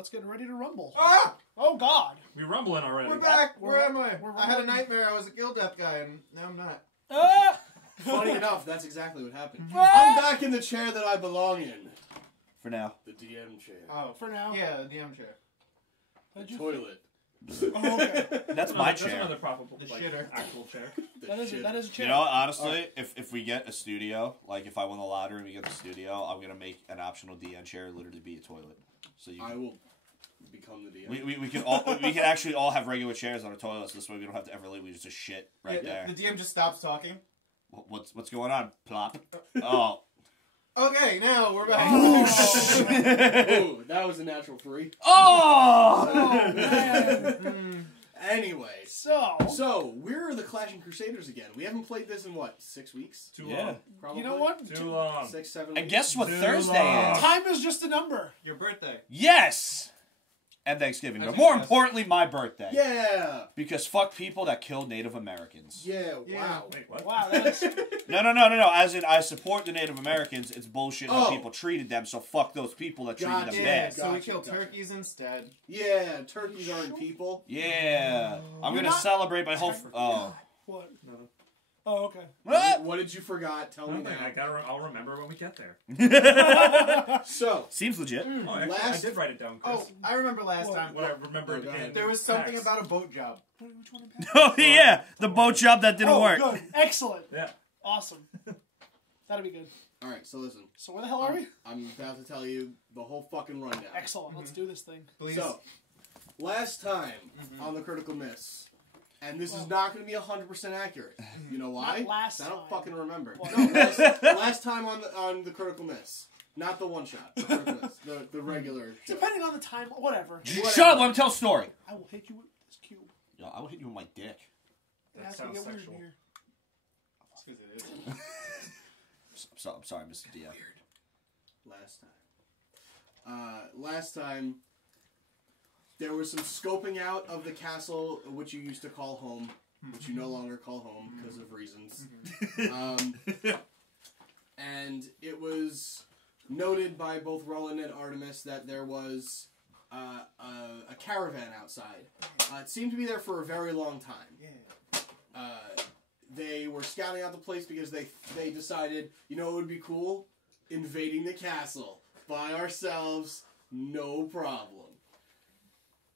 let's get ready to rumble. Ah! Oh God! We're rumbling already. We're back. We're Where am I? we're I had a rumbling. nightmare. I was a kill death guy, and now I'm not. Ah! Funny enough, that's exactly what happened. Ah! I'm back in the chair that I belong in. For now. The DM chair. Oh, For now. yeah, the DM chair. The toilet. Oh, okay. That's my That's chair. another probable, The like, shitter. actual chair. That is a chair. You know, honestly, if we get a studio, like if I win the lottery and we get the studio, I'm gonna make an optional DN chair literally be a toilet. So you. I will become the DM. We can all we can actually all have regular chairs on our toilets. This way we don't have to ever leave. We just shit right there. The DM just stops talking. What's going on? Plop. Oh. Okay, now we're back. Ooh, that was a natural 3. Oh. Man. Anyway, So we're the Clashing Crusaders again. We haven't played this in what, 6 weeks? Too Yeah. long. Probably. you know what? Too long. 6, 7 And weeks. guess what Too Thursday long. is? Time is just a number. Your birthday. Yes. And Thanksgiving, but more importantly, my birthday. Yeah. Because fuck people that kill Native Americans. Yeah. Yeah. Wow. Wait, what? Wow, that's No. As in, I support the Native Americans. It's bullshit how Oh. people treated them. So fuck those people that treated them Gotcha. bad. So we Gotcha, kill gotcha. turkeys instead. Yeah. Turkeys aren't people. Yeah, I'm You're gonna not- celebrate my whole. Oh. what? No. Oh, okay. What did you forgot? Tell me Nothing. now. I'll remember when we get there. So, Seems legit. Oh, actually, I did write it down, Chris. Oh, I remember last What? time. What I remembered go ahead. in There was something text. about a boat job. Which one? Again? Oh yeah, the boat job that didn't Oh, work. good. Excellent. Yeah. Awesome. That'll be good. all right. So listen, So where the hell are we? I'm about to tell you the whole fucking rundown. Excellent. Let's do this thing. Please. So, last time on the Critical Miss, and this is not going to be 100% accurate. You know why? Not last I don't time. fucking remember. Well- No, last time on the Critical Miss, not the one shot. The Critical Miss, the regular. Show. Depending on the time, whatever. Shut up. Let me tell a story. I will hit you with this cube. Yo, I will hit you with my dick. It That has to sounds get weird sexual. in here. Because it is. I'm sorry, Mr. DM. Last time, there was some scoping out of the castle, which you used to call home, which you no longer call home because of reasons. And it was noted by both Ruland and Artemis that there was a caravan outside. It seemed to be there for a very long time. They were scouting out the place because they decided, you know, it would be cool invading the castle by ourselves, no problem.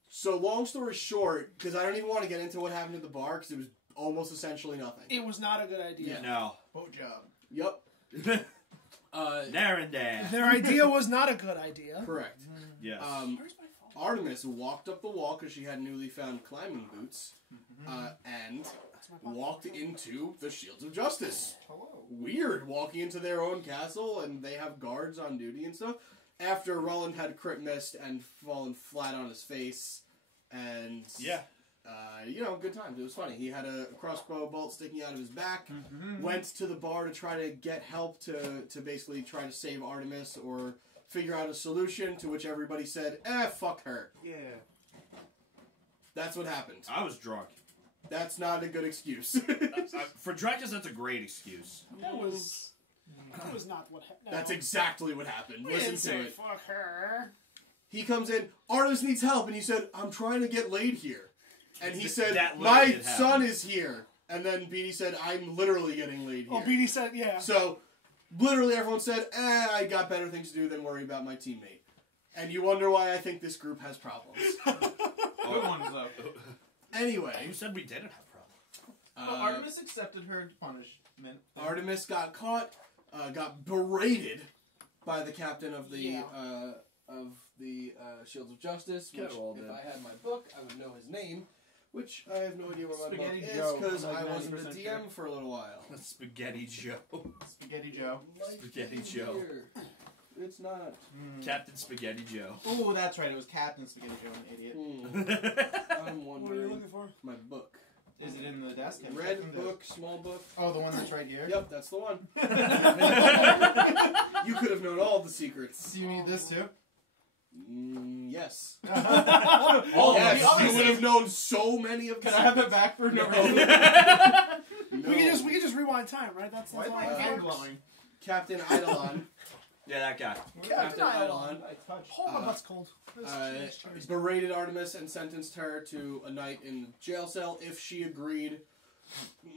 So long story short, because I don't even want to get into what happened at the bar because it was almost essentially nothing. It was not a good idea. No. Boat job. Yep. There and there. Their idea was not a good idea. Correct. Yes. Where's my phone? Artemis walked up the wall because she had newly found climbing boots, and That's my phone. walked into the Shields of Justice. Hello. Weird, walking into their own castle, and they have guards on duty and stuff. After Ruland had crit missed and fallen flat on his face, and Yeah. you know, good times. It was funny. He had a crossbow bolt sticking out of his back. Went to the bar to try to get help to basically try to save Artemis or figure out a solution. To which everybody said, fuck her." Yeah. That's what happened. I was drunk. That's not a good excuse. For Drekas, that's a great excuse. That was not what happened. That's exactly what happened. Listen to it. Fuck her. He comes in, Artemis needs help, and he said, "I'm trying to get laid here." And he said, That literally "My did son happen. is here." And then Beattie said, "I'm literally getting laid here." Oh, Beattie said, yeah. So, literally everyone said, I got better things to do than worry about my teammate. And you wonder why I think this group has problems. Good ones, though. Anyway, You said we didn't have problems. Artemis accepted her punishment. Artemis got caught, got berated by the captain of the Shields of Justice. Which, if I had my book, I would know his name. Which I have no idea where my Spaghetti book Joe, is because I'm like I wasn't a 90% DM sure. for a little while. Spaghetti Joe. Spaghetti Joe. Spaghetti Joe. It's not. Captain Spaghetti Joe. Oh, that's right. It was Captain Spaghetti Joe, an idiot. I'm What are you wondering. looking for? My book. Is it in the desk? Red book, small book. Oh, the one that's right here? Yep, that's the one. You could have known all the secrets. Do you need this too? Yes. All Yes, the you others. would have known so many of the Can I have it secrets. back for no No. reason? No. We can just rewind time, right? That's Why is all my it hand works. glowing? Captain Eidolon Yeah, that guy. Captain Eidolon Oh, my butt's cold. berated Artemis and sentenced her to a night in the jail cell if she agreed.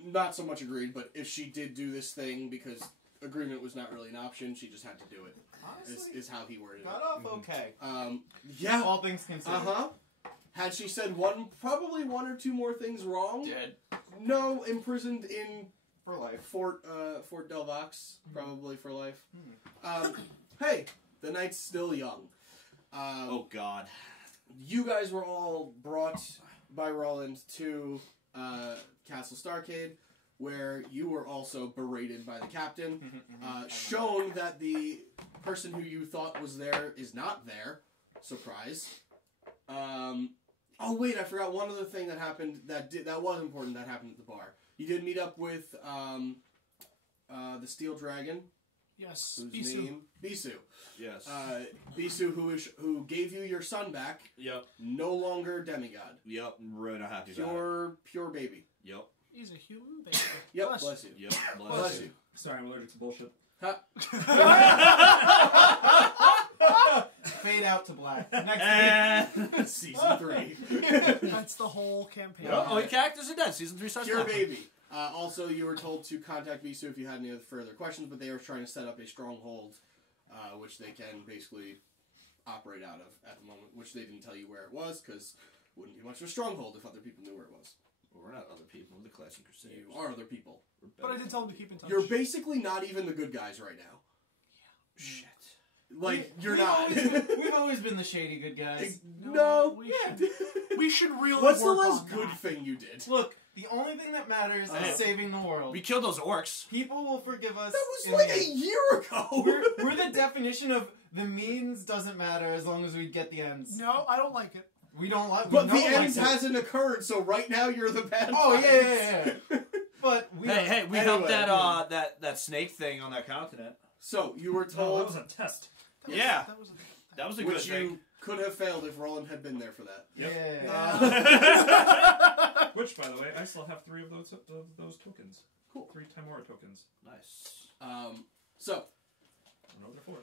Not so much agreed, but if she did do this thing, because agreement was not really an option, she just had to do it. Honestly, Is how he worded got it. off okay. Yeah. All things considered. Had she said probably one or two more things wrong? Dead. No, imprisoned in For life. Fort Delvox, probably for life. Hey, the night's still young. Oh God. You guys were all brought by Ruland to Castle Starcade, where you were also berated by the captain. Shown that the person who you thought was there is not there. Surprise. Oh wait, I forgot one other thing that happened that was important that happened at the bar. You did meet up with the Steel Dragon. Yes, Whose name? Bisu. Yes. Bisu, who gave you your son back. Yep. No longer demigod. Yep. Really not happy about it. Pure baby. Yep. He's a human baby. Yep. Bless you. Yep. Bless you. Sorry, I'm allergic to bullshit. Fade out to black. Next Season 3. That's the whole campaign. Oh, characters are dead. Season 3 starts Pure now. baby. Also, you were told to contact Bisu if you had any further questions, but they are trying to set up a stronghold, which they can basically operate out of at the moment, which they didn't tell you where it was, because it wouldn't be much of a stronghold if other people knew where it was. Well, we're not other people. We're the Clashing Crusaders. You are other people. But I did tell him to keep in touch. You're basically not even the good guys right now. Shit. Like, you're we've not. We've always been the shady good guys. No. We should really What's the work last on good that. thing you did? Look, the only thing that matters is saving the world. We killed those orcs. People will forgive us. That was in like the a end. year ago! We're the definition of the means doesn't matter as long as we get the ends. No, I don't like it. We don't like. But we the don't like ends it. hasn't occurred, so right now you're the bad Oh guys. yeah. But we. Hey, we Anyway. helped that snake thing on that continent. So, you were No, told... that was a test. Yeah. That was a That was a good which thing. you could have failed if Roland had been there for that. Yeah. Which, by the way, I still have 3 of those tokens. Cool. 3 Timora tokens. Nice. So, I don't know what they're for.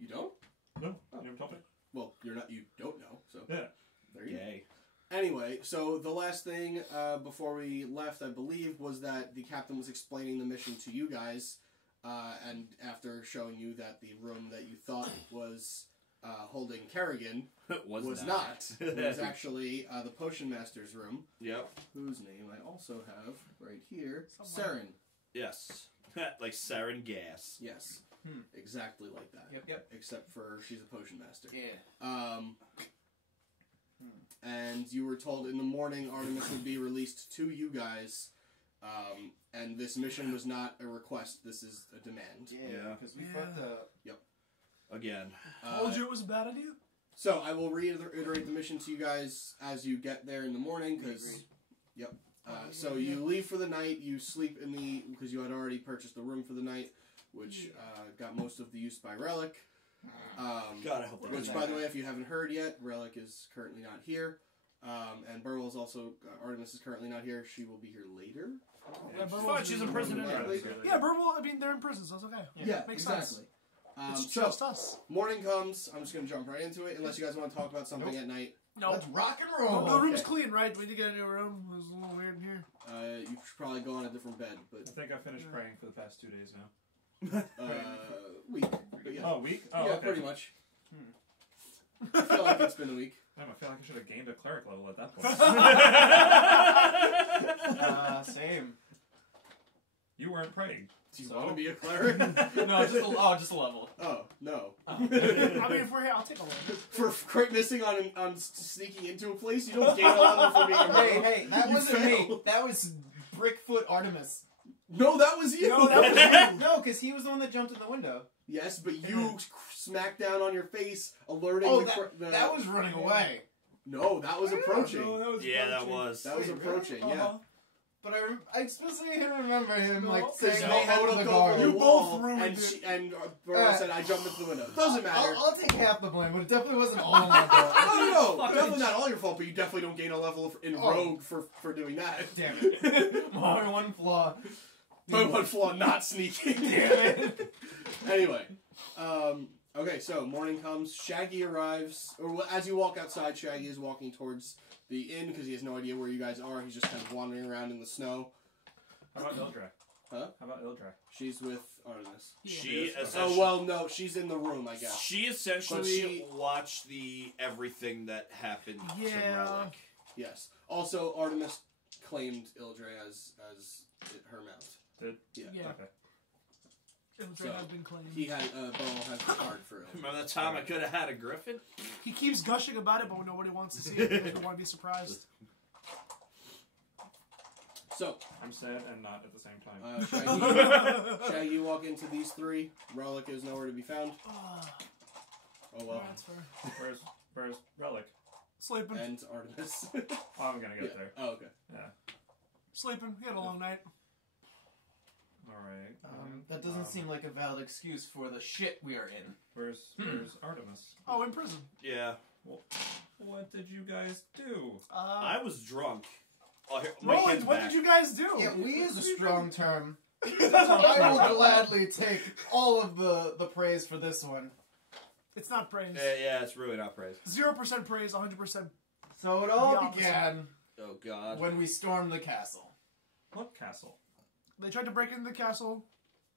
you don't? No, you haven't told me. Well, you don't know, so Yeah. there you go. Yay. Anyway, so the last thing before we left, I believe, was that the captain was explaining the mission to you guys, and after showing you that the room that you thought was holding Kerrigan was not. It was actually the Potion Master's room, Yep. whose name I also have right here, Somewhere. Saren. Yes. Like sarin gas. Yes, exactly like that. Yep. Except for she's a Potion Master. Yeah. And you were told in the morning Artemis would be released to you guys, and this mission was not a request, this is a demand. Yeah. Because we fucked up. Again. Told you it was a bad idea. So I will reiterate the mission to you guys as you get there in the morning, because... Yep. So you leave for the night, you sleep in the... because you had already purchased the room for the night, which got most of the use by Rellik. God, I hope they Which, by the way, if you haven't heard yet, Rellik is currently not here. And Burwell is also... Artemis is currently not here. She will be here later. Yeah, Fine, Burwell's she's in prison Yeah, anyway. Yeah, Burwell, I mean, they're in prison, so it's okay. Yeah, Makes exactly. sense. It's So, just us. morning comes. I'm just going to jump right into it, unless you guys want to talk about something at night. No. Let's rock and No, roll. the room's Okay. clean, right? We need to get a new room. It was a little weird in here. You should probably go on a different bed, but I think I finished praying for the past 2 days now. week. But yeah, Oh, a week? Oh, yeah, okay. pretty much. I feel like it's been a week. Damn, I feel like I should have gained a cleric level at that point. Same. You weren't praying. Do you So? want to be a cleric? No, just a level. Oh no. I mean, if we're here, I'll take a look. For crit missing on sneaking into a place, you don't gain a level for being a rogue. Hey, that You wasn't me. failed. That was Brickfoot Artemis. No, that was you. No, that was you. No, because he was the one that jumped in the window. Yes, but you smacked down on your face, alerting Oh, the that was running away. No, that was approaching. Yeah, that was. That was Wait, approaching. Uh-huh. Yeah. But I specifically remember him No, like because saying, they "I'll had go to to the look guard." over You the both wall, ruined and it. and Burwell said, "I jumped into the window." Doesn't matter. I'll take half the blame, but it definitely wasn't all my fault. No, definitely not all your fault, but you definitely don't gain a level in Oh. Rogue for doing that. Damn it. My one flaw. My one flaw, not sneaking. Damn it. Anyway, Okay, so morning comes. Shaggy arrives, or as you walk outside, Shaggy is walking towards the inn because he has no idea where you guys are. He's just kind of wandering around in the snow. How about Ildra? Huh? How about Ildra? She's with Artemis. She Okay. essentially, Oh well, no, she's in the room, I guess. she essentially But she- watched the everything that happened to Yeah. Rellik. Yes. Also, Artemis claimed Ildre as her mount. Did? Yeah. Yeah. Okay. Ildre So, has been claimed. He had Burwell has the card for Ildre. Remember that time I could have had a griffin? He keeps gushing about it, but nobody wants to see it because we want to be surprised. So, I'm sad and not at the same time. Shaggy, you walk into these three. Rellik is nowhere to be found. Oh well. That's fair. Where's Rellik? Sleeping. And Artemis. Oh, I'm gonna yeah. get there. Oh, okay. Yeah. Sleeping. He had a long night. All right. That doesn't seem like a valid excuse for the shit we are in. Where's Artemis? Oh, in prison. Yeah. What did you guys do? I was drunk. Oh, here, my Roland, hand's what back. did you guys do? Yeah, we is a strong term. I will gladly take all of the praise for this one. It's not praise. Yeah, it's really not praise. 0% praise, 100%. So it The all opposite. began Oh, God. when we stormed the castle. What castle? They tried to break into the castle.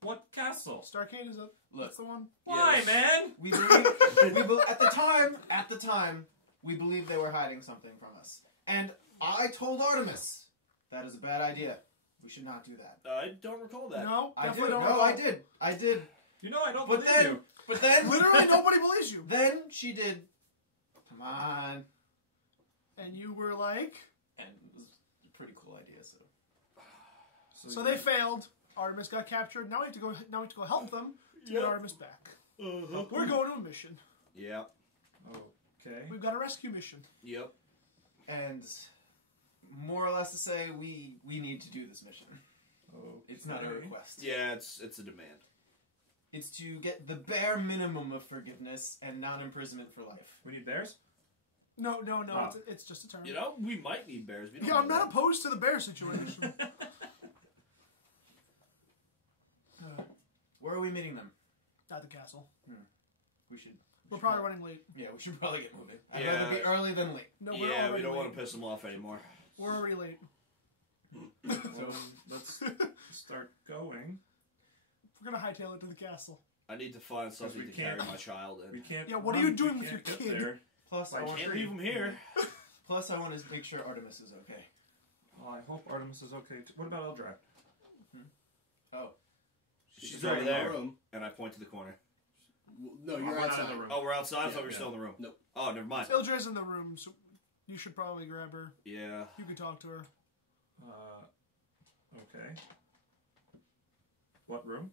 What castle? Starcade is Look, that's the one. Why, Yes. man? we believe, at the time, we believed they were hiding something from us. And I told Artemis, that is a bad idea. We should not do that. I don't recall that. No, I definitely did. don't. No, recall. I did. You know I don't But believe then, you. but then, Literally nobody believes you. then she did. Come on. And you were like, And it was a pretty cool idea. so they failed. Artemis got captured. Now we have to go. Now we have to go help them to get Artemis back. We're going to a mission. Yep. Okay. We've got a rescue mission. Yep. And more or less to say, we need to do this mission. It's not a request. Yeah, it's a demand. It's to get the bare minimum of forgiveness and non-imprisonment for life. We need bears? No. Ah. It's just a term. You know, we might need bears. We don't Yeah, know I'm not that. opposed to the bear situation. Where are we meeting them? At the castle. We should. We're probably running late. Yeah, we should probably get moving. I'd Yeah. rather be early than late. No, we're Yeah, already we don't late. want to piss them off anymore. We're already late. So let's start going. We're gonna hightail it to the castle. I need to find something we to can't- carry my child in. We can't. Yeah, what are run- you doing we with can't your get kid? there. Plus, I I want. Can't leave him here. Plus, I want to make sure Artemis is okay. Well, I hope Artemis is okay. What about Eldra? Oh, She's already over in the there. room. And I point to the corner. No, Oh, you're we're not in outside. the room. Oh, we're outside? I thought we were Yeah. still in the room. Nope. Oh, never mind. Ildra's in the room, so you should probably grab her. Yeah. You could talk to her. Okay. What room?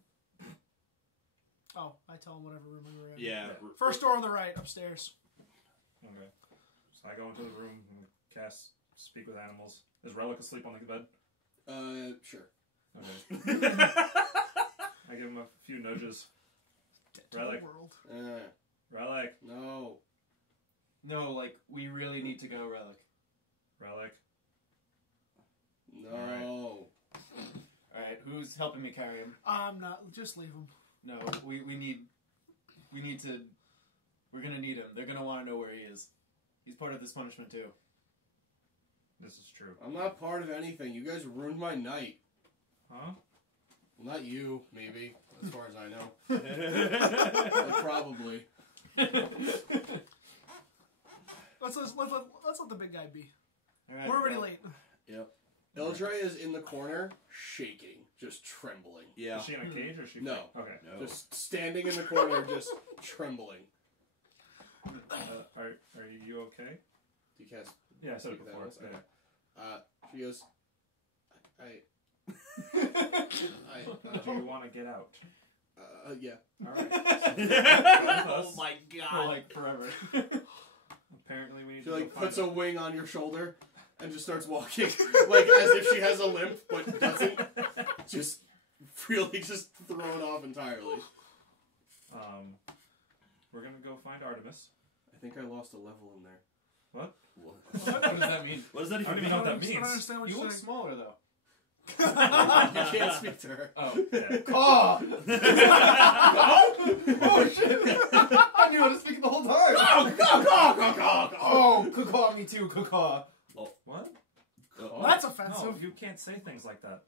Oh, I tell him whatever room we were in. Yeah. First door on the right, upstairs. Okay. So I go into the room and cast Speak with Animals. Is Rellik asleep on the bed? Sure. Okay. I give him a few nudges. To the Rellik. world. Rellik. No. no! Like we really need to go, Rellik. Relic. No. All right, who's helping me carry him? I'm not. Just leave him. No, we need to. We're gonna need him. They're gonna want to know where he is. He's part of this punishment too. This is true. I'm not part of anything. You guys ruined my night. Huh? Well, not you, maybe, as far as I know. But probably. Let's let the big guy be. All right, We're already well, late. Yep. Eldre is in the corner, shaking, just trembling. Yeah. Is she in a cage or is she? No. Okay. No. Just standing in the corner, just trembling. Are you okay? Do you cast? Yeah, I said it Speak with before. Animals? Yeah. She goes, Do you want to get out? yeah. All right. Oh my for god. like forever. Apparently we need She to like go find puts a wing on your shoulder and just starts walking, like as if she has a limp, but doesn't. Just really just thrown off entirely. We're gonna go find Artemis. I think I lost a level in there. What? What does that mean? What does that I don't even even know mean? what that I don't means. understand what You you're look saying. smaller though. You can't speak to her. Oh. Yeah. Caw! Oh shit! I knew how to speak the whole time. Oh, caw me too, caw. Oh, what? That's No, offensive. you can't say things like that.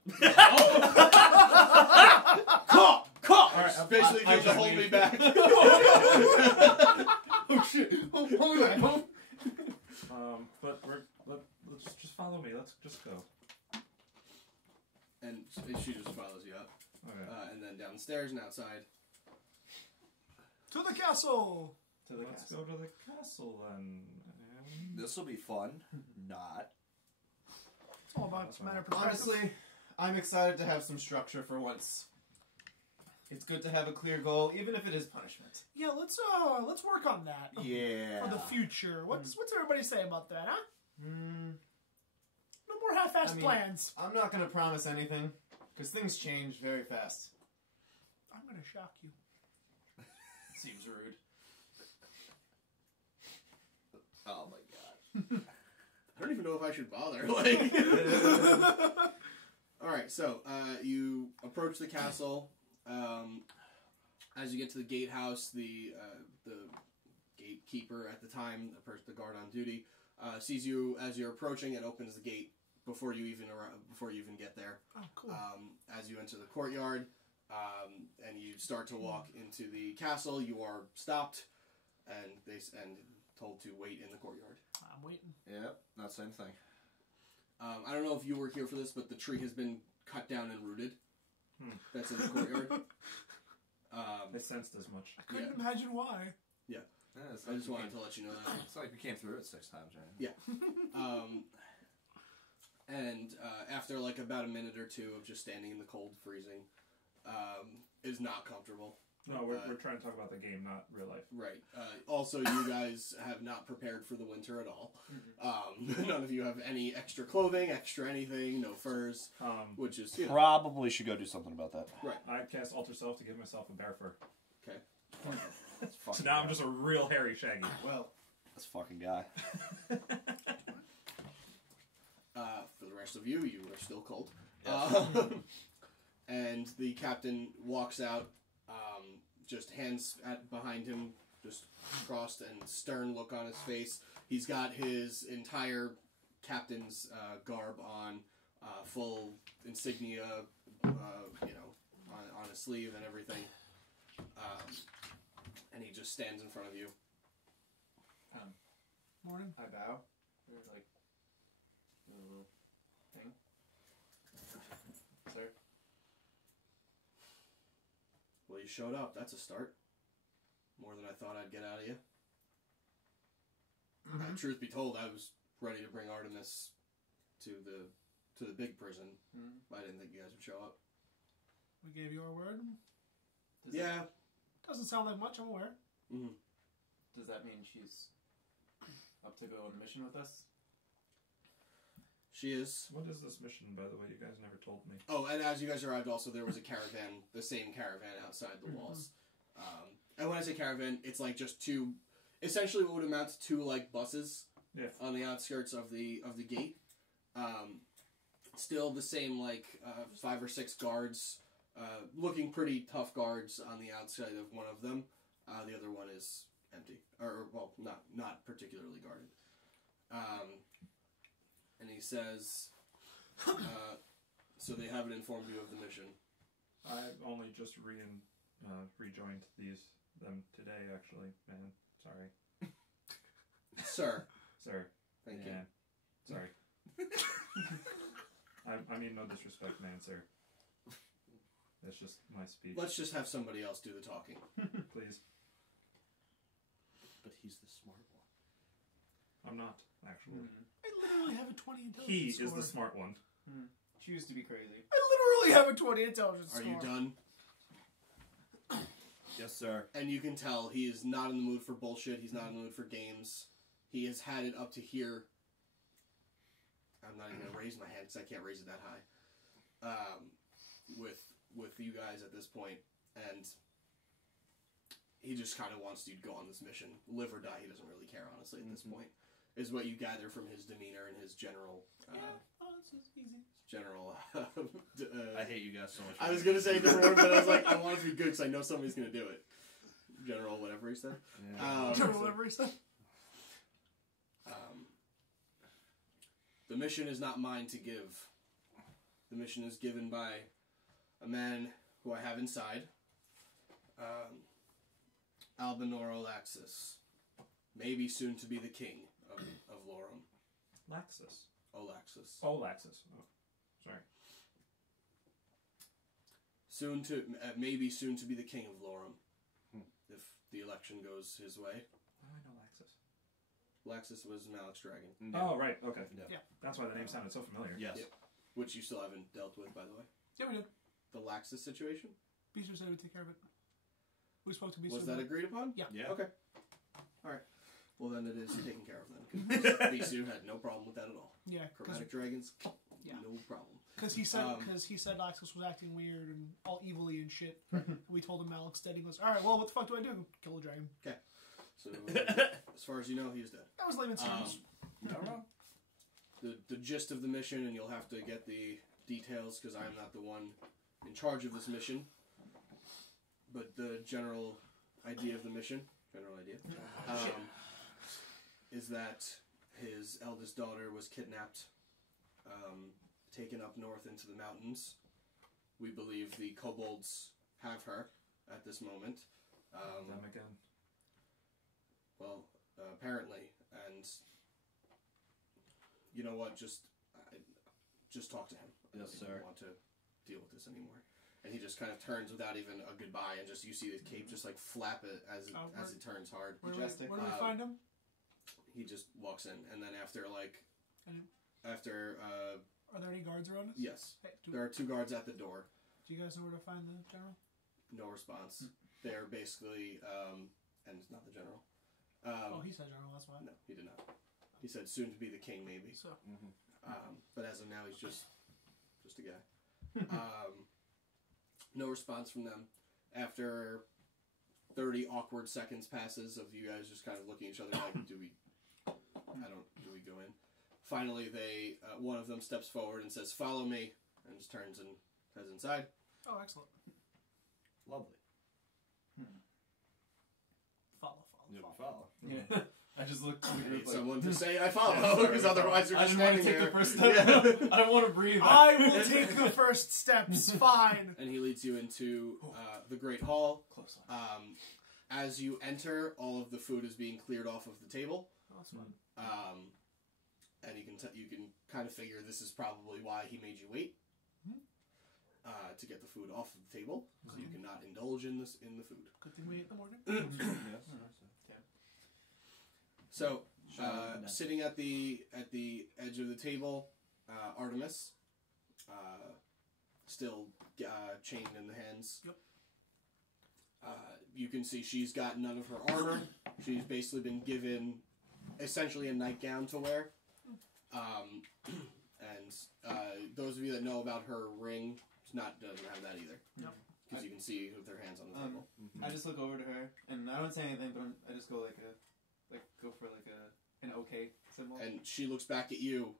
Caw! All right, Basically, I trying to hold me back. Oh shit! Oh, hold me back. Hold. But let's just follow me. Let's just go. And she just follows you up. Okay. And then down the stairs and outside. To the castle. To the Let's castle. go to the castle then. This will be fun. Not. It's all about matter of perspective. Honestly, I'm excited to have some structure for once. It's good to have a clear goal, even if it is punishment. Yeah, let's work on that Yeah. for the future. What's everybody say about that, huh? Hmm. No more half-assed I mean- plans. I'm not gonna promise anything, because things change very fast. I'm gonna shock you. Seems rude. Oh my god. I don't even know if I should bother. Like, all right. So you approach the castle. As you get to the gatehouse, the gatekeeper at the time, the guard on duty, sees you as you're approaching and opens the gate before you even get there. Oh, cool. As you enter the courtyard, and you start to walk into the castle, you are stopped and told to wait in the courtyard. I'm waiting. Yep, that same thing. I don't know if you were here for this, but the tree has been cut down and rooted. That's in the courtyard. They sensed as much. I couldn't imagine why. Yeah, it's I like just we wanted came- to let you know that. It's like we came through it 6 times, right? Yeah. And after like about a minute or two of just standing in the cold, freezing, is not comfortable. No, we're trying to talk about the game, not real life. Right. Also, you guys have not prepared for the winter at all. None of you have any extra clothing, extra anything, no furs, which is, you know, Probably should go do something about that. I cast Alter Self to give myself a bear fur. okay. That's So fucking now I'm guy. just a real hairy Shaggy. Well, This fucking guy. For the rest of you, you are still cold. And the captain walks out, just hands behind him, just crossed and stern look on his face. He's got his entire captain's garb on, full insignia, on his sleeve and everything. And he just stands in front of you. Morning. I bow. There's like a little thing. Sir. Well, you showed up. That's a start. More than I thought I'd get out of you. Truth be told, I was ready to bring Artemis to the big prison. I didn't think you guys would show up. We gave you our word. Yeah. Doesn't sound like much, I'm aware. Does that mean she's up to go on a mission with us? She is. What is this mission, by the way? You guys never told me. Oh, and as you guys arrived, also there was a caravan, the same caravan outside the walls. And when I say caravan, it's like just two, essentially what would amount to two like buses on the outskirts of the gate. Still the same like 5 or 6 guards, looking pretty tough guards on the outside of one of them. The other one is empty, or well, not particularly guarded. And he says, so they haven't informed you of the mission. I only just rejoined them today, actually. Man, sorry. Sir. Sir. Thank you. you. Sorry. I mean no disrespect, man, sir. That's just my speech. Let's just have somebody else do the talking. Please. But he's the smart one. I'm not, actually. I literally have a 20 intelligence He score. is the smart one. Choose to be crazy. I literally have a 20 intelligence Are score. you done? Yes, sir. And you can tell he is not in the mood for bullshit. He's not in the mood for games. He has had it up to here. I'm not even going to raise my hand because I can't raise it that high. With you guys at this point. And he just kind of wants you to go on this mission. Live or die, he doesn't really care, honestly, at this point. Is what you gather from his demeanor and his general Oh, this is easy. General. I hate you guys so much. I was gonna say different word, but I was like, I want it to be good because I know somebody's gonna do it. General, whatever he said. Yeah. General whatever he said. The mission is not mine to give. The mission is given by a man who I have inside. Albinoro Laxus. Maybe soon to be the king of Lorum. Laxus. Olaxus. Oh, Laxus. Oh, sorry. Maybe soon to be the king of Lorum. If the election goes his way. How do I know Laxus? Laxus was Malik's dragon. Oh, right. Okay. Yeah. That's why the name sounded so familiar. Yes. Yep. Which you still haven't dealt with, by the way. Yeah, we did. The Laxus situation? Beaster said he would take care of it. We spoke to Beaster. Was that agreed upon? Yeah. Yeah. Okay. Alright. Well, then it is taken care of then. Because Bisu had no problem with that at all. Yeah, Chromatic dragons, Yeah. no problem. because he said Laxus was acting weird and all evilly and shit. And we told him Malik's dead. He goes, all right, well, what the fuck do I do? Kill the dragon. So, as far as you know, he's dead. That was layman's terms. The gist of the mission, and you'll have to get the details because I'm not the one in charge of this mission. But the general idea of the mission, is that his eldest daughter was kidnapped, taken up north into the mountains. We believe the kobolds have her at this moment. Them again. Well, apparently, and you know what? Just talk to him. Yes, I sir. don't want to deal with this anymore. And he just kind of turns without even a goodbye, and just you see the cape just like flap it as it turns hard. Where do we find him? He just walks in, and then after Any- Are there any guards around us? yes, Hey, there are 2 guards at the door. do you guys know where to find the general? No response. They're basically, and it's not the general. He said general, that's why. No, he did not. He said soon to be the king, maybe. So, But as of now, he's just a guy. No response from them. After 30 awkward seconds passes of you guys just kind of looking at each other like, do we go in? Finally, one of them steps forward and says, follow me, and just turns and heads inside. oh, excellent. Lovely. Follow. Yeah. I just looked. I need someone to say I follow, because otherwise you're I just didn't want standing to take there. the first step. I don't want to breathe. I will take the first steps, fine. And he leads you into the Great Hall. Close on. As you enter, all of the food is being cleared off of the table. Oh, that's fun. And you can kind of figure this is probably why he made you wait to get the food off of the table, so you cannot indulge in the food. Good thing we ate in the morning. So, sitting at the edge of the table, Artemis, still chained in the hands. Yep. You can see she's got none of her armor. She's basically been given essentially a nightgown to wear. And those of you that know about her ring, doesn't have that either. Yep. Because you can see with her hands on the table. I just look over to her, and I don't say anything, but I just go go for an okay symbol. And she looks back at you,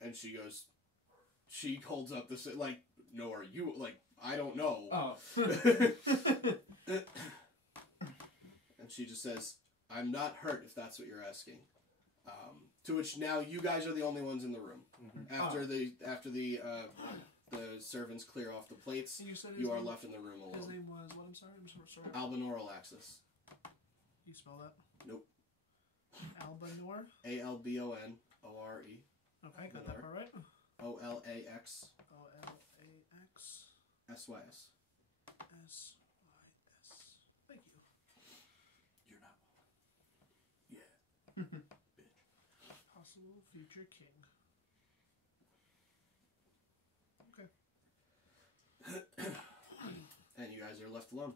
and she goes, she holds up the, like, no, are you, like, I don't know. Oh. And she just says, I'm not hurt if that's what you're asking. To which now you guys are the only ones in the room. After the servants clear off the plates, And you said you are left in the room alone. His name was what? I'm sorry. Albinoro Laxus. You spell that? Nope. Albinor. Albonore. Okay, got that part right. Olax. Olax. Sys. SYS. Thank you. You're not. Yeah. Possible future king. Okay. And you guys are left alone.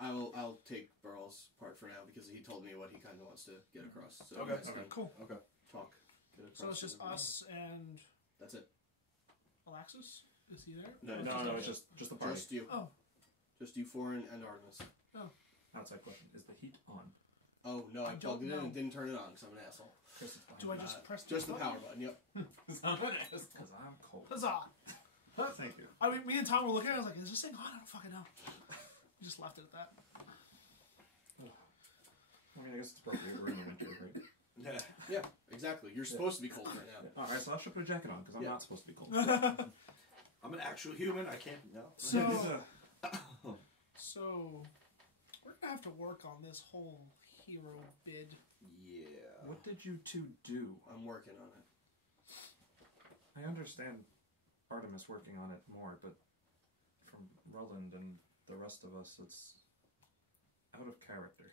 I'll take Burwell's part for now because he told me what he kind of wants to get across. So Okay. you guys can Cool. Okay. talk. Get across So it's just to everybody. us and That's it. Alexis? Is he there? No, it's just the party. Just you. Oh. Just you four and Artemis. Outside question: is the heat on? Oh no, I I plugged it don't in and know. didn't turn it on because I'm an asshole. Do I just press Just the button? power button. Yep. Because I'm cold. Huzzah! Thank you. I mean, me and Tom were looking at it, I was like, is this thing on? I don't fucking know. We just left it at that. I mean, I guess it's appropriate. We're in the winter, right? Yeah, exactly. You're supposed to be cold right now. Alright, so I should put a jacket on because I'm Yeah. not supposed to be cold. I'm an actual human. I can't. No. So, we're gonna have to work on this whole hero bid. Yeah. What did you two do? I'm working on it. I understand Artemis working on it more, but from Ruland and the rest of us, it's out of character.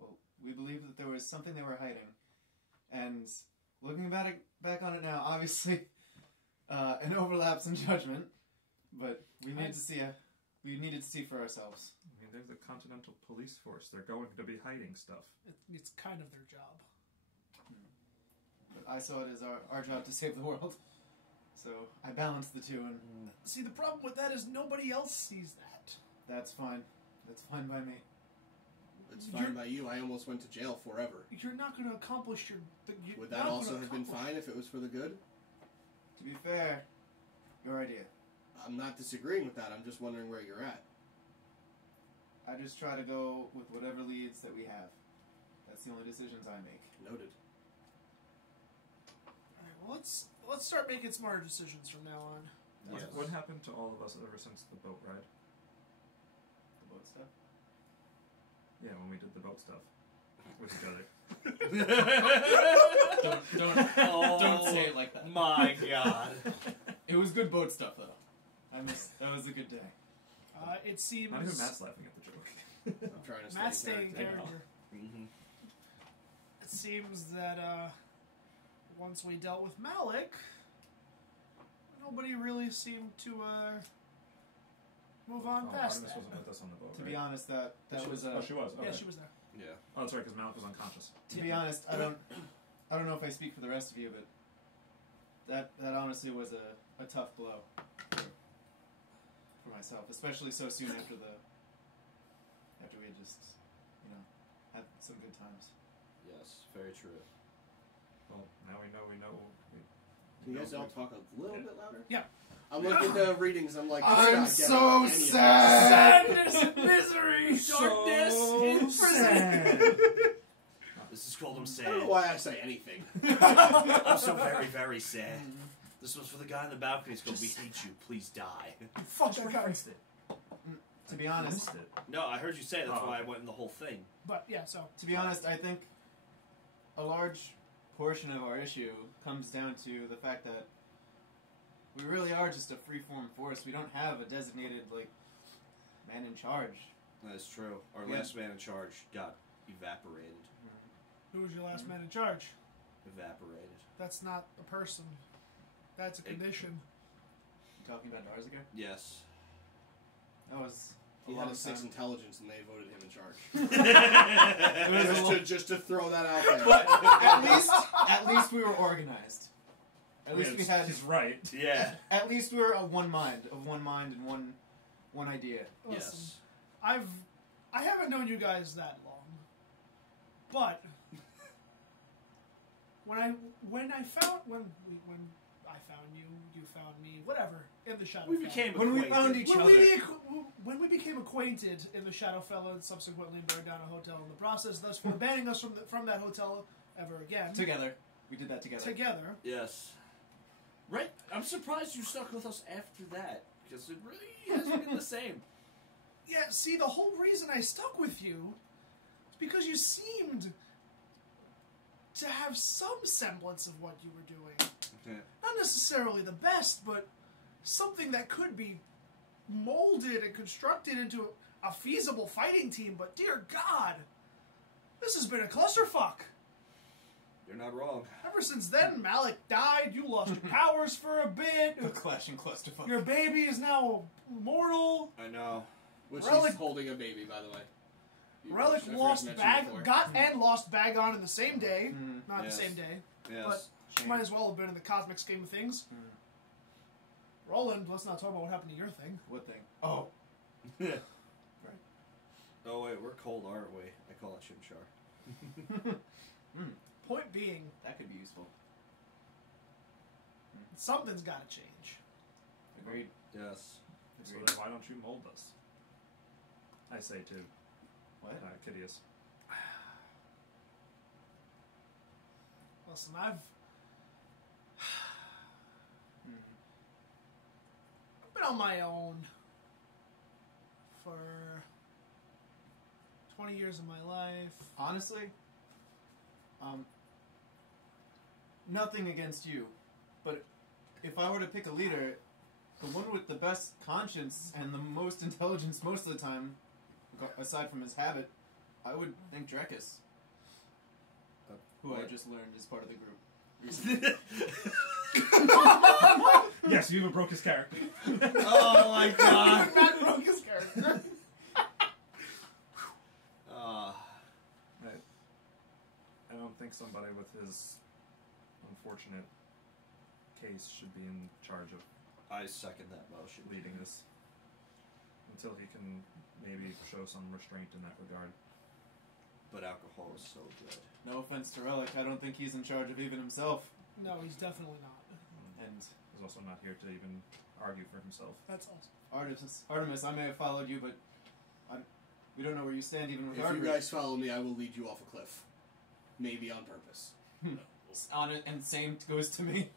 Well, we believe that there was something they were hiding, and looking back on it now, obviously, an overlaps in judgment, but we needed to see for ourselves. I mean, they're the Continental Police Force. They're going to be hiding stuff. It's kind of their job. But I saw it as our job to save the world, so I balanced the two, and See, the problem with that is nobody else sees that. that's fine. That's fine by me. It's fine by you. I almost went to jail forever. You're not going to accomplish your... Would that also have been fine if it was for the good? To be fair, your idea. I'm not disagreeing with that. I'm just wondering where you're at. I just try to go with whatever leads that we have. That's the only decisions I make. Noted. Alright, well, let's start making smarter decisions from now on. Yes. What happened to all of us ever since the boat ride? The boat stuff. Yeah, when we did the boat stuff with each other. Don't say it like that. My God. It was good boat stuff, though. That was a good day. It seems... Not even Matt's laughing at the joke. I'm trying to Matt's stay in staying in character. character. Mm-hmm. It seems that once we dealt with Malik, nobody really seemed to move on past Artemis that. wasn't with us on the boat, To right? be honest, that was Oh, she was. Okay. Yeah, she was there. Yeah. Oh, that's right, because Malik was unconscious. To be honest, I don't know if I speak for the rest of you, but that honestly was a tough blow for myself, especially so soon after we had just had some good times. Yes. Very true. Well, now we know. Can you guys all talk a little bit louder? Yeah. I'm looking at the readings. I'm like, I'm this is so not getting any of this. sad. Sadness and misery, darkness So and sad. prison. This is called I'm I sad. don't know why I say anything. I'm so very, very sad. This was for the guy in the balcony. He's going, we hate you. Please die. Fuck that guy. To be I honest, missed it. No, I heard you say it. That's Oh. why I went in the whole thing. But yeah, so I think a large portion of our issue comes down to the fact that we really are just a free-form force. We don't have a designated man in charge. That's true. Our Yeah. last man in charge got evaporated. who was your last man in charge? Evaporated. That's not a person. That's a condition. You talking about Darziger? Yes. That was a He long had a 6 time. intelligence and they voted him in It was charge. just to throw that out there. But at least we were organized. At least we had. He's right. Yeah. At least we were of one mind and one idea. Listen, Yes. I haven't known you guys that long, but when I found you, you found me, whatever, in the Shadowfell. We became When we acquainted. found each other. When we became acquainted in the Shadowfell and subsequently burned down a hotel in the process, thus banning us from that hotel ever again. Together. We did that together. Yes. Right. I'm surprised you stuck with us after that. Because it really hasn't been the same. Yeah, see, the whole reason I stuck with you is because you seemed to have some semblance of what you were doing. Okay. Not necessarily the best, but something that could be molded and constructed into a feasible fighting team. But dear God, this has been a clusterfuck. You're not wrong. Ever since then, Malik died, you lost your powers for a bit, The Clashing Clusterfuck. your baby is now mortal, I know. Which Relic- he's holding a baby, by the way. Relic I lost mentioned before. and lost Bagon in the same day. Not Yes. the same day. Yes. But Shame. might as well have been in the cosmic scheme of things. Roland, let's not talk about what happened to your thing. What thing? Oh. Oh wait, we're cold, aren't we? I call it Shimshar. Point being, That could be useful. something's got to change. Agreed. Yes. So then why don't you mold us? I say to What? Kitteus. Listen, I've been on my own for 20 years of my life. Honestly, nothing against you, but if I were to pick a leader, the one with the best conscience and the most intelligence most of the time, aside from his habit, I would think Drekas, who I just learned is part of the group. Yes, you even broke his character. Oh my god. Matt broke his character. I don't think somebody with his unfortunate case should be in charge of I second that motion. leading this until he can maybe show some restraint in that regard. But alcohol is so good. No offense to Rellik, I don't think he's in charge of even himself. No, he's definitely not. And He's also not here to even argue for himself. That's awesome. Artemis, I may have followed you, but we don't know where you stand even with If our you group. guys follow me, I will lead you off a cliff. Maybe on purpose. On it, and same goes to me.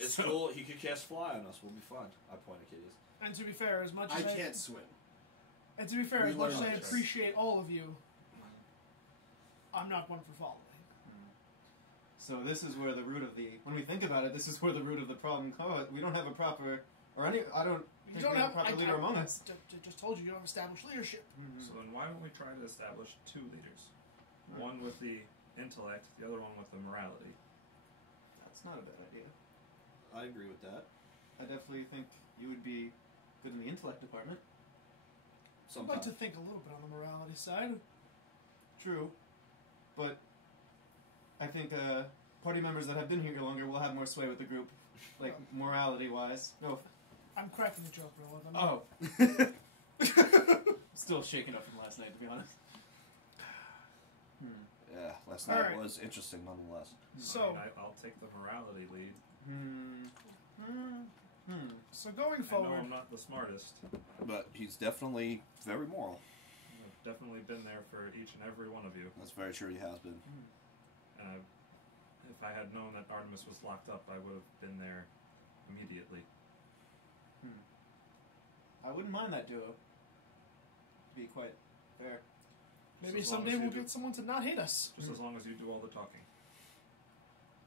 It's cool. He could cast fly on us. We'll be fine. I point at Kitteus. And to be fair, as much I as can't swim. And to be fair, We as much as I learned this. appreciate all of you, I'm not one for following. So this is where the root of the, when we think about it, this is where the root of the problem comes. We don't have a proper, or any, I don't You think don't we have have a proper leader among us. Just told you don't have established leadership. So then why don't we try to establish two leaders? One with the intellect, the other one with the morality. That's not a bad idea. I agree with that. I definitely think you would be good in the intellect department. I'd Sometimes. like to think a little bit on the morality side. True. But I think party members that have been here longer will have more sway with the group, like morality-wise. No. I'm cracking the joke, Roland. Oh. Still shaken up from last night, to be honest. Yeah, last All night right. was interesting nonetheless. So, I'll take the morality lead. so going I know forward, I'm not the smartest. But he's definitely very moral. I've definitely been there for each and every one of you. That's very true, he has been. And if I had known that Artemis was locked up, I would have been there immediately. I wouldn't mind that duo. To be quite fair. maybe Just as long someday as you we'll do- get someone to not hate us. Just as long as you do all the talking.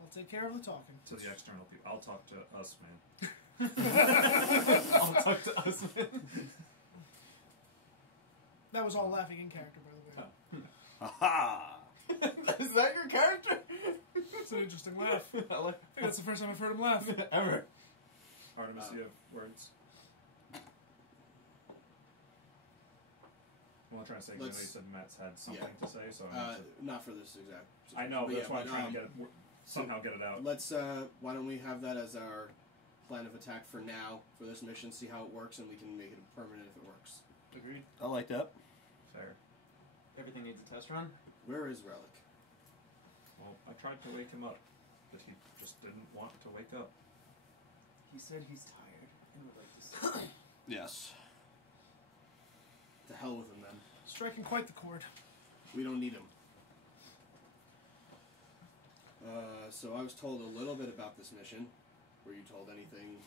I'll take care of the talking. To the external people. I'll talk to us, man. I'll talk to us, man. That was all laughing in character, by the way. Ha Is that your character? It's an interesting laugh. I I like think that's the first time I've heard him laugh. ever. Artemis, you have words? Well, I'm trying to say, 'cause I know you Let's- said Matt's had something to say, so Not for this exact situation. I know, But that's why I'm but, trying to somehow get it out. Let's, why don't we have that as our plan of attack for now, for this mission, see how it works, and we can make it permanent if it works. Agreed. I like that. Fair. Everything needs a test run. Where is Rellik? Well, I tried to wake him up, but he just didn't want to wake up. He said he's tired and would like to sleep. Yes. To hell with him, then. Striking quite the chord. We don't need him. So I was told a little bit about this mission. Were you told anything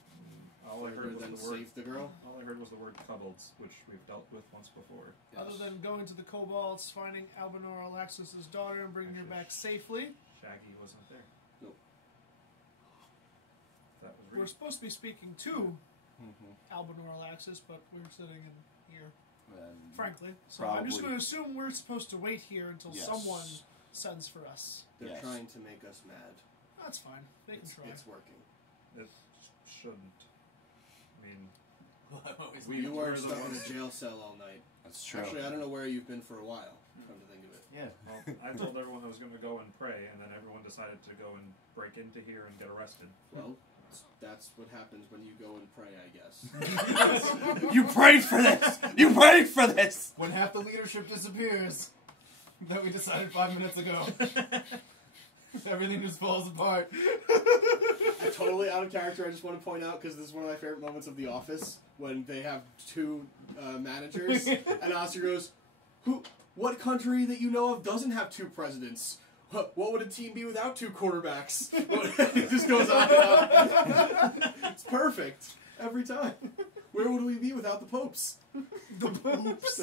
All I further heard was than the word. save the girl? All I heard was the word kobolds, which we've dealt with once before. Other than going to the Kobolds, finding Albinor Alaxis' daughter, and bringing her back safely. Shaggy wasn't there. Nope. That was We're real. supposed to be speaking to Albinor Alaxis, but we're sitting in here, And frankly. So I'm just Probably. going to assume we're supposed to wait here until Yes. someone sends for us. They're Yes. trying to make us mad. That's fine. They can try. It's working. It shouldn't. I mean, You were were the stuck in a ones- jail cell all night. That's true. Actually, I don't know where you've been for a while, come to think of it. Yeah. well, I told everyone I was going to go and pray, and then everyone decided to go and break into here and get arrested. Well, that's what happens when you go and pray, I guess. You prayed for this! You prayed for this! When half the leadership disappears, that we decided 5 minutes ago. Everything just falls apart. Totally out of character. I just want to point out because this is one of my favorite moments of The Office when they have two managers, and Oscar goes, What country that you know of doesn't have two presidents? What would a team be without two quarterbacks? It just goes on and on. It's perfect every time. Where would we be without the popes? The Popes.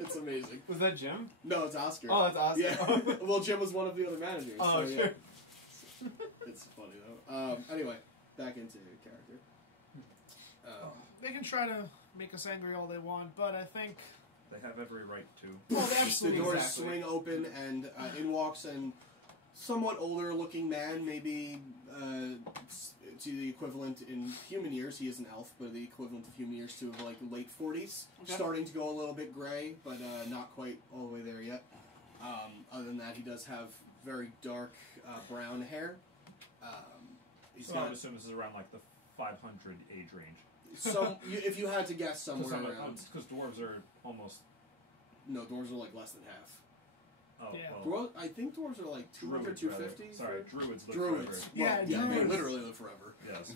It's amazing. Was that Jim? No, it's Oscar. Oh, that's awesome. Yeah. Well, Jim was one of the other managers. Oh, so, sure. Yeah. It's funny though. Anyway, back into character. They can try to make us angry all they want, but I think They have every right to. well, they The absolutely. doors Exactly. swing open, and in walks a somewhat older-looking man, maybe to the equivalent in human years. He is an elf, but the equivalent of human years to like late 40s. Okay. Starting to go a little bit gray, but not quite all the way there yet. Other than that, he does have very dark brown hair. He's So I got would assume this is around like the 500 age range. if you had to guess somewhere around. Because dwarves are almost. No, dwarves are like less than half. Oh, Yeah. well. I think dwarves are like 200, Druids, 250. rather. Sorry, druids live Druids. forever. Yeah, Well, yeah, they druids. literally live forever. Yes.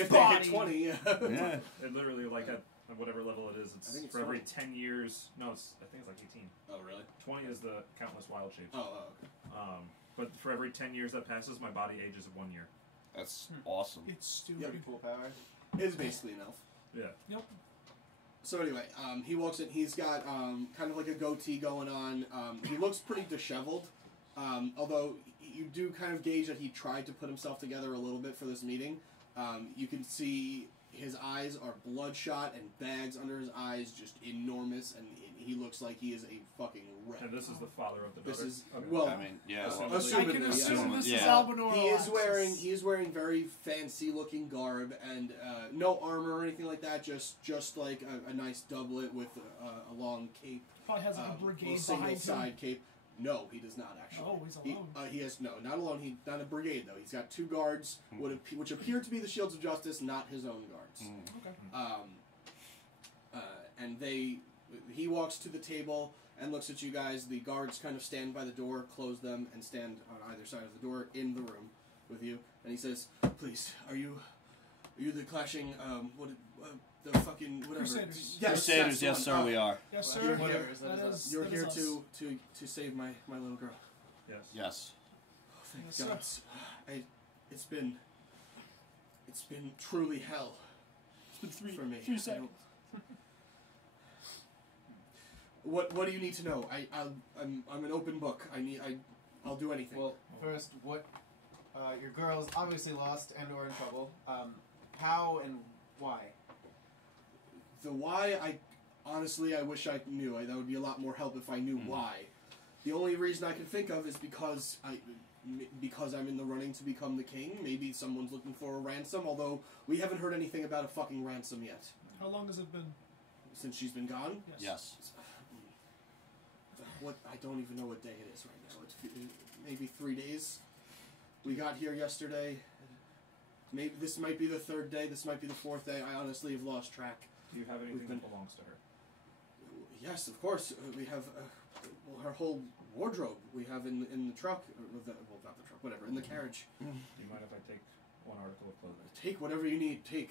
If they body. hit 20, yeah. Yeah. It literally, like, at whatever level it is, I think it's it's for every 20. 10 years. No, I think it's like 18. Oh, really? 20 is the countless wild shapes. Oh, okay. But for every 10 years that passes, my body ages 1 year. That's awesome. It's stupid. Yep. Cool power. It's basically an elf. Yeah. Yep. So anyway, he walks in. He's got kind of like a goatee going on. He looks pretty disheveled, although you do kind of gauge that he tried to put himself together a little bit for this meeting. You can see his eyes are bloodshot and bags under his eyes, just enormous, and he looks like he is a fucking wreck. And this is the father of the This daughter. is Okay. well. I mean, yeah. Assumedly. I can Assumedly, assume yeah. this is Yeah. Albinor. He is wearing very fancy looking garb and no armor or anything like that. Just like a nice doublet with a long cape. Probably has like a A brigade single behind him. side cape. No, he does not actually. Oh, he's alone. He has not alone. He not a brigade though. He's got two guards, which appear to be the Shields of Justice, not his own guards. Okay. And he walks to the table and looks at you guys. The guards kind of stand by the door, close them, and stand on either side of the door in the room with you. And he says, "Please, are you the Clashing the fucking whatever? Crusaders. Yes, Crusaders, that's the yes, one. sir, we are. Yes, Well, sir. you're here. That That is- You're that here is to save my little girl. Yes. Yes. Oh, thank Yes, God. It's been truly hell. It's been for me. 3 seconds. What do you need to know? I'm an open book. I'll do anything. Well, first, what? Your girl's obviously lost and or in trouble. How and why? The why, honestly, I wish I knew. That would be a lot more help if I knew why. The only reason I can think of is because I'm in the running to become the king. Maybe someone's looking for a ransom, although we haven't heard anything about a fucking ransom yet. How long has it been? Since she's been gone? Yes. What? I don't even know what day it is right now. It's maybe 3 days. We got here yesterday. Maybe this might be the third day. This might be the fourth day. I honestly have lost track. Do you have anything been- that belongs to her? Yes, of course. We have her whole wardrobe. We have in the truck. Not the truck. Whatever. In the carriage. Do you mind if I take one article of clothing? Take whatever you need. Take.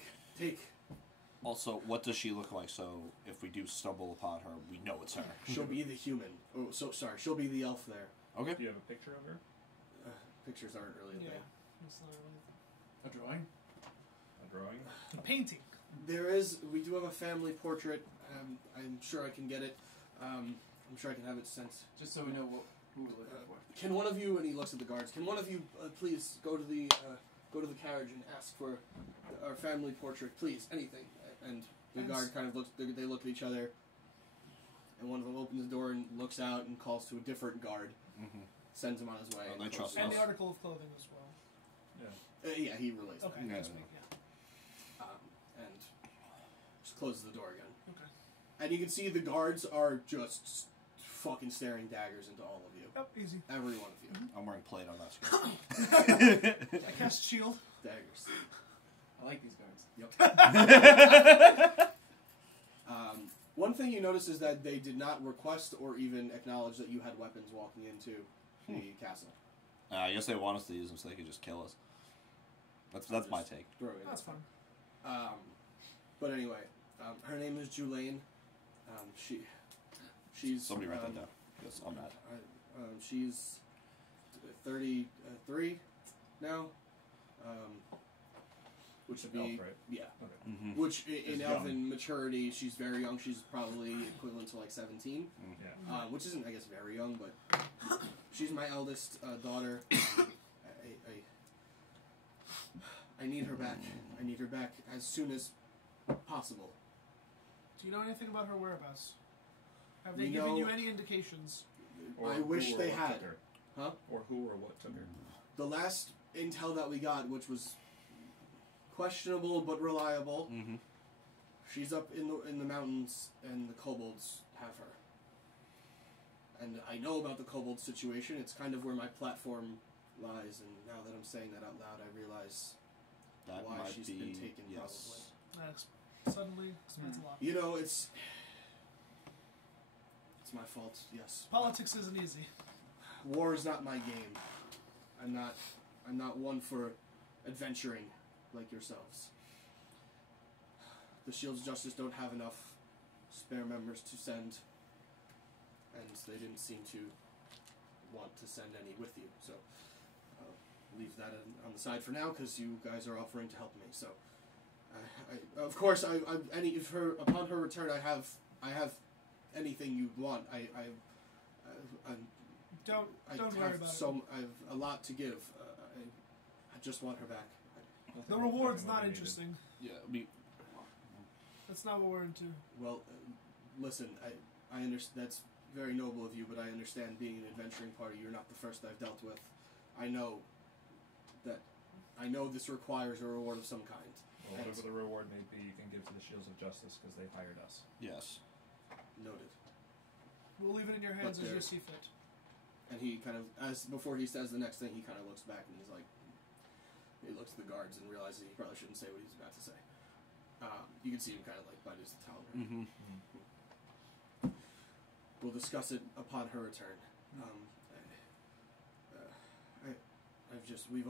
Also, what does she look like? So if we do stumble upon her, we know it's her. She'll be the human. Oh, so sorry. She'll be the elf there. Okay. Do you have a picture of her? Pictures aren't really a Yeah. thing. It's not really A drawing? A drawing? a painting. We do have a family portrait. I'm sure I can get it. I'm sure I can have it sent. Just so we know who we're looking for. Can one of you, and he looks at the guards, can one of you please go to the carriage and ask for our family portrait, please, anything. And the Yes. guard kind of looks, they look at each other, and one of them opens the door and looks out and calls to a different guard, sends him on his way. Oh, and they closes trust And us. the article of clothing as well. Yeah. Yeah, he relays Okay, Yeah. that's me. Yeah. and just closes the door again. Okay. And you can see the guards are just fucking staring daggers into all of you. Yep, easy. Every one of you. I'm wearing plate on that screen. I cast shield. Daggers. I like these guards. One thing you notice is that they did not request or even acknowledge that you had weapons walking into the castle. I guess they want us to use them so they can just kill us. That's my take. That's fun. But anyway, her name is Julaine. She's Somebody write that down. Yes, I'm not. She's 33 now. Which would be Elf, right? yeah. Okay. Mm-hmm. Which in young. elven maturity, she's very young. She's probably equivalent to like 17, Yeah. which isn't, I guess, very young, but she's my eldest daughter. I need her back. I need her back as soon as possible. Do you know anything about her whereabouts? Have they We given know- you any indications? Or I wish who or they what had. took her. Huh? Or who or what took her. The last intel that we got, which was questionable but reliable, Mm-hmm. she's up in the mountains, and the kobolds have her. And I know about the kobold situation. It's kind of where my platform lies. And now that I'm saying that out loud, I realize That why might she's be been taken. yes. That suddenly explains a lot. You know, it's my fault. Yes, Politics isn't easy. war is not my game. I'm not one for adventuring like yourselves. The Shields of Justice don't have enough spare members to send, and they didn't seem to want to send any with you. So leave that on the side for now, because you guys are offering to help me. So, of course, upon her return, I have anything you want. I Don't worry have about it. I have a lot to give. I just want her back. The reward's Nothing not will be interesting. Yeah. That's not what we're into. Well, listen, I understand. That's very noble of you, but I understand being an adventuring party. You're not the first I've dealt with. I know this requires a reward of some kind. Well, whatever the reward may be, you can give to the Shields of Justice because they hired us. Yes. Noted. We'll leave it in your hands But as you there- see fit. And he kind of, before he says the next thing, he kind of looks back and he's like, he looks at the guards and realizes he probably shouldn't say what he's about to say. You can see him kind of like bite his tongue. Mm-hmm. We'll discuss it upon her return. We've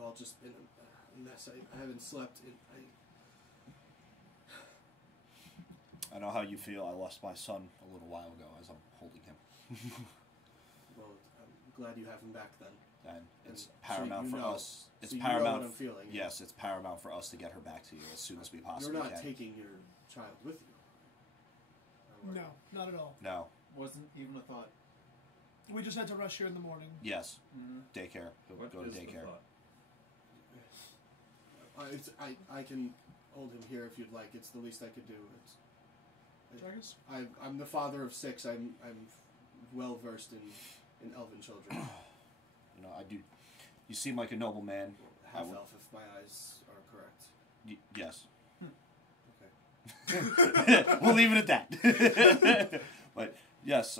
all just been a mess. I haven't slept. I know how you feel. I lost my son a little while ago as I'm holding him. Well, I'm glad you have him back then. And it's So paramount you for know- us. It's so you paramount. know what I'm feeling. Yes, it's paramount for us to get her back to you as soon as we possibly You're not can. taking your child with you. No, not at all. No. Wasn't even a thought. We just had to rush here in the morning. Yes. Mm-hmm. Daycare. He'll What go to is the daycare. thought? I can hold him here if you'd like. It's the least I could do. Drekas? I'm the father of 6. I'm well versed in elven children. You know, I do. You seem like a noble man. Half elf, if my eyes are correct. Yes. Okay. We'll leave it at that. But yes,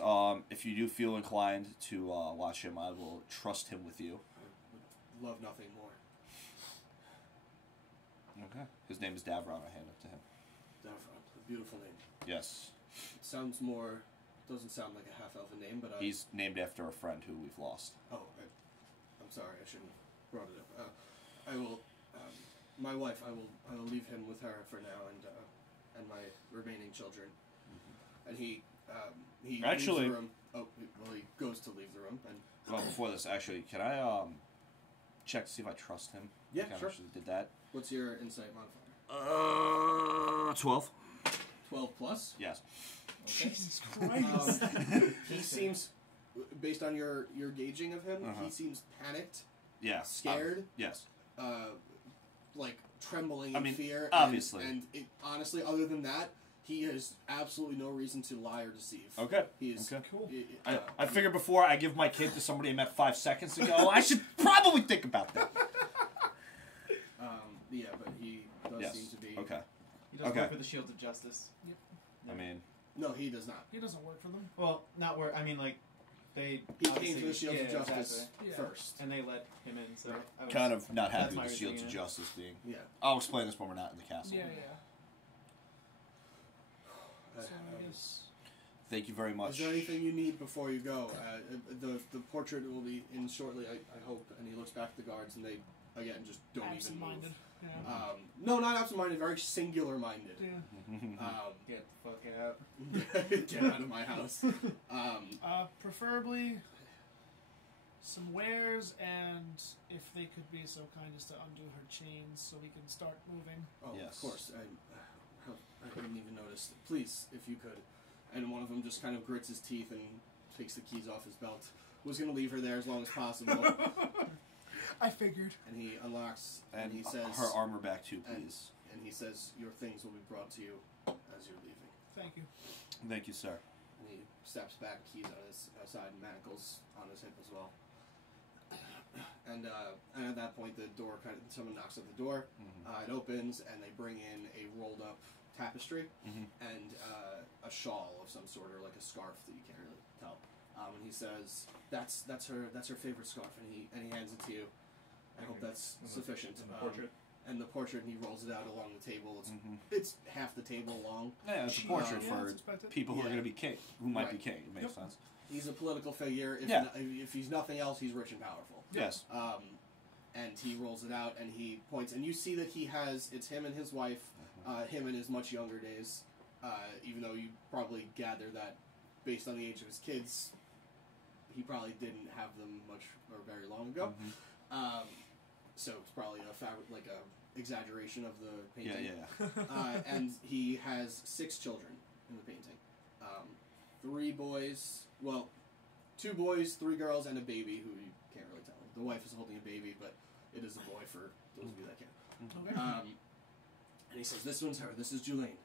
if you do feel inclined to watch him, I will trust him with you. I would love nothing more. Okay. His name is Davron. I hand it to him. Davron, a beautiful name. Yes. It sounds more. Doesn't sound like a half elven name, but He's named after a friend who we've lost. Oh, I'm sorry. I shouldn't have brought it up. I will. My wife. I will leave him with her for now, and my remaining children. And he Actually- leaves the room. Oh, well, he goes to leave the room, and Well, before this, actually, can I check to see if I trust him? Yeah, Like I sure. actually did that. what's your insight modifier? 12. 12 plus. Yes. Jesus Christ. He seems, based on your gauging of him, Uh-huh. he seems panicked, Yeah. scared, Yes. like trembling I in mean, fear. obviously. And honestly, other than that, he has absolutely no reason to lie or deceive. Okay. He is Okay. Cool. I figured before I give my kid to somebody I met 5 seconds ago, I should probably think about that. Yeah, but he does Yes. seem to be. Okay. He does Okay. work for the Shields of Justice. I mean, No, he does not. He doesn't work for them. Well, not where. I mean, like they. He came obviously- to the Shields of yeah, Justice exactly. Yeah. first. and they let him in. So Right. I was, kind of not happy That's my with the Shields of reasoning, Justice being. Yeah. I'll explain this when we're not in the castle. Yeah. Uh, So I guess Thank you very much. Is there anything you need before you go? The portrait will be in shortly, I hope. And he looks back at the guards, and they, again, just don't even move. Absent-minded. Yeah. No, not absent-minded, very singular-minded. Yeah. Get the fuck out. Get out of my house. Preferably some wares, and if they could be so kind as to undo her chains so we can start moving. Oh, Yes. of course. I didn't even notice. Please, if you could. And one of them just kind of grits his teeth and takes the keys off his belt. Was going to leave her there as long as possible. I figured. And he unlocks, and he says... her armor back too, please. And he says, your things will be brought to you as you're leaving. Thank you. Thank you, sir. And he steps back, keys on his side, manacles on his hip as well. And at that point, the door someone knocks at the door. It opens, and they bring in a rolled up tapestry and a shawl of some sort, or like a scarf that you can't really tell. And he says, "That's her favorite scarf," and he hands it to you. I hope that's sufficient. And the portrait. And the portrait, and he rolls it out along the table. It's half the table long. Yeah, it's a portrait Yeah, for that's expected. people who are Yeah. going to be king, who might Right. be king. It makes sense. He's a political figure. If he's nothing else, he's rich and powerful. Yes. And he rolls it out, and he points, and you see that it's him and his wife, him in his much younger days, even though you probably gather that based on the age of his kids, he probably didn't have them much or very long ago. So it's probably a exaggeration of the painting. Yeah. And he has 6 children in the painting. 3 boys, 2 boys, 3 girls, and a baby who you can't really tell. The wife is holding a baby, but it is a boy for those of you that can. Okay. And he says, "This one's her. This is Julaine.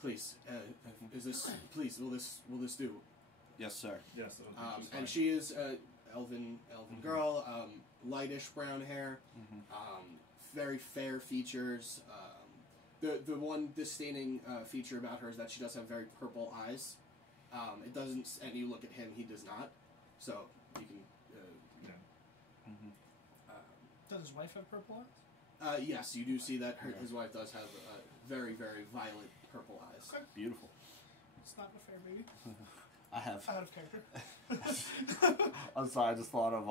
Please, will this do?" Yes, sir. Yes. And she is elven girl, lightish brown hair, very fair features. The one distinguishing feature about her is that she does have very purple eyes. It doesn't, and you look at him, he does not. So you can. Does his wife have purple eyes? Yes, you do see that his wife does have very, very violet purple eyes. Okay. Beautiful. It's not a fair baby. I have. Out of character. I'm sorry. I just thought of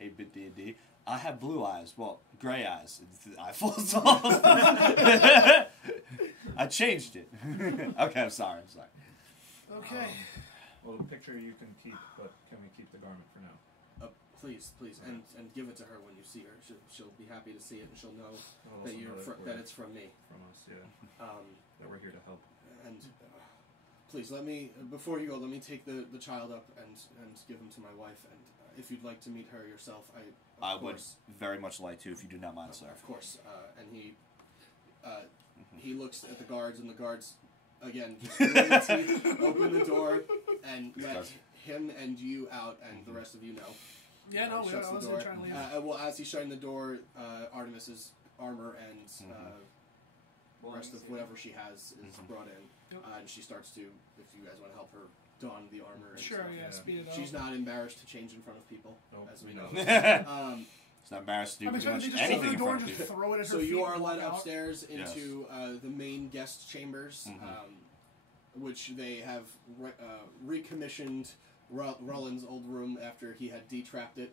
8-bit D&D. I have blue eyes. Well, gray eyes. The eye falls off. I changed it. Okay, I'm sorry. Okay. Well, the picture you can keep, but can we keep the garment for now? Please, and give it to her when you see her. She'll be happy to see it, and she'll know Well, that also know that it's from me. from us, yeah. That we're here to help. And please let me, before you go, let me take the child up and give him to my wife. And if you'd like to meet her yourself, I of would course, very much like to, if you do not mind, sir. Of course. And he looks at the guards, and the guards again just grit their teeth, open the door, and let him and you out, and the rest of you know. Yeah, no, He I shuts the was door. trying to leave. Well, as he's shutting the door, Artemis's armor and the rest of whatever she has is brought in, Yep. and she starts to, if you guys want to help her don the armor. And Sure, stuff. yeah, speed it up. She's not embarrassed to change in front of people, Nope. as we know. It's not embarrassed to do I'm pretty expecting much to just open anything the in door front and of just people. throw it at her So feet you are and led walk out. upstairs into the main guest chambers, which they have recommissioned Ruland's old room after he had detrapped it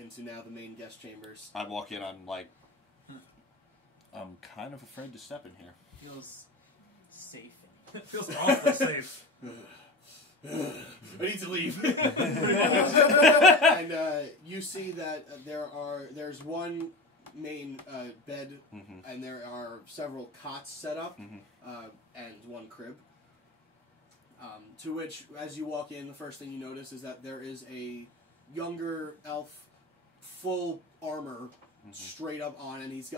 into now the main guest chambers. I walk in, I'm like, I'm kind of afraid to step in here. Feels safe. It feels awfully safe. I need to leave. And you see that there's one main bed, and there are several cots set up, and one crib. To which, as you walk in, the first thing you notice is that there is a younger elf, full armor, straight up on, and he's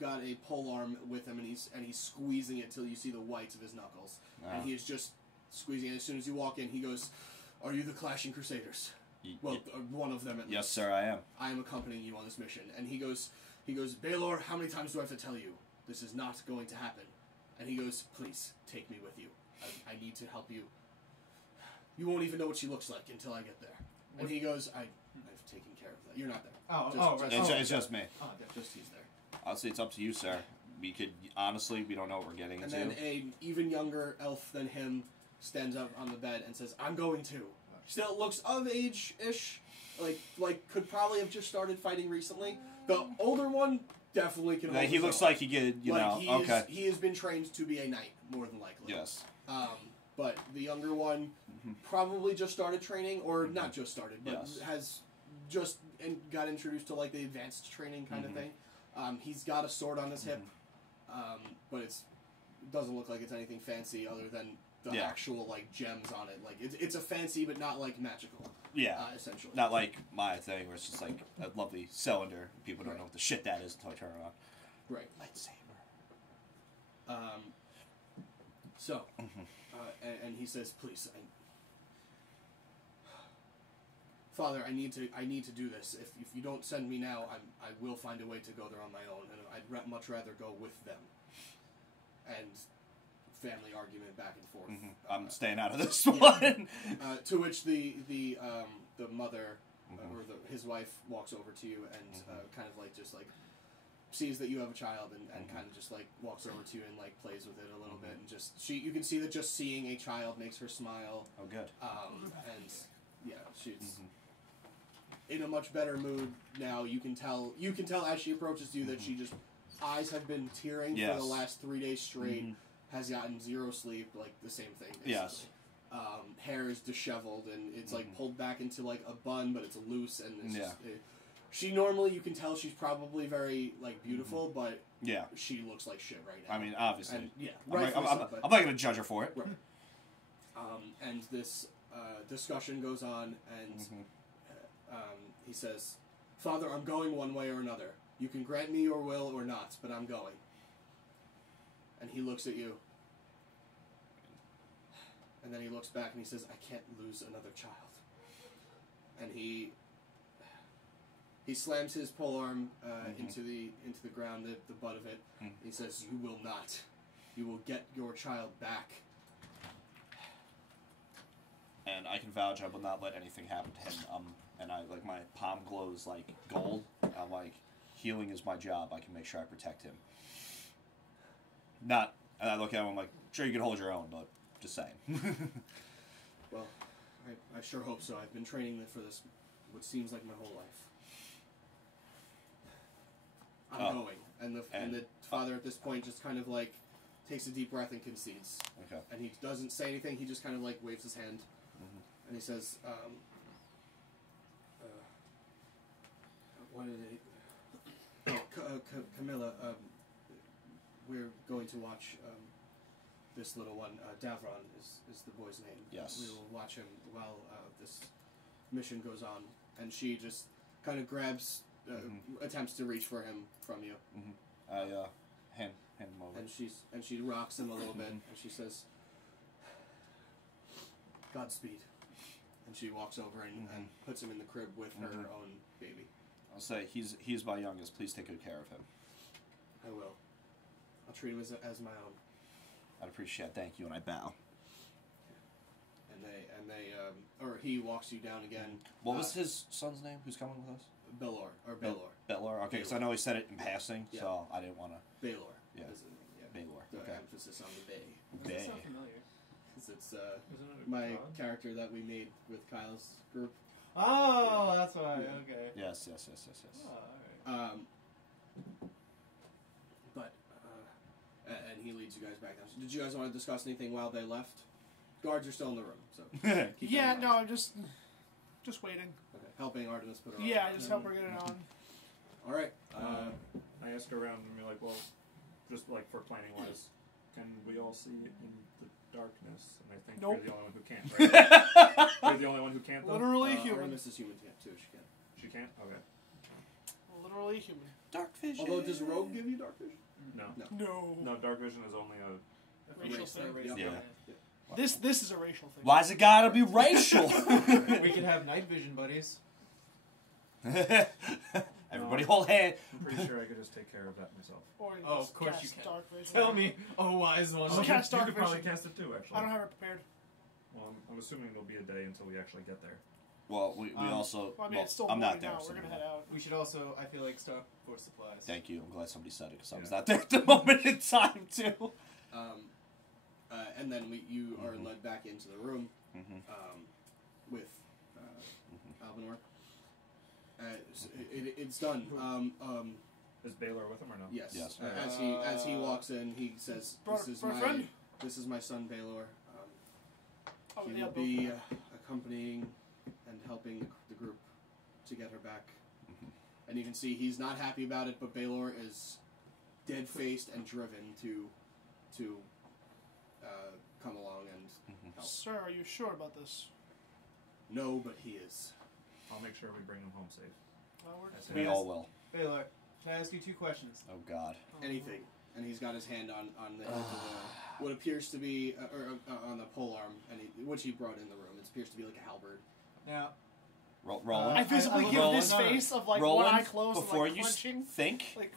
got a pole arm with him, and he's squeezing it till you see the whites of his knuckles, and he is just squeezing it. As soon as you walk in, he goes, "Are you the Clashing Crusaders?" Well, one of them at least. Yes, sir, I am. I am accompanying you on this mission. And he goes, "Baylor, how many times do I have to tell you? This is not going to happen." And he goes, "Please, take me with you. I need to help you. You won't even know what she looks like until I get there." And he goes, I've taken care of that. You're not there. It's just me. Just he's there. Honestly, it's up to you, sir. We don't know what we're getting And into. then an even younger elf than him stands up on the bed and says, "I'm going too." Still looks of age-ish, like could probably have just started fighting recently. The older one definitely can. He looks like he could, He has been trained to be a knight, more than likely. Yes. But the younger one probably just started training, or not just started, but has just got introduced to like the advanced training kind of thing. He's got a sword on his hip, but it doesn't look like it's anything fancy other than the actual like gems on it. Like it's a fancy, but not like magical. Yeah, essentially. Not like my thing where it's just like a lovely cylinder. People don't know what the shit that is until I turn it on. Right. Lightsaber. And he says, "Please, Father, I need to do this. If you don't send me now, I will find a way to go there on my own, and I'd much rather go with them." And family argument back and forth. I'm staying out of this one. To which the mother or his wife walks over to you and kind of like just like sees that you have a child and kind of just like walks over to you and like plays with it a little bit, and just you can see that just seeing a child makes her smile. Oh, good. And yeah, she's in a much better mood now. You can tell as she approaches you that she just eyes have been tearing for the last 3 days straight. Has gotten zero sleep, like the same thing. Basically. Yes. Hair is disheveled and it's like pulled back into like a bun, but it's loose and it's just. She normally, you can tell she's probably very like beautiful, but she looks like shit right now. I mean, obviously, and, I'm not going to judge her for it. Right. And this discussion goes on, and he says, "Father, I'm going one way or another. You can grant me your will or not, but I'm going." And he looks at you, and then he looks back and he says, "I can't lose another child." And he slams his polearm into the ground, the butt of it. He says, "You will not. You will get your child back." And I can vouch I will not let anything happen to him. And I like my palm glows like gold. I'm like, healing is my job. I can make sure I protect him. And I look at him, I'm like, sure you can hold your own, but just saying. Well, I sure hope so. I've been training for this, what seems like my whole life. I'm going. And the father at this point just kind of like takes a deep breath and concedes. Okay. And he doesn't say anything, he just kind of like waves his hand. And he says, what did Camilla, we're going to watch this little one. Davron is the boy's name. Yes. We will watch him while this mission goes on. And she just kind of grabs, attempts to reach for him from you. I hand him over. And she rocks him a little bit, and she says, "Godspeed." And she walks over and puts him in the crib with her own baby. I'll say, he's my youngest. Please take good care of him. I will. I'll treat him as my own. I'd appreciate it. Thank you, and I bow. Or he walks you down again. What was his son's name? Who's coming with us? Belor. Belor. Okay, because I know he said it in passing, so I didn't want to. Baylor. Yeah. Baylor. The Okay. emphasis on the bay. Does that sound familiar? It's my character that we made with Kyle's group. Oh, that's why. Okay. Yes. Oh, all right. And he leads you guys back down. So did you guys want to discuss anything while they left? Guards are still in the room, so keep Yeah, that in no, mind. I'm just waiting. Okay. Helping Artemis put her on. Yeah, just help her get it on. All right. I ask around and be like, well, just like for planning wise, can we all see in the darkness? And I think Nope. you're the only one who can't, right? You're the only one who can't, though? Literally human. Artemis is human too. She can. She can't? Okay. Literally human. Dark vision. Although, does Rogue give you dark vision? No. No. No, dark vision is only a... Racial Race thing. thing. Yeah. This is a racial thing. Why's it gotta be racial? We can have night vision buddies. Everybody hold hand. I'm pretty sure I could just take care of that myself. Or you Oh, just of course cast you can. Dark vision. Tell me, oh wise one. Just cast you dark could probably vision. cast it too, actually. I don't have it prepared. Well, I'm assuming it'll be a day until we actually get there. Well, we also. Well, I mean, it's still I'm not morning there. now. so We're gonna no. head out. We should also, I feel like, stock for supplies. Thank you. I'm glad somebody said it because I was Yeah. not there at the moment in time too. and then you are led back into the room with Albanor. It's done. Is Baylor with him or no? Yes. Yes. As he walks in, he says, "This is my son Baylor. He will be accompanying and helping the group to get her back." And you can see he's not happy about it, but Baylor is dead-faced and driven to come along and help. Sir, are you sure about this? No, but he is. I'll make sure we bring him home safe. We all will. Baylor, can I ask you 2 questions? Oh God. Anything. And he's got his hand on the what appears to be on the pole arm, which he brought in the room. It appears to be like a halberd. Now, Roland. I physically give Roland, this face of like Roland, one eye closed before and like you clenching.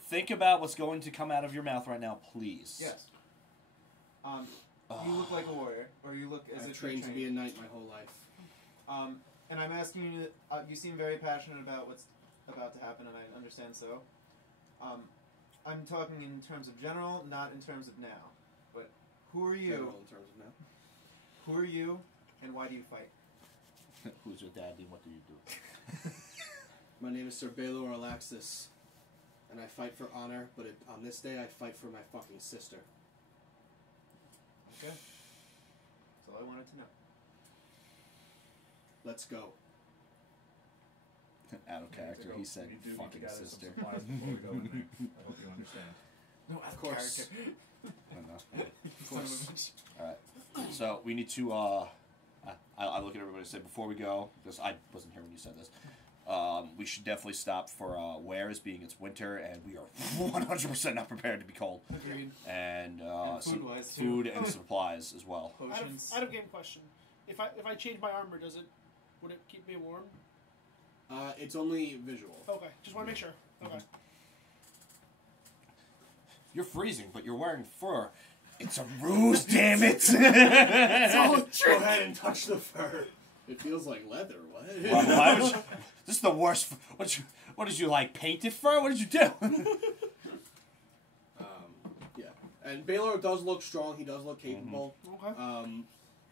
think about what's going to come out of your mouth right now, please. yes. You look like a warrior, or you look as I've if you're trained to be a knight my whole life. And I'm asking you. You seem very passionate about what's about to happen, and I understand so. I'm talking in terms of general, not in terms of now. But who are you? General in terms of now. Who are you, and why do you fight? Who's your daddy? What do you do? My name is Sir Baylor Alaxis, and I fight for honor, but on this day I fight for my fucking sister. Okay. That's all I wanted to know. Let's go. Out of character, he said, We do need to "Fucking gather some sister." supplies before we go in there. I hope you understand. No, Of course. Of course. All right. So we need to. I look at everybody and say before we go, because I wasn't here when you said this. We should definitely stop for wares, being it's winter and we are 100% not prepared to be cold. Agreed. And some food-wise, too. food and supplies as well. Potions. Out of game question. If I change my armor, would it keep me warm? It's only visual. Okay, just want to make sure. Okay. You're freezing, but you're wearing fur. It's a ruse, damn it! It's all a Go trick. ahead and touch the fur. It feels like leather. What? Why would you, this is the worst. What did you like? Painted fur? What did you do? Yeah. And Baylor does look strong. He does look capable. Okay.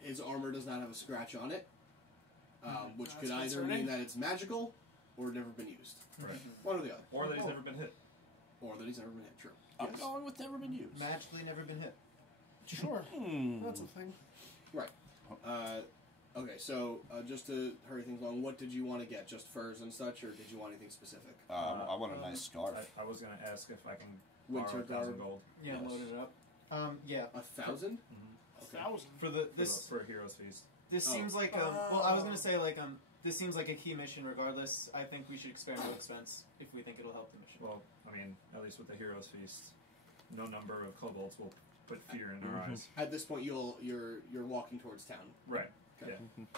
His armor does not have a scratch on it, which That's could either concerning. mean that it's magical or never been used. Right. One or the other. Or that he's never been hit. Or that he's never been hit. True. I'm Yes. going with never been used. Magically never been hit. Sure. Hmm. That's a thing. Right. Okay, so just to hurry things along, what did you want to get? Just furs and such, or did you want anything specific? I want a nice scarf. I was going to ask if I can Winter borrow 1,000 garb. gold Yeah, Yes. load it up. Yeah. 1,000? Mm-hmm. 1,000. For this for a hero's feast. this Oh. seems like well, I was gonna say like this seems like a key mission. Regardless, I think we should spare no expense if we think it'll help the mission. Well, I mean, at least with the hero's feast, no number of kobolds will put fear in our eyes. At this point, you're walking towards town. Right. Okay.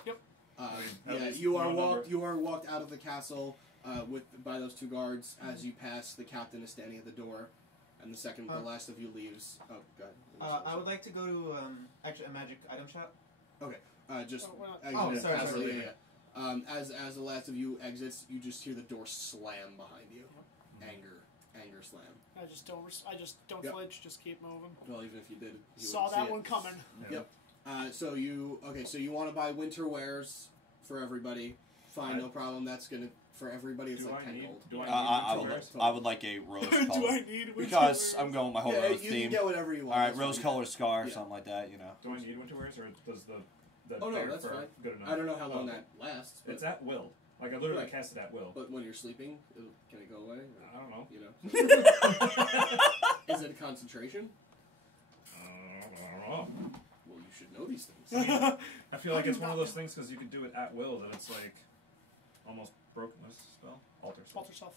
Yeah. At Yeah, least you are no number. walked out of the castle by those 2 guards. As you pass, the captain is standing at the door, and the last of you leaves. Oh, God. I would like to go to actually a magic item shop. Just Oh, we're not- exit Oh, the sorry, castle, sorry. yeah. As the last of you exits, you just hear the door slam behind you. Anger slam. I just don't Yep. flinch. Just keep moving. Well, even if you did, you Saw wouldn't see that it. one coming. Yeah. Yep. So you want to buy winter wares for everybody? Fine, no problem. That's gonna for everybody. It's Do like I 10 need? gold. Do I I need would, winter I would like a rose Do color. I need winter Because wears? I'm going my whole Yeah, rose you theme. can get whatever you want. All right, That's rose fine. color scar, Yeah. something like that. You know. Do I need winter wears, or does the Oh no, bear that's fur fine. good enough? I don't know how long Okay. that lasts. But, It's at will. Like, I literally Right. cast it at will. but when you're sleeping, can it go away? I don't know. You know. Is it a concentration? I don't know. Well, you should know these things. I feel like it's one of those things because you can do it at will that it's like almost broken. This spell? Alter spell. Falter self.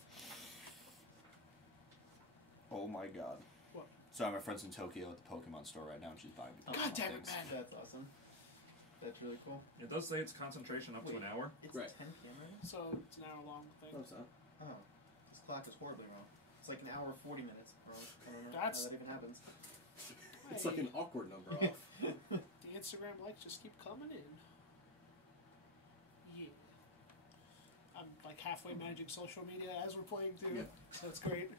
Oh my god. What? So my friend's in Tokyo at the Pokemon store right now, and she's buying me Pokemon God damn it, things. man. That's awesome. That's really cool. It does say it's concentration up to an hour. It's Right. 10 p.m. right now? So it's an hour long thing. No, it's not. Oh, this clock is horribly wrong. It's like an hour 40 minutes. Or, I don't know That's- how that even happens. It's like an awkward number off. The Instagram likes just keep coming in. Yeah. I'm like halfway managing social media as we're playing too, Yeah. so that's great.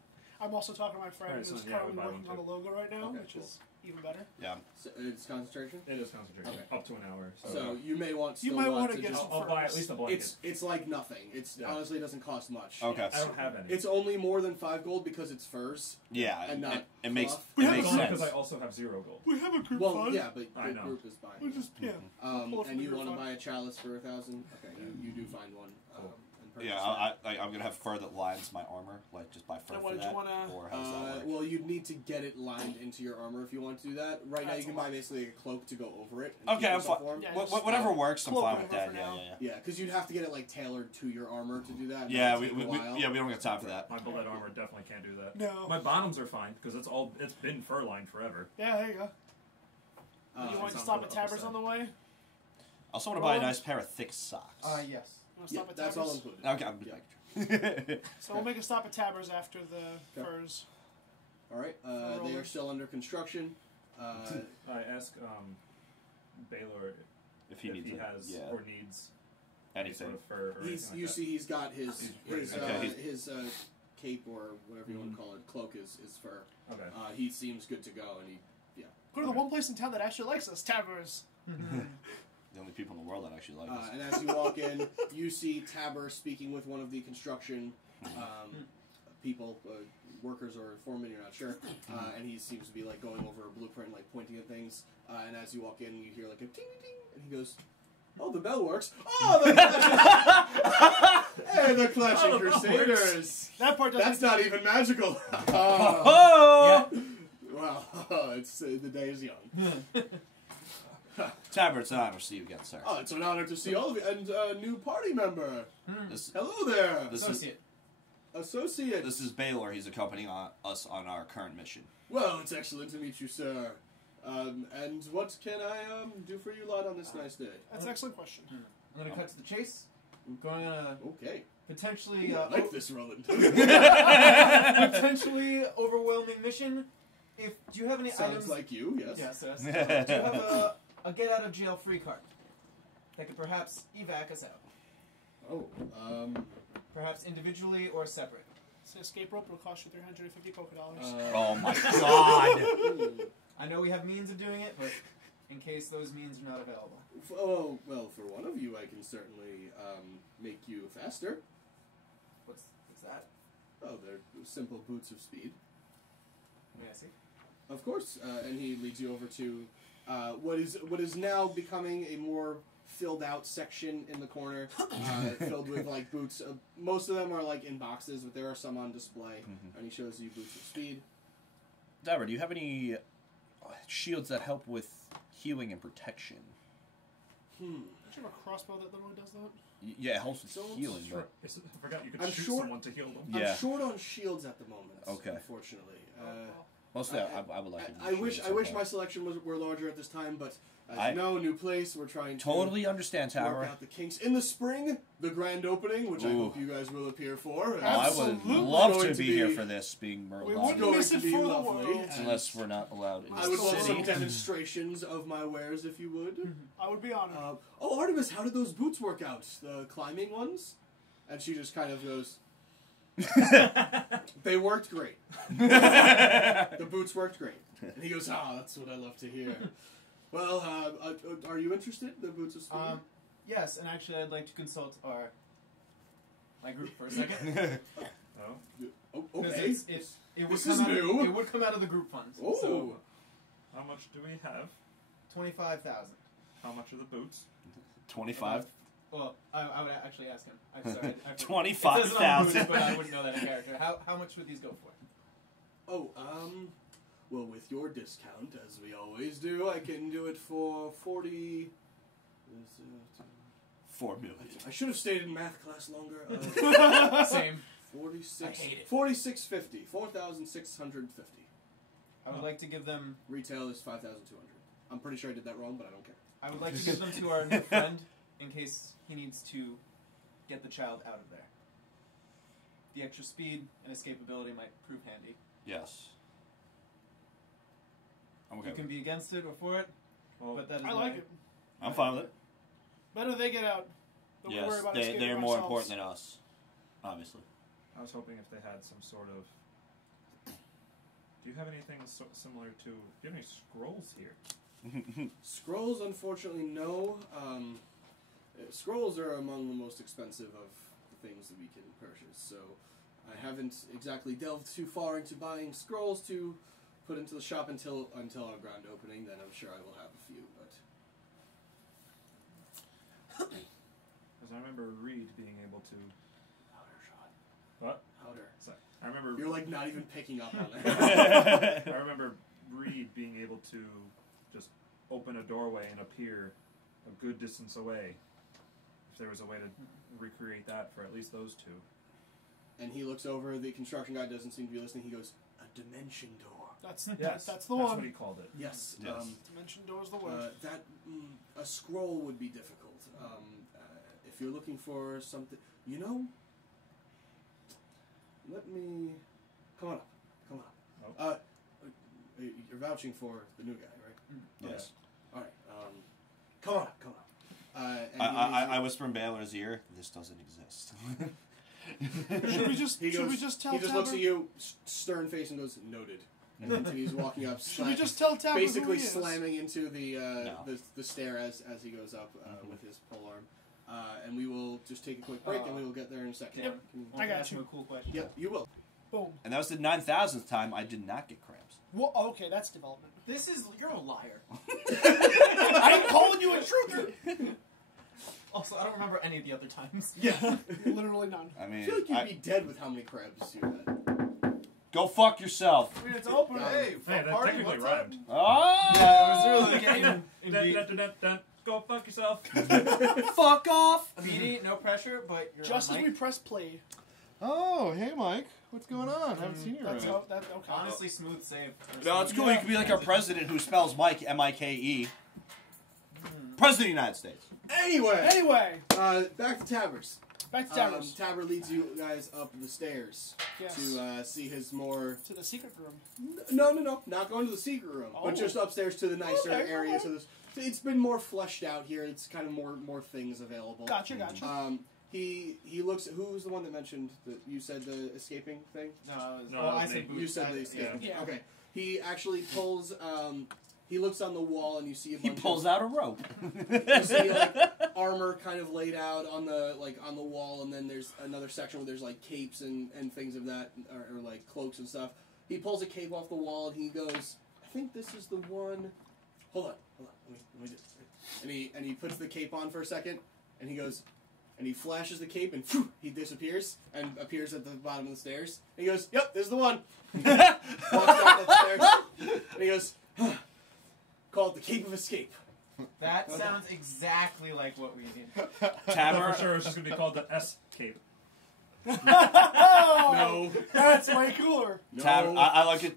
I'm also talking to my friend Alright, who's so yeah, I would currently buy working one on too. the logo right now, Okay, which cool. is even better. Yeah. So it's concentration. It is concentration, up to an hour. So you may want. You still might want want to get some I'll buy at first. least a blanket. It's like nothing. It's Yeah. honestly it doesn't cost much. Okay. I don't have any. It's only more than 5 gold because it's furs. Yeah, And not it makes cloth. We it have makes a- sense. because I also have 0 gold. We have a group Well, fund. yeah, but I the know. group is buying. We just pull it from And the you group want to fund. buy a chalice for 1,000? Okay, you do find one. Cool. And purchase Yeah, that. I'm gonna have fur that lines my armor, like just buy fur And for what did that. you wanna- Or how does that work? Well, you'd need to get it lined into your armor if you want to do that. Right now, That's you can a lot. buy basically a cloak to go over it. And Okay, keep I'm yourself fine. warm. Yeah, Whatever works, I'm cloak fine with over that. for Yeah, now. yeah, yeah. Yeah, because you'd have to get it like tailored to your armor to do that. and Yeah, that would take a while. we don't got time for that. My bullet armor definitely can't do that. No. My bottoms are fine because it's been fur lined forever. Yeah, there you go. Uh, you want to sounds stop good, at I'll Tabbers decide. on the way? I also want to buy a nice pair of thick socks. Yes. You want to yeah, stop at that's Tabbers? all included. Okay, I'm Yeah. So we'll make a stop at Tabbers after the Okay. furs. All right, they are still under construction. I ask Baylor if he needs it. has Yeah. or needs any Anything. sort of fur or anything like You that. see, he's got his Okay, his cape or whatever you want to call it, cloak is fur. Okay. He seems good to go, and Go to the Okay. one place in town that actually likes us, Tabbers. The only people in the world that actually like us. and as you walk in, you see Tabber speaking with one of the construction people, workers or foreman, you're not sure, and he seems to be like going over a blueprint and like pointing at things. And as you walk in, you hear like a ting ting, and he goes, "Oh, the bell works! Oh, the hey, the Clashing Oh, the bell Crusaders! That part doesn't. That's not even magical." Oh! Well, it's the day is young. Tabber, it's an honor to see you again, sir. Oh, it's an honor to see all of you, and a new party member. This, Hello there, this is associate. this is Baylor. He's accompanying us on our current mission. Well, it's excellent to meet you, sir. And what can I do for you lot on this nice day? That's an excellent question. I'm going to cut to the chase. I'm going on a Okay. potentially I like this, Ruland. potentially overwhelming mission. Do you have any Sounds items? like you, yes. Yes, yes. Do you have a get out of jail free card that could perhaps evac us out, Oh, perhaps individually or separate? So escape rope will cost you $350 polka dollars. Oh my god! I know we have means of doing it, but in case those means are not available. Oh, well, for one of you, I can certainly make you faster. What's that? Oh, they're simple boots of speed. May I see? Of course, and he leads you over to what is now becoming a more filled out section in the corner, filled with like boots. Most of them are like in boxes, but there are some on display. And he shows you boots of speed. Tabber, do you have any shields that help with healing and protection? Don't you have a crossbow that literally does that? Yeah, it helps with So healing, Sure. but I forgot you could I'm shoot sure- someone to heal them. Yeah. I'm short on shields at the moment. Okay. Unfortunately. mostly I would like. I wish my selection were larger at this time, but as I you know, new place. We're trying to totally understand, work Tower. out the kinks. In the spring, the grand opening, which I Ooh. hope you guys will appear for. Oh, I would Absolutely. love Going to to be be- here for this, being We Merlin. wouldn't going miss to it be for the lovely. world. Unless we're not allowed in I the would love city. some demonstrations of my wares, if you would. I would be honored. Oh, Artemis, how did those boots work out? The climbing ones? And she just kind of goes, they worked great. The boots worked great. And he goes, that's what I love to hear. Well, are you interested? The boots of speed? Yes, and actually I'd like to consult my group for a second. Oh. Oh, Because okay. it would This come is out new. Of, it would come out of the group funds. Oh. So How much do we have? 25,000. How much are the boots? 25. Well, I would actually ask him. I'm sorry. I 25,000. but I wouldn't know that in character. How much would these go for? Oh, well, with your discount, as we always do, I can do it for 40... 4 million. I should have stayed in math class longer. Same. 46... I hate it. 4650. 4,650. I would like to give them. Retail is 5,200. I'm pretty sure I did that wrong, but I don't care. I would like to give them to our new friend in case he needs to get the child out of there. The extra speed and escapability might prove handy. Yes. I'm okay. You can be against it or for it, Well, but that is I like it. I'm fine with it. Better they get out. Than we worry Yes, about escaping they're more ourselves. important than us, obviously. I was hoping if they had some sort of Do you have anything similar to? Do you have any scrolls here? Scrolls, unfortunately, no. Scrolls are among the most expensive of the things that we can purchase, so I haven't exactly delved too far into buying scrolls to put into the shop until our grand opening. Then I'm sure I will have a few, but Because I remember Reed being able to. powder shot. What? Powder. Sorry. I remember. You're like not even picking up on that. I remember Reed being able to just open a doorway and appear a good distance away. If there was a way to recreate that for at least those two. And he looks over. The construction guy doesn't seem to be listening. He goes, "A dimension door." That's Yes, that's the That's one. what he called it. Yes. Yes. Dimension door's the word. A scroll would be difficult. If you're looking for something, you know. Let me come on up. Come on up. You're vouching for the new guy, right? Yes. All right. Come on up. Come on up. And I whisper in Baylor's ear, this doesn't exist. Should we just he tell He just Tabor? looks at you, stern face, and goes, "Noted." And continues walking up. Should we just tell Tabor basically who he is? slamming into the No. the stair as he goes up with his polearm. And we will just take a quick break, and we will get there in a second. Yep. Can you- I got Ask you. him a cool question. Yep, you will. Boom. And that was the 9,000th time I did not get cramps. Well, okay, that's development. You're a liar. I ain't calling you a truther. Also, I don't remember any of the other times. Yeah. Literally none. I I mean, feel like you'd be dead with how many crabs you had. go fuck yourself. I mean, it's open. Hey, Hey, that technically rhymed. Oh! Yeah, it was really Dun, dun, dun, dun. Go fuck yourself. fuck off. Beattie, no pressure, but you're Just on as mic. we press play. Oh, hey, Mike. What's going on? I haven't seen you That's around. okay. Honestly, smooth save. No, it's cool. You could be like our president who spells Mike, M-I-K-E. President of the United States. Anyway, Anyway, back to Tabers. back to Tabors. Tabor leads you guys up the stairs Yes. to see his more... To the secret room. No, not going to the secret room, Oh. but just upstairs to the nicer Okay, area. alright. So it's been more fleshed out here. It's kind of more things available. Gotcha. He looks. Who was the one that mentioned that you said the escaping thing? No, it was, No, well, I they- said boots. You said I- the escaping. yeah. Okay. He actually pulls. He looks on the wall and you see a He bunch pulls of, out a rope. You see like armor kind of laid out on the wall, and then there's another section where there's like capes and things of that, or like cloaks and stuff. He pulls a cape off the wall and he goes, "I think this is the one." Hold on. Let me just. And he puts the cape on for a second, and he goes, and he flashes the cape, and phew, he disappears and appears at the bottom of the stairs. And he goes, "Yep, this is the one." Walks down the stairs, and he goes, "Call it the Cape of Escape." That sounds exactly like what we need. For sure, it's just gonna be called the S cape. Oh, No. that's way cooler. No. I like it.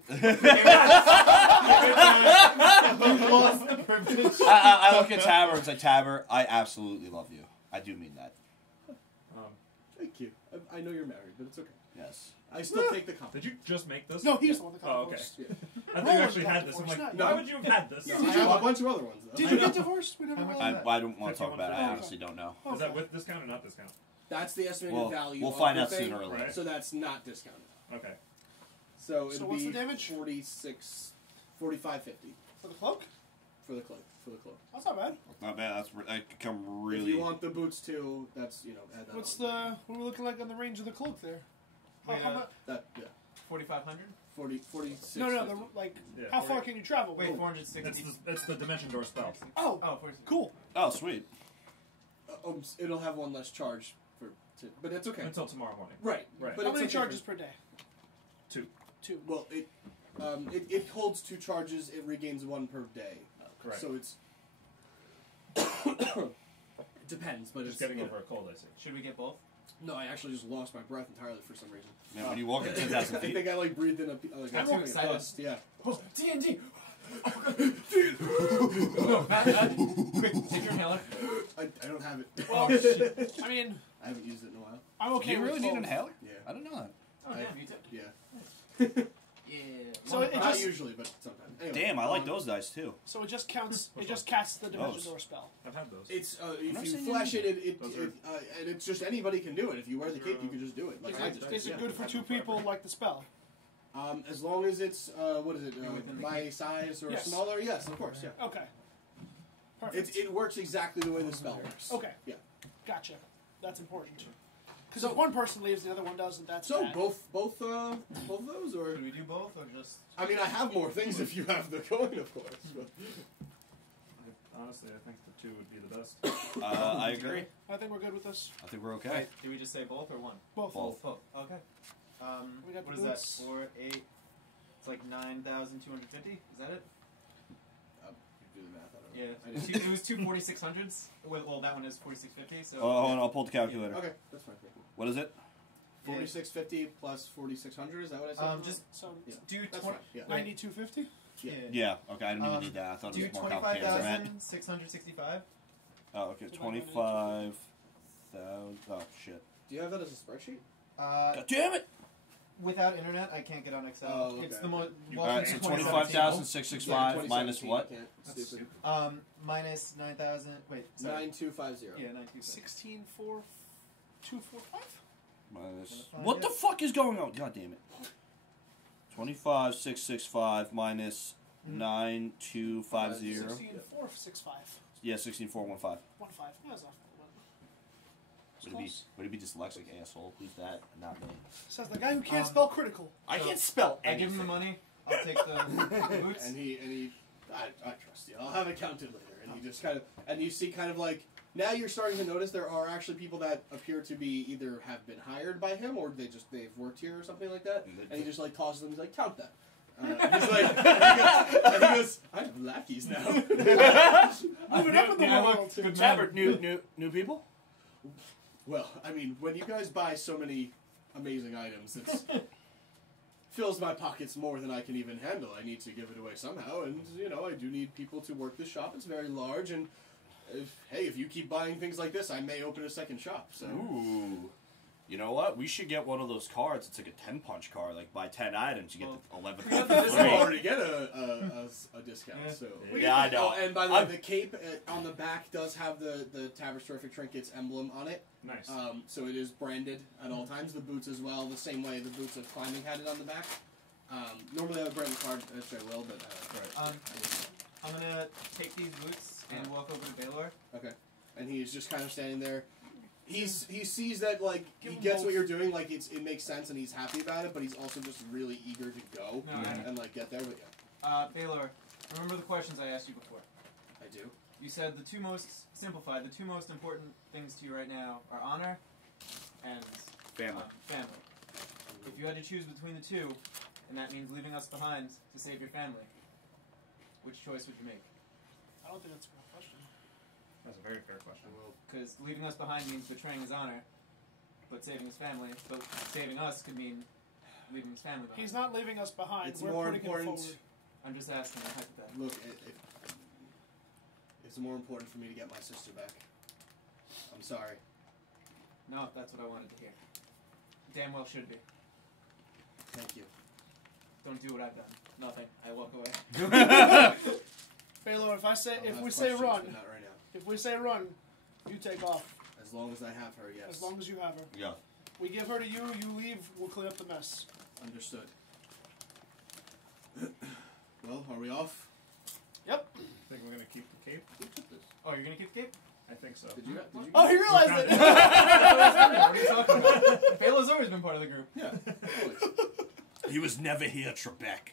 Lost the privilege. I look at Tabor and say, Tabor, I absolutely love you. I do mean that. Thank you. I know you're married, but it's okay. Yes. I still take the compliment. Did you just make this? No, he's the one that got Oh, okay. divorced. Yeah. I thought you actually Roland had got this. I'm divorced, like, not why you. would you have had this? No, Did I you have get- a bunch of other ones, though. Did you get divorced? We never How much realized is that. I don't want to talk about it. I Okay. honestly don't know. Is that with discount or not discount? That's the estimated Well, value. we'll of find the out thing, sooner or later. Right. So that's not discounted. Okay. So So it'll what's be the damage? 45.50 For the cloak? for the cloak. That's not bad. Not bad. That could come If really. you want the boots too, that's add that. What's on. what are we looking like on the range of the cloak there? Wait, How much? That 4,500? 46. No, Yeah, how far can you travel? Wait, Oh, 460. It's the dimension door spell. oh, Oh, 46. cool. Oh, sweet. It'll have one less charge but it's okay. Until tomorrow morning. Right. Right. But How it's many okay charges per day? 2. 2. Well, it holds 2 charges. It regains 1 per day. Correct. So it's it depends, but Just it's getting over a cold, I see. Should we get both? No, I actually just lost my breath entirely for some reason. Man, when you walk at 10,000 I feet. think I breathed in a I'm too excited. dust. Yeah. Oh, TNT! No, quick, take your inhaler. I don't have it. Well, shit. I mean, I haven't used it in a while. I'm Do okay you really with need an both. inhaler? Yeah. I don't know that. Oh, damn, you did. Yeah. Yeah. So it Not just usually, but sometimes. Anyway, Damn, I like those dice too. So it just counts. It just casts the dimension Those. door spell. I've had those. It's I've if never you seen flash you- it, Those are- and it's just anybody can do it. If you wear the cape, you can just do it. Like Is I it, did. is it Yeah. good for 2 people like the spell? As long as it's what is it? within the My cape. size or Yes. smaller? Yes, of course. Yeah. Okay. Perfect. It works exactly the way the spell works. Okay. Yeah. Gotcha. That's important. Because if one person leaves, the other one doesn't. That's So bad. both of those, or Should we do both or just? I mean, I have more things if you have the coin, of course. But. Honestly, I think the 2 would be the best. I agree. I think we're good with this. I think we're okay. Wait, did we just say both or one? Both. Both. Both. Okay. We got What the is that? boots. 4, 8. It's like 9,250. Is that it? Do the math. I don't know. Yeah. It was two 4600s. Well, that one is 4650. So. Oh, hold on, I'll pull the calculator. Okay, that's fine. What is it? 4650 plus 4600. Is that what I said? Just So Yeah. do That's 20. fine. Yeah. 92.50. Yeah. Yeah, okay, I didn't even Um, need that. I thought it Do was more complicated than that. 25,665. Oh, okay, So 25,000. Oh, shit. Do you have that as a spreadsheet? God damn it! Without internet, I can't get on Excel. Oh, okay. It's the most. Alright, so 2017. 25,665 minus 2017, what? you can't. That's Stupid. stupid. Minus 9,000. Wait, sorry. 9250. Yeah, 9,250. 16,425. Minus. What the fuck is going on? God damn it. 25,665 minus 9,250. 16,465. Yeah, 16,415. 1.5. That's not Would he be dyslexic, asshole? Who's that? Not me. Says the guy who can't spell critical. I So, can't spell I give him the money. I'll take the boots. And he, I trust you. I'll have it counted later. And he just kind of, and you see kind of like, now you're starting to notice there are actually people that appear to be either have been hired by him or they've worked here or something like that. And he just like tosses them. He's like, count that. He's like, and he goes, I have lackeys now. Moving up in the Yeah, world. look, good Tabard, man. new people? Well, I mean, when you guys buy so many amazing items, it fills my pockets more than I can even handle. I need to give it away somehow, and, you know, I do need people to work the shop. It's very large, and, if you keep buying things like this, I may open a second shop, so... Ooh. You know what? We should get one of those cards. It's like a 10-punch card. Like, buy 10 items, you get the 11th Yeah, one but for this You free. already get a discount, Yeah. so... Yeah, I know. Oh, and by the way, the cape on the back does have the Tabard's Terrific Trinkets emblem on it. Nice. So it is branded at all times. The boots as well, the same way the boots of climbing had it on the back. Normally I would brand the card, which I will, but I'm gonna take these boots and walk over to Baylor. okay. And he's just kind of standing there. He sees that like Give he him gets both. what you're doing, like it makes sense, and he's happy about it. But he's also just really eager to go No, I know. and like get there. But yeah, Baylor, remember the questions I asked you before? I do. You said the two most simplified, the two most important things to you right now are honor and Family. family. If you had to choose between the two, and that means leaving us behind to save your family, which choice would you make? I don't think that's a good question. That's a very fair question. Because leaving us behind means betraying his honor, but saving his family. But saving us could mean leaving his family behind. He's not leaving us behind. It's We're more putting him important. forward. I'm just asking a hypothetical. Look, it's more important for me to get my sister back. I'm sorry. No, that's what I wanted to hear. Damn well should be. Thank you. Don't do what I've done. Nothing. I walk away. Baylor, if I'll we say have run, questions, but not right now. if we say run, you take off. As long as I have her, yes. As long as you have her. Yeah. We give her to you. You leave. We'll clean up the mess. Understood. Well, are we off? Yep. I think we're gonna keep the cape. Who took this? Oh, you're gonna keep the cape? I think so. Did you? Oh, he realized it. What are you talking about? Baylor's always been part of the group. Yeah. Always. He was never here, Trebek.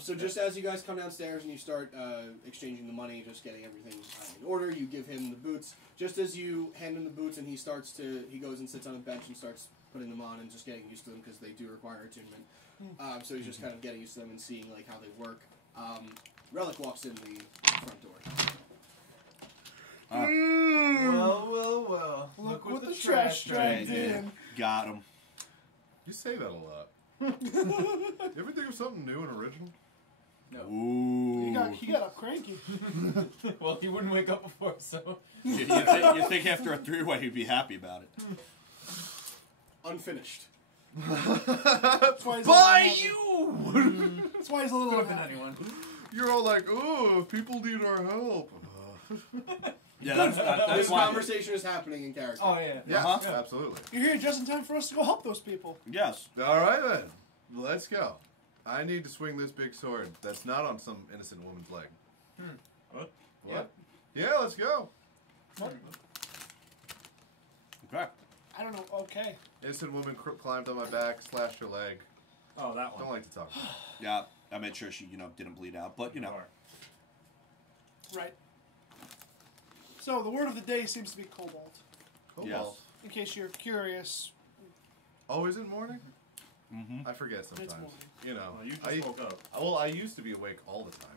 So just as you guys come downstairs and you start exchanging the money, just getting everything in order, you give him the boots. Just as you hand him the boots and he goes and sits on a bench and starts putting them on and just getting used to them because they do require attunement. So he's just kind of getting used to them and seeing like how they work. Relic walks in the front door. Well. Look what the trash dragged in. Got him. You say that a lot. You ever think of something new and original? No. Ooh. He got up cranky. Well, he wouldn't wake up before, so. You think after a three-way he'd be happy about it. Unfinished. That's why he's By a you! That's why he's a little Could have been unhappy. anyone. You're all like, oh, people need our help. Yeah, that's This why. conversation is happening in character. Oh, yeah. Yes, Uh-huh. absolutely. You're here just in time for us to go help those people. Yes. All right, then. Let's go. I need to swing this big sword that's not on some innocent woman's leg. What? What? Yeah, let's go. Okay. I don't know. Okay. Innocent woman climbed on my back, slashed her leg. Oh, that one. Don't like to talk about it. Yeah, I made sure she, didn't bleed out, but Right. So the word of the day seems to be cobalt. Cobalt. Yes. In case you're curious, Oh, is it morning? Mm-hmm. I forget sometimes. morning. You know. Well, you just woke up. Well, I used to be awake all the time.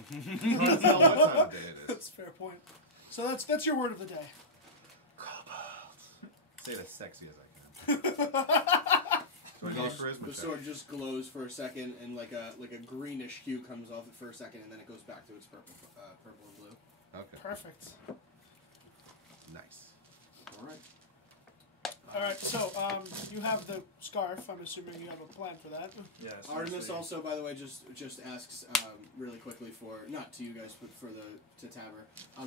So I tell what time of day it is. that's a fair point. So that's your word of the day. Say it as sexy as I can. So I need a charisma The check. sword just glows for a second, and like a greenish hue comes off it for a second, and then it goes back to its purple and blue. Okay. Perfect. Nice. All right. All right. So you have the scarf. I'm assuming you have a plan for that. Yeah. Artemis seriously. also, by the way, just asks really quickly for, not to you guys, but for to Taber.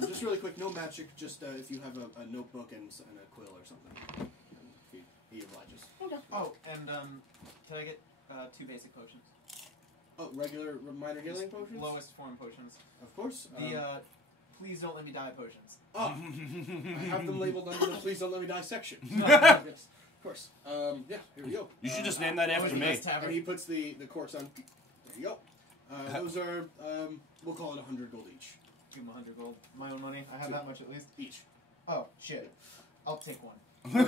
Just really quick, no magic. Just if you have a notebook and a quill or something, and he obliges. Okay. Oh, and can I get 2 basic potions? Oh, regular minor healing potions. Lowest form potions. Of course. The please don't let me die potions. I have them labeled under the please don't let me die section. Yes, of course. Yeah, here we go. You should just name that after me. And he puts the corks on. There you go. Those are, we'll call it 100 gold each. Give him 100 gold. My own money. I have that much at least. Each. Oh shit! I'll take one.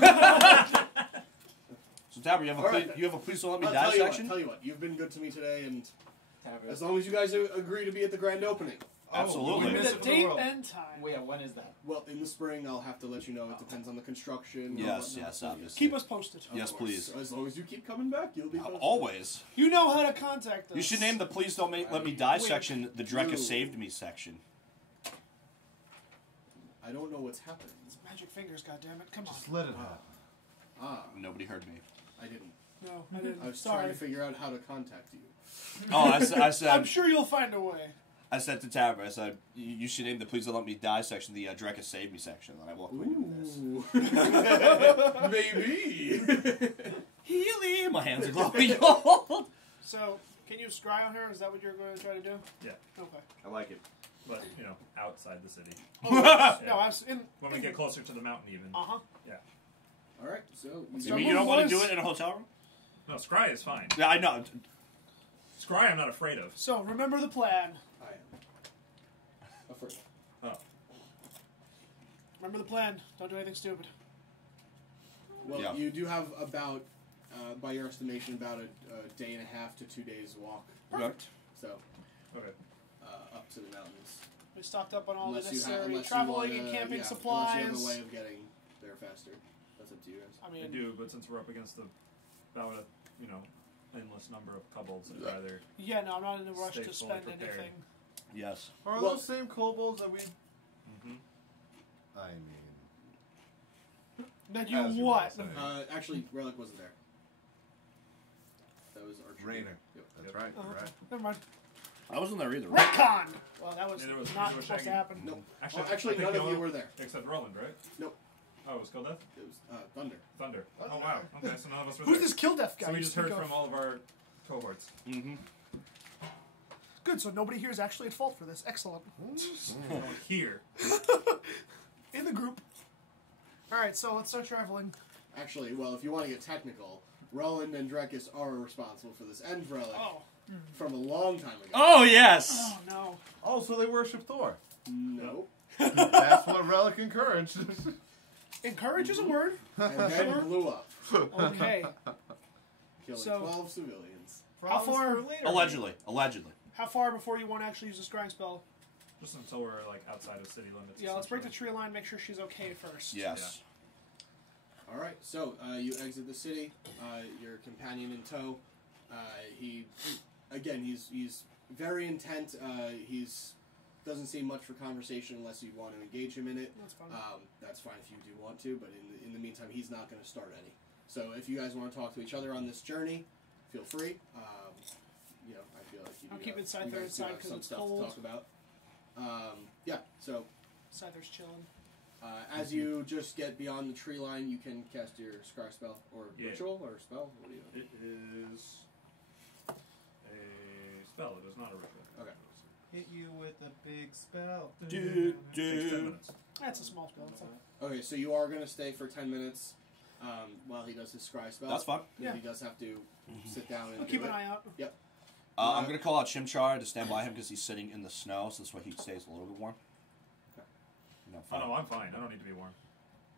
So Tabber, you have a All right. you have a please don't let me I'll die tell you section? tell you what, you've been good to me today, and Tavern. as long as you guys agree to be at the grand opening. Absolutely. we With miss the it for the date world. and time. Well, yeah, when is that? Well, in the spring, I'll have to let you know. It depends on the construction. and Yes, whatnot. yes, obviously. Keep us posted. Of Yes, course. please. As long as you keep coming back, you'll be posted. Always. You know how to contact us. You should name the please don't let me die Wait. section the Drekas Ooh. saved me section. I don't know what's happening. It's magic fingers. Goddammit! Come on. Just let it happen. Ah, Nobody heard me. I didn't. No, I didn't. I was Sorry. trying to figure out how to contact you. Oh, I I'm said sure you'll find a way. I said to Tabber, I said you should name the please don't let me die section the Drekas saved me section. And I walked away with this. Ooh. Maybe. Healy, my hands are glowing. So, can you scry on her? Is that what you're going to try to do? Yeah. Okay. I like it. But, outside the city. No, I was in. When we get closer to the mountain even. Uh-huh. All right, so So You mean who you don't want to was- do it in a hotel room? No, Scry is fine. Yeah, I know. Scry I'm not afraid of. So, remember the plan. I am. Afraid. Oh. Remember the plan. Don't do anything stupid. Well, Yeah. you do have about, by your estimation, about a day and a half to 2 days walk. Perfect. So, Okay. up to the mountains. We stocked up on all Unless the you have, necessary unless traveling you wanna, and camping yeah, supplies. Unless you have a way of getting there faster. That's up to you guys. I I mean, do, but since we're up against about a, endless number of kobolds, I'd rather... yeah, no, I'm not in a rush Stay to fully spend prepared. anything. Yes. Are Well- those same kobolds that we... Mm-hmm. I mean... That you As you what? were saying. Actually, Rellik wasn't there. That was Archer. Rainer. Yep. That's right. Oh, You're okay. right. Never mind. I wasn't there either. Retcon! Well, that was Yeah, there was not Shaggy. supposed to happen. Nope. Actually, Oh, actually I think none the of you only- were there. Except Roland, right? Nope. Oh, it was Kildeth? It was Thunder. Thunder. Oh, wow. Okay, so none of us were Who's there. this kill death guy? So we you just speak heard of? from all of our cohorts. Mm-hmm. Good, so nobody here is actually at fault for this. Excellent. Here. In the group. Alright, so let's start traveling. Actually, well, if you want to get technical, Roland and Drekas are responsible for this, and Rellik Oh. from a long time ago. Oh yes. Oh, no. Oh, so they worship Thor. Nope. That's what Relic encouraged. Encourage is a word. And then Sure. blew up, Okay. killing So- 12 civilians. How far? Allegedly. How far before you want to actually use a scrying spell? Just until we're, outside of city limits. Yeah, let's break the essentially. tree line, make sure she's okay first. Yes. All right, so you exit the city. Your companion in tow. He's very intent. He's doesn't seem much for conversation unless you want to engage him in it. That's fine. That's fine if you do want to, but in the meantime, he's not going to start any. So if you guys want to talk to each other on this journey, feel free. I feel like I'll do keep have- it Scyther you guys do inside have 'cause some it's stuff cold. to talk about. So Scyther's chilling. as you just get beyond the tree line, you can cast your scry spell or Yeah. ritual or spell. What do you? It is hit you with a big spell. Do, Takes 10 minutes. That's a small spell. That's all. Okay, so you are going to stay for 10 minutes while he does his scry spell. That's fine. Then Yeah. he does have to sit down and I'll do keep it. an eye out. I'm going to call out Chimchar to stand by him because he's sitting in the snow, so this way he stays a little bit warm. Okay. No, Oh fine. no, I'm fine. I don't need to be warm.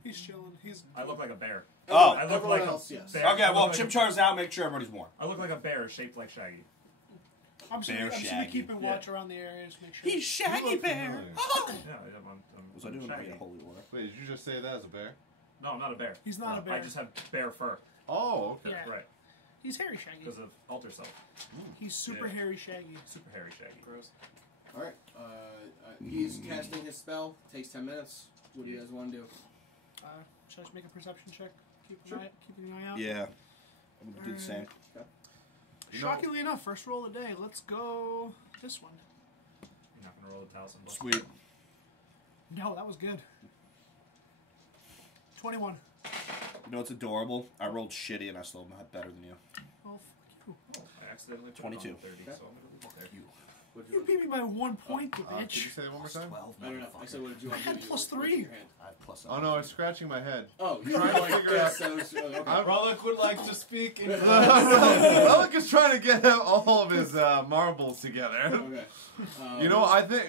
He's chilling. He's. I look like a bear. Oh. I look Everyone like else, a yes. bear. Okay, I look well, like Chimchar's out. Make sure everybody's warm. I look like a bear shaped like Shaggy. I'm just Bear gonna be Shaggy. keeping Yeah. watch around the area just to make sure. He's Shaggy look Bear. familiar. Oh. Yeah, Was I doing Shaggy? a holy order? Wait, did you just say that as a bear? No, I'm not a bear. He's not a bear. I just have bear fur. Oh, okay. Yeah. Right. He's hairy Shaggy. Because of alter self. He's super Yeah. hairy Shaggy. Super hairy Shaggy. Gross. Alright, he's casting his spell. Takes 10 minutes. What do you guys want to do? Should I just make a perception check? Sure. Keeping an eye out. Yeah. I'm going to do the same. Shockingly enough, first roll of the day. Let's go this one. You're not going to roll the talisman. Bust. Sweet. No, that was good. 21. You know what's adorable? I rolled shitty and I still am better than you. Oh, fuck you. I accidentally put 22. it on 30, so I'm going to leave it there. What did You want beat me by 1 point, you Could you bitch. say it one more time? 12, I don't know. I said, what did you want to do? I had plus You were 3. raising your hand. I have plus Oh no, I was scratching my head. Oh, you Trying were to like figure this. out- So it's, okay. Rellik would like to speak in Relic is trying to get all of his marbles together. Okay. You know, I think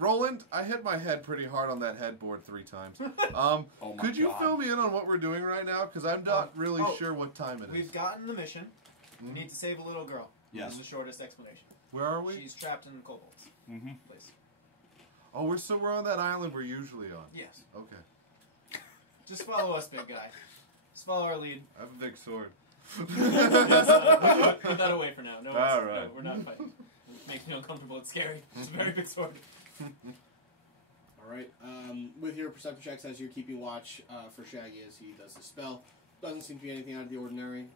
Roland, I hit my head pretty hard on that headboard 3 times. Oh my Could you God. fill me in on what we're doing right now? Because I'm not really sure what time it is. We've gotten the mission. We need to save a little girl. Yes. This is the shortest explanation. Where are we? She's trapped in kobolds. Mm-hmm. Please. Oh, we're on that island we're usually on. Yes. Okay. Just follow us, big guy. Just follow our lead. I have a big sword. Put that away for now. No, All right. no, we're not fighting. It makes me uncomfortable. It's scary. It's a very big sword. All right. With your perception checks, as you're keeping watch for Shaggy as he does his spell, doesn't seem to be anything out of the ordinary.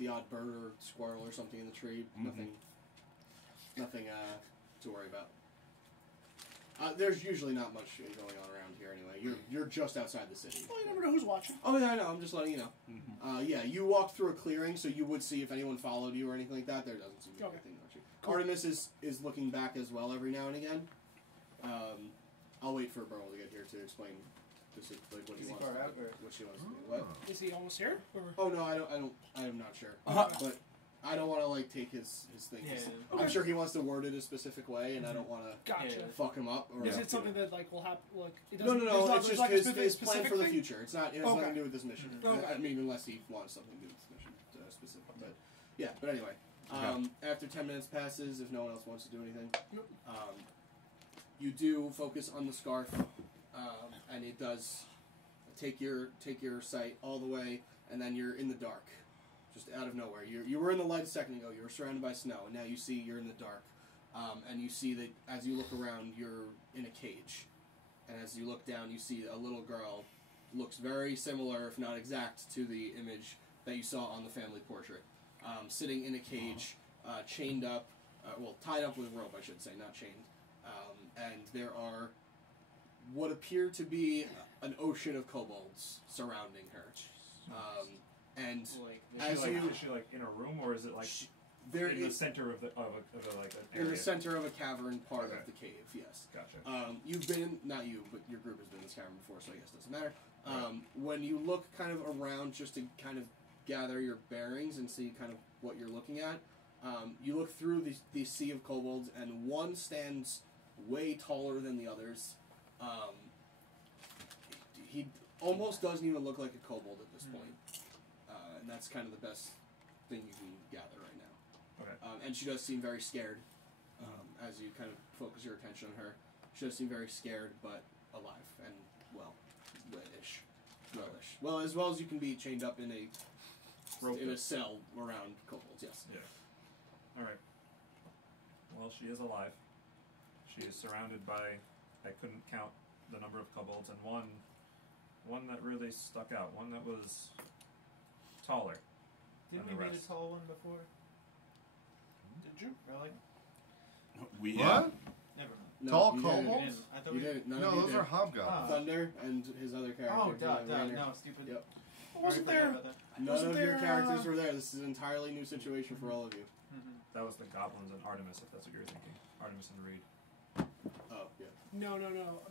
The odd bird or squirrel or something in the tree. Nothing to worry about. There's usually not much going on around here anyway. You're just outside the city. Well, you never know who's watching. Oh yeah, I know. I'm just letting you know. Yeah, you walked through a clearing, so you would see if anyone followed you or anything like that. There doesn't seem to be Okay. anything much. Artemis is looking back as well every now and again. I'll wait for Burwell to get here to explain this, like what Is he he wants. far To out, do, or- what she wants to do. What? Is he almost here? Or? Oh no, I'm not sure. But I don't want to like take his thing. Yeah. I'm sure he wants to word it a specific way, and I don't want to Gotcha. Yeah. fuck him up. Or Is it something that like will happen? Like it No, doesn't. no, there's it's there's just like a his plan specific for the thing? future. It has Okay. nothing to do with this mission. Okay. I mean, unless he wants something to do with this mission specific. But yeah, but anyway, after 10 minutes passes, if no one else wants to do anything, you do focus on the scarf, and it does take your sight all the way, and then you're in the dark, just out of nowhere. You were in the light a second ago. You were surrounded by snow, and now you see you're in the dark, and you see that as you look around, you're in a cage, and as you look down, you see a little girl, looks very similar, if not exact, to the image that you saw on the family portrait, sitting in a cage, chained up, tied up with rope, I should say, not chained. And there are what appear to be an ocean of kobolds surrounding her. And Like, as Is she, you- is she like in a room, or is it like there in the is center of like an in area? the center of a cavern part Okay. of the cave, yes. Gotcha. You've been, not you, but your group has been in this cavern before, so I guess it doesn't matter. When you look kind of around just to kind of gather your bearings and see kind of what you're looking at, you look through the sea of kobolds, and one stands way taller than the others. He almost doesn't even look like a kobold at this point. And that's kind of the best thing you can gather right now. Okay. And she does seem very scared as you kind of focus your attention on her. She does seem very scared, but alive and well-ish. Well-ish. Well, as well as you can be chained up in a cell around kobolds, yes. Yeah. All right. Well, she is alive. She is surrounded by, I couldn't count the number of kobolds, and one that really stuck out. One that was taller. Didn't than we the meet rest. a tall one before? Did you? Really? We What? Never mind. No, Tall you didn't. kobolds? I thought You we didn't. None No, of you those did. are hobgoblins. Ah. Thunder and his other character. Oh, Rainer. no, stupid. Yep. Wasn't Already there? forgot about that. None Wasn't of your there, characters were there. This is an entirely new situation for all of you. That was the goblins and Artemis, if that's what you were thinking. Artemis and Reed. Oh, yeah. No.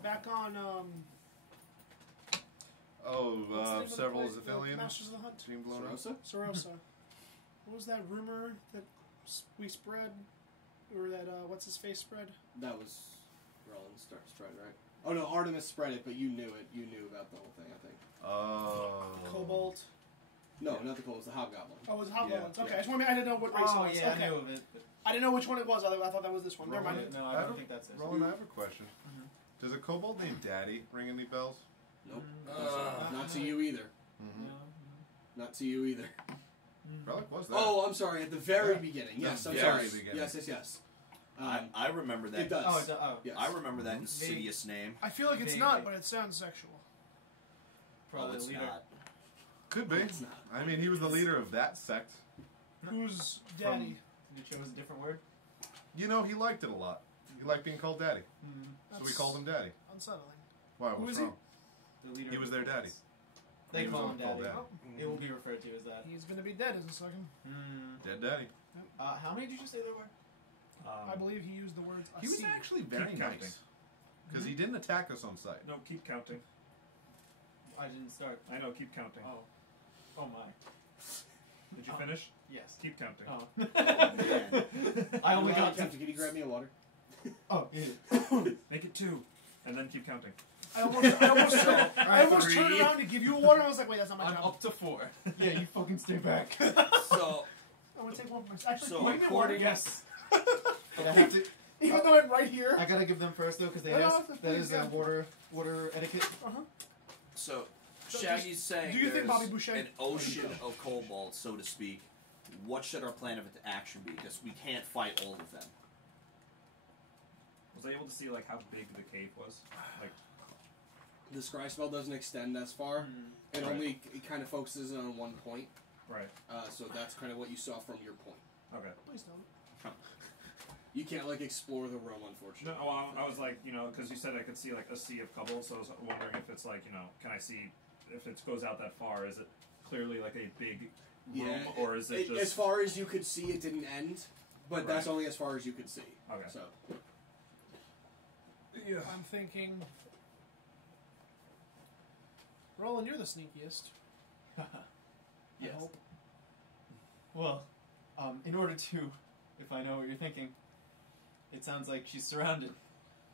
Back on what's the name of the several place- Zephylian Masters of the Hunt. being blown up. Sarosa? Sarosa. What was that rumor that we spread, or that what's his face spread? That was Roland's spread, right? Oh no, Artemis spread it, but you knew it. You knew about the whole thing, I think. Oh. Cobalt. No, not the Coles, the Hobgoblin. Oh, it was Hobgoblins. Yeah. Okay, I just want to. I didn't know what race Oh it was. yeah, Okay. I knew of it. But I didn't know which one it was. I thought that was this one. Never mind. no, I I don't- don't think that's it. Roland, I have a question. Does a kobold named Daddy ring any bells? Nope. Uh, Not to you either. Mm-hmm. Not to you either. Relic was there. Oh, I'm sorry. At the very Yeah. beginning. Yes, The I'm very sorry. beginning. Yes. I remember that. It does. Oh, oh, Yes. I remember that insidious name. I feel like it's Vaguely. not, but it sounds sexual. probably Oh, it's the leader. not. Could be. It's not. I mean, he was the leader of that sect. Who's daddy? You chose a different word. You know, he liked it a lot. He liked being called Daddy. So we That's called him Daddy. unsettling. Why? Who What's is he? wrong? The leader. He was their daddy. They He was call him called daddy. Daddy. Oh, It will be referred to as that. he's gonna be dead in a second. Dead Daddy. How many did you say there were? I believe he used the words. He was "Asi." actually very Keep counting. nice. Because he didn't attack us on sight. No, keep counting. I didn't start. I know, keep counting. Oh. Oh my. Did you finish? Yes. Keep counting. Oh. man. I only got to. Captain, can you grab me a water? Oh, yeah. Make it 2, and then keep counting. I almost turned around to give you a water. And I was like, wait, that's not my I'm job. up to 4. Yeah, you fucking stay back. So, I'm gonna take one for myself. Actually, So can you give me water? according- Yes. But I have to. Even though I'm right here. I gotta give them first though, because they No, no, asked. that's That fine, is yeah. water etiquette. so So Shaggy's saying do you think there's Bobby Boucher- an ocean of kobolds, so to speak. What should our plan of action be? Because we can't fight all of them. Was I able to see like how big the cave was? Like, The scry spell doesn't extend as far. It Right. only it kind of focuses on one point. right? So that's kind of what you saw from your point. Okay. Please don't. You can't like explore the room, unfortunately. No, well, I was like, because you said I could see like a sea of kobolds, so I was wondering if it's like, can I see if it goes out that far? Is it clearly like a big room, or is it just as far as you could see? It didn't end, but that's Right. only as far as you could see. Okay. So I'm thinking. Roland, you're the sneakiest. I Yes. hope. Well, in order to, if I know what you're thinking, it sounds like she's surrounded.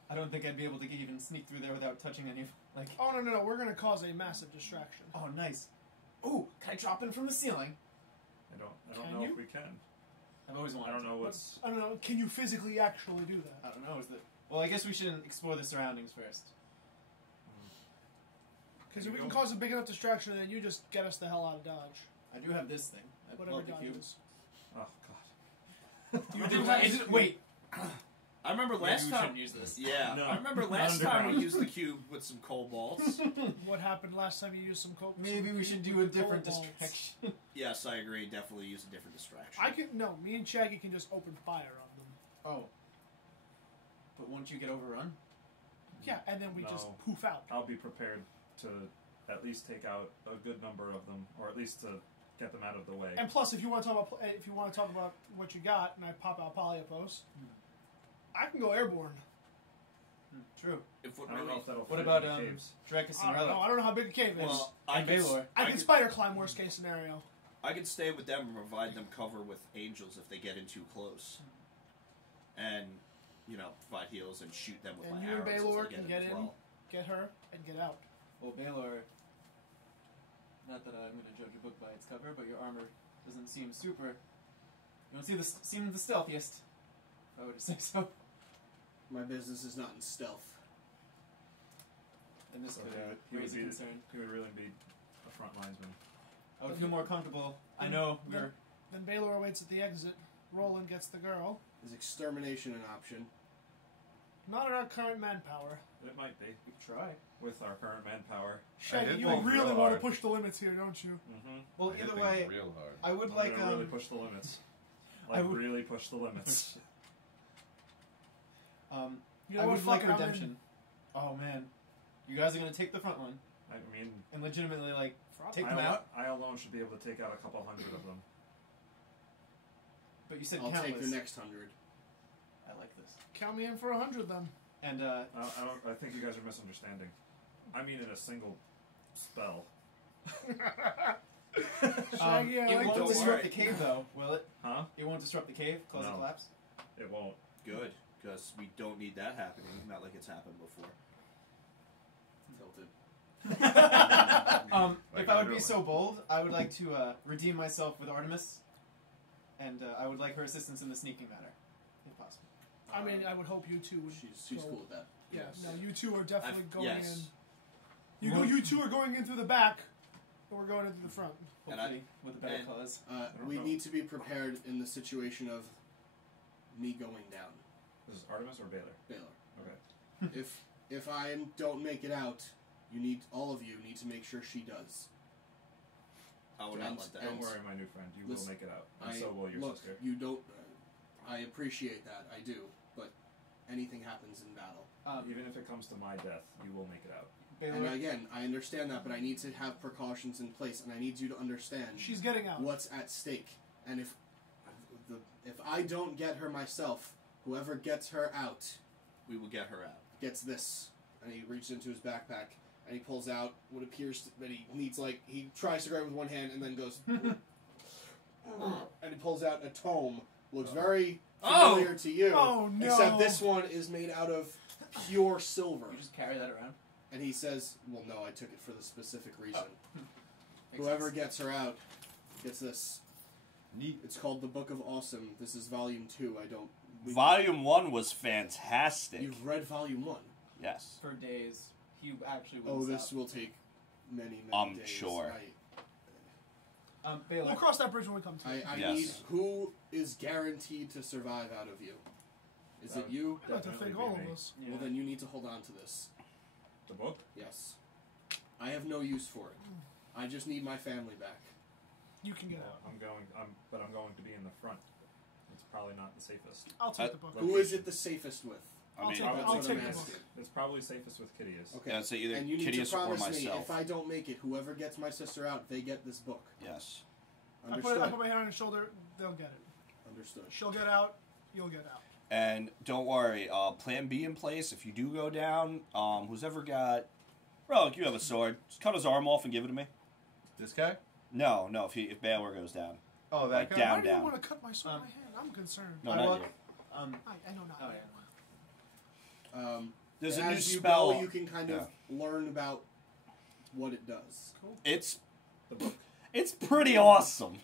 I don't think I'd be able to even sneak through there without touching any of, like, Oh no! We're gonna cause a massive distraction. oh, nice. Ooh, can I drop in from the ceiling? I don't Can know you? if we can. I've always wanted I don't to. know what's. I don't know. Can you physically actually do that? I don't know, is that... Well, I guess we should explore the surroundings first. Because if we can cause a big enough distraction, then you just get us the hell out of Dodge. I do have this thing. I Whatever love the Dodge cube. is. Oh god. You did wait. I remember Maybe last we time. shouldn't use this. Yeah, No. I remember last time we used the cube with some kobolds. What happened last time you used some coke? Maybe we should do a different Cobalts. distraction. Yes, I agree. Definitely use a different distraction. Me and Shaggy can just open fire on them. Oh. But won't you get overrun? Yeah, and then we just No. poof out. I'll be prepared to at least take out a good number of them, or at least to get them out of the way. And plus, if you want to talk about what you got, and I pop out Polyapos, I can go airborne. True. If what I don't know really, if that'll What fit about in the caves. Drekas I and don't know. Rellik? I don't know how big the cave is. well, I And could, Baylor. I can spider climb. Worst case scenario. I could stay with them and provide them cover with angels if they get in too close, and provide heals and shoot them with And my you and arrows Baylor as they can get get in as in. well. Get her and get out. Well, Baylor, not that I'm going to judge a book by its cover, but your armor doesn't seem super... You don't seem the stealthiest, if I would say so. my business is not in stealth. And this So could he would raise a be- concern. He would really be a front linesman. I would feel more comfortable. I know we're... Then Baylor waits at the exit. Roland gets the girl. Is extermination an option? Not at our current manpower. It might be We could try. with our current manpower. Shaggy, did you think really real want to hard. push the limits here, don't you? Mm-hmm. Well, I hit either things way, real hard. I would like... really push the limits. Like I would- really push the limits. You know I what? would like Fuck it, I'm in. redemption. Oh, man. You guys are going to take the front one I mean, and legitimately, like, problem. Take them out? I alone should be able to take out a couple hundred of them. But you said I'll countless. take the next 100. I like this. Count me in for 100 then. And I think you guys are misunderstanding. I mean in a single spell. Shaggy, I it like won't the disrupt word. the cave, though, will it? Huh? It won't disrupt the cave, cause No. it collapse. It won't. Good, because we don't need that happening. Not like it's happened before. Tilted. Like If I would be literally. so bold, I would like to redeem myself with Artemis, and I would like her assistance in the sneaking matter, if possible. I mean, I would hope you two would. She's go- cool with that. Yeah, Yes. no, you two are definitely going yes. in. You two are going in through the back, and we're going in through the front. And I- Hopefully, with a better and- cause. don't We know. need to be prepared in the situation of me going down, This is Artemis or Baylor? Baylor. Okay. If I don't make it out, all of you need to make sure she does. I would And- not let that. Don't and- worry, my new friend. You Listen, will make it out. And so will your look, sister. you don't. I appreciate that, I do, but anything happens in battle. Even if it comes to my death, you will make it out. And Baylor, again, I understand that, but I need to have precautions in place, and I need you to understand She's getting out. what's at stake. And if I don't get her myself, whoever gets her out We will get her out. gets this. And he reaches into his backpack and he pulls out what appears that he needs, like, he tries to grab it with one hand and then goes, and he pulls out a tome. Looks very familiar to you. Oh, no. Except this one is made out of pure silver. you just carry that around. And he says, well, no, I took it for the specific reason. Makes Whoever sense. gets her out gets this. Neat. It's called the Book of Awesome. This is volume 2. Volume 1 was fantastic. You've read volume 1. Yes. For days, he actually Oh, wouldn't this stop. will take many I'm days. sure. Baylor, We'll cross that bridge when we come to it. I Yes. need. Who is guaranteed to survive out of you? Is it you? I like to Definitely think be all me. of us. yeah. Well, then you need to hold on to this. The book? Yes. I have no use for it. I just need my family back. You can get Well, out. I'm going to be in the front. It's probably not the safest. I'll take the book. Who is it the safest with? I I'll mean, take I'll the, That's I'll what take I'm the asking. book. It's probably safest with Kitteus. Okay. yeah, I'd say either And you need to Kitteus or promise me, myself. if I don't make it, whoever gets my sister out, they get this book. Yes. I Understood. put my hand on his shoulder, they'll get it. Understood. She'll get out, you'll get out. And don't worry, plan B in place. If you do go down, who's ever got... Relic, you have a sword. Just cut his arm off and give it to me. This guy? No, if Baylor goes down. Oh, that Like guy? down. Why do you want to cut my sword in Um, my hand? I'm concerned. No, I not walk- you. I know not. Oh, yeah. There's a new as you spell. go, you can kind of learn about what it does. It's The book. it's pretty awesome.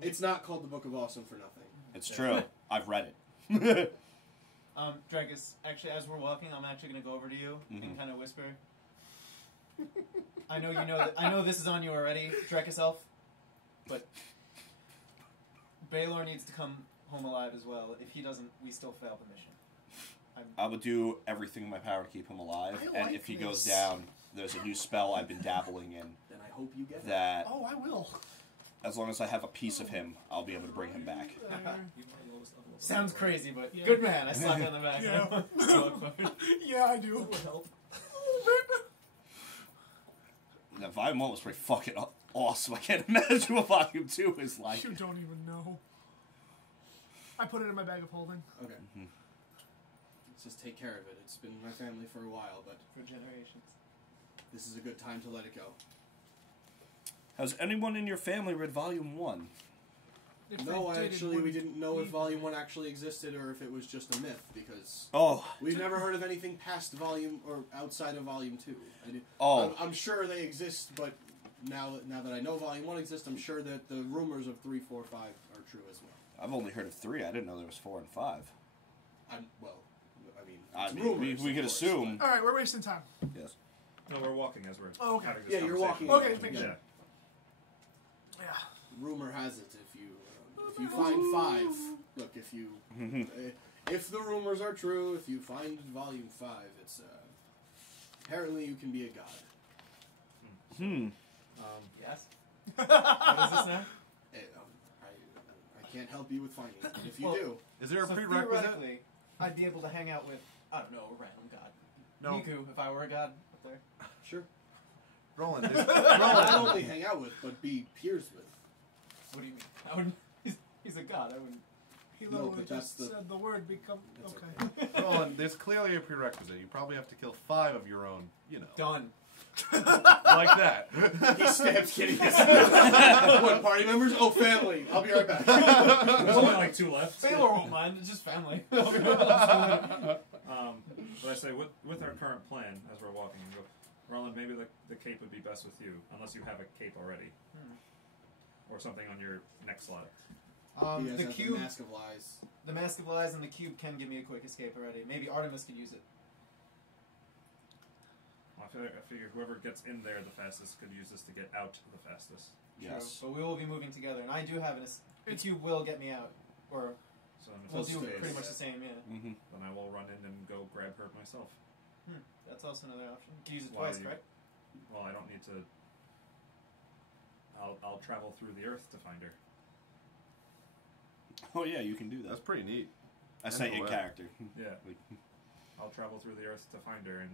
It's not called the Book of Awesome for nothing. It's true. I've read it. Drekas, actually, as we're walking, I'm actually going to go over to you and Mhm. kind of whisper. I know you know. I know this is on you already, Drekas Elf, but Baylor needs to come home alive as well. If he doesn't, we still fail the mission. I would do everything in my power to keep him alive, I and like if he goes this. down, there's a new spell I've been dabbling in Then I hope you get it. that, Oh, I will. as long as I have a piece of him, I'll be able to bring him back. Sounds crazy, but Yeah. good man. I slap you on the back. Yeah. Walk forward. Yeah, I do. help. Now, Volume 1 was pretty fucking awesome. I can't imagine what Volume 2 is like. You don't even know. I put it in my bag of holding. Okay. Let's just take care of it. It's been my family for a while, but For generations. this is a good time to let it go. Has anyone in your family read Volume 1? If No, they did, it actually, we wouldn't didn't know if be- Volume 1 actually existed or if it was just a myth, because Oh, we've never heard of anything past Volume, or outside of Volume 2. oh. I'm sure they exist, but now that I know Volume 1 exists, I'm sure that the rumors of 3, 4, 5 are true as well. I've only heard of 3. I didn't know there was 4 and 5. It's rumors, we of could course, assume. All right, we're wasting time. Yes. No, we're walking as we're Oh, okay. having this Yeah, you're conversation. walking. Okay, Yeah. thank you. Yeah. Yeah. Rumor has it if you find 5, look, if the rumors are true, if you find Volume 5, it's apparently you can be a god. Yes. What is this now? I can't help you with finding it. But if you Well, do, Is there a So prerequisite? theoretically, I'd be able to hang out with, I don't know, a random god. No. Niku, if I were a god up there. sure. Roland, Not only hang out with, but be peers with. What do you mean? I wouldn't. He's a god. I wouldn't. He No, literally but that's just the- said the word become. That's Okay. Roland, there's clearly a prerequisite. You probably have to kill 5 of your own, Done. like that. He stabs Kitteus. What, party members? Oh, family. I'll be right back. There's only like 2 left. Sailor won't mind. It's just family. But I say, with our current plan, as we're walking, and go, Roland, maybe the cape would be best with you, unless you have a cape already. Or something on your neck slot. He has The the cube, Mask of Lies. the Mask of Lies, and the cube can give me a quick escape already. Maybe Artemis could use it. Well, I figure whoever gets in there the fastest could use this to get out the fastest. Yes. True. But we will be moving together, and I do have the cube will get me out, or So if we'll that's do the case, pretty much the same. Yeah. Mm-hmm. then I will run in and go grab her myself. That's also another option. You can use it Why twice, you- right? Well, I don't need to. I'll travel through the earth to find her. Oh yeah, you can do That's that. pretty neat. I say And in the character. Yeah, I'll travel through the earth to find her, and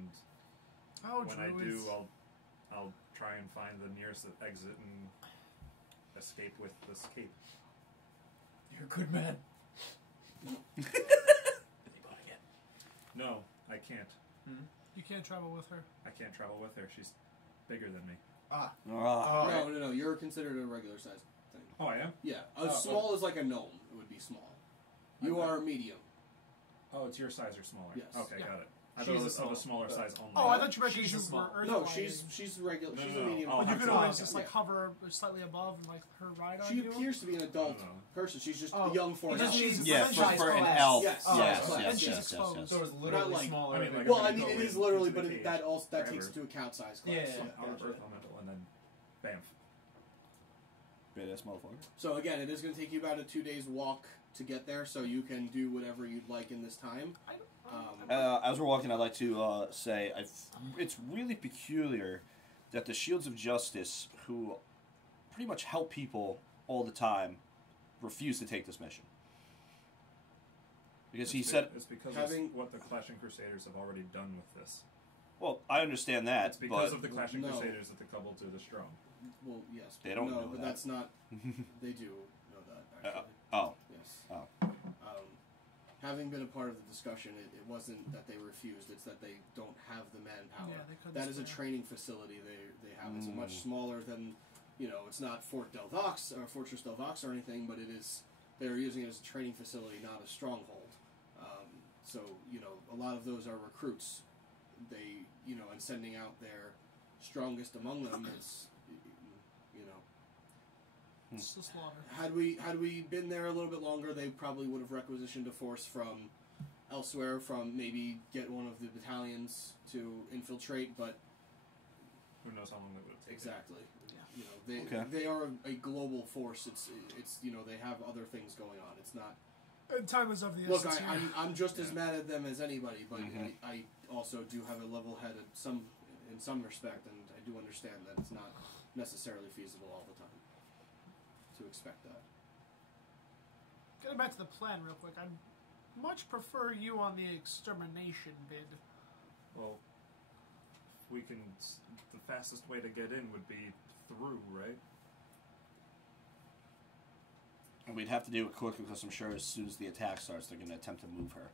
Oh, when I do, druids. I'll try and find the nearest exit and escape with this cape. You're a good man. No, I can't. You can't travel with her. I can't travel with her. She's bigger than me. Ah. No. You're considered a regular size thing. Oh, I am? Yeah. Small is like a gnome. It would be small. You Okay. are medium. Oh, it's your size or smaller? Yes. Okay, Yeah. got it. I She's thought it a was of small, a smaller but- size only. Oh, I thought you meant She's because a you small- were earth No, gliding. she's regular. No, She's no, a no. medium. I'll But you have could to- always just Yeah. like hover slightly above and like her ride on She you. appears to be an adult No, no. person. She's just Oh. young for It an just elf. means- Yeah, Then she's for an class. elf. Yes. Oh, Yes, class. yes, Then she's yes, exposed. yes, So yes. it's literally like- smaller. I mean, like, Well, if I you mean, go it is into literally, the but cage that also forever, takes into account size class. Yeah, So, yeah. I'll gotcha. earth elemental and then bamf. Badass motherfucker. So again, it is going to take you about a 2 days walk to get there, so you can do whatever you'd like in this time. As we're walking, I'd like to say it's really peculiar that the Shields of Justice, who pretty much help people all the time, refuse to take this mission. Because he said, It's because having- it's what the Clashing Crusaders have already done with this. well, I understand that, It's because but of the Clashing No. Crusaders that the Kobolds are the strong. Well, yes. They don't no, know but that. that's not. They do know that, actually. oh, Yes. oh. Having been a part of the discussion, it wasn't that they refused, it's that they don't have the manpower. Yeah, they couldn't That is a spare. training facility they have. It's a much smaller than, it's not Fort Del Vox or Fortress Del Vox or anything, but it is, they're using it as a training facility, not a stronghold. So, a lot of those are recruits. They, and sending out their strongest among them is, It's the slaughter. Had we been there a little bit longer, they probably would have requisitioned a force from elsewhere, from maybe get one of the battalions to infiltrate, but Who knows how long that would have taken. exactly. Yeah. Okay. They are a global force. It's they have other things going on. It's not. Time is of the Look, essence. here. I'm just as mad at them as anybody, but Mhm. I also do have a level head in some respect, and I do understand that it's not necessarily feasible all the time to expect that. Getting back to the plan real quick, I'd much prefer you on the extermination bid. Well, we can. The fastest way to get in would be through, right? And we'd have to do it quickly because I'm sure as soon as the attack starts, they're going to attempt to move her.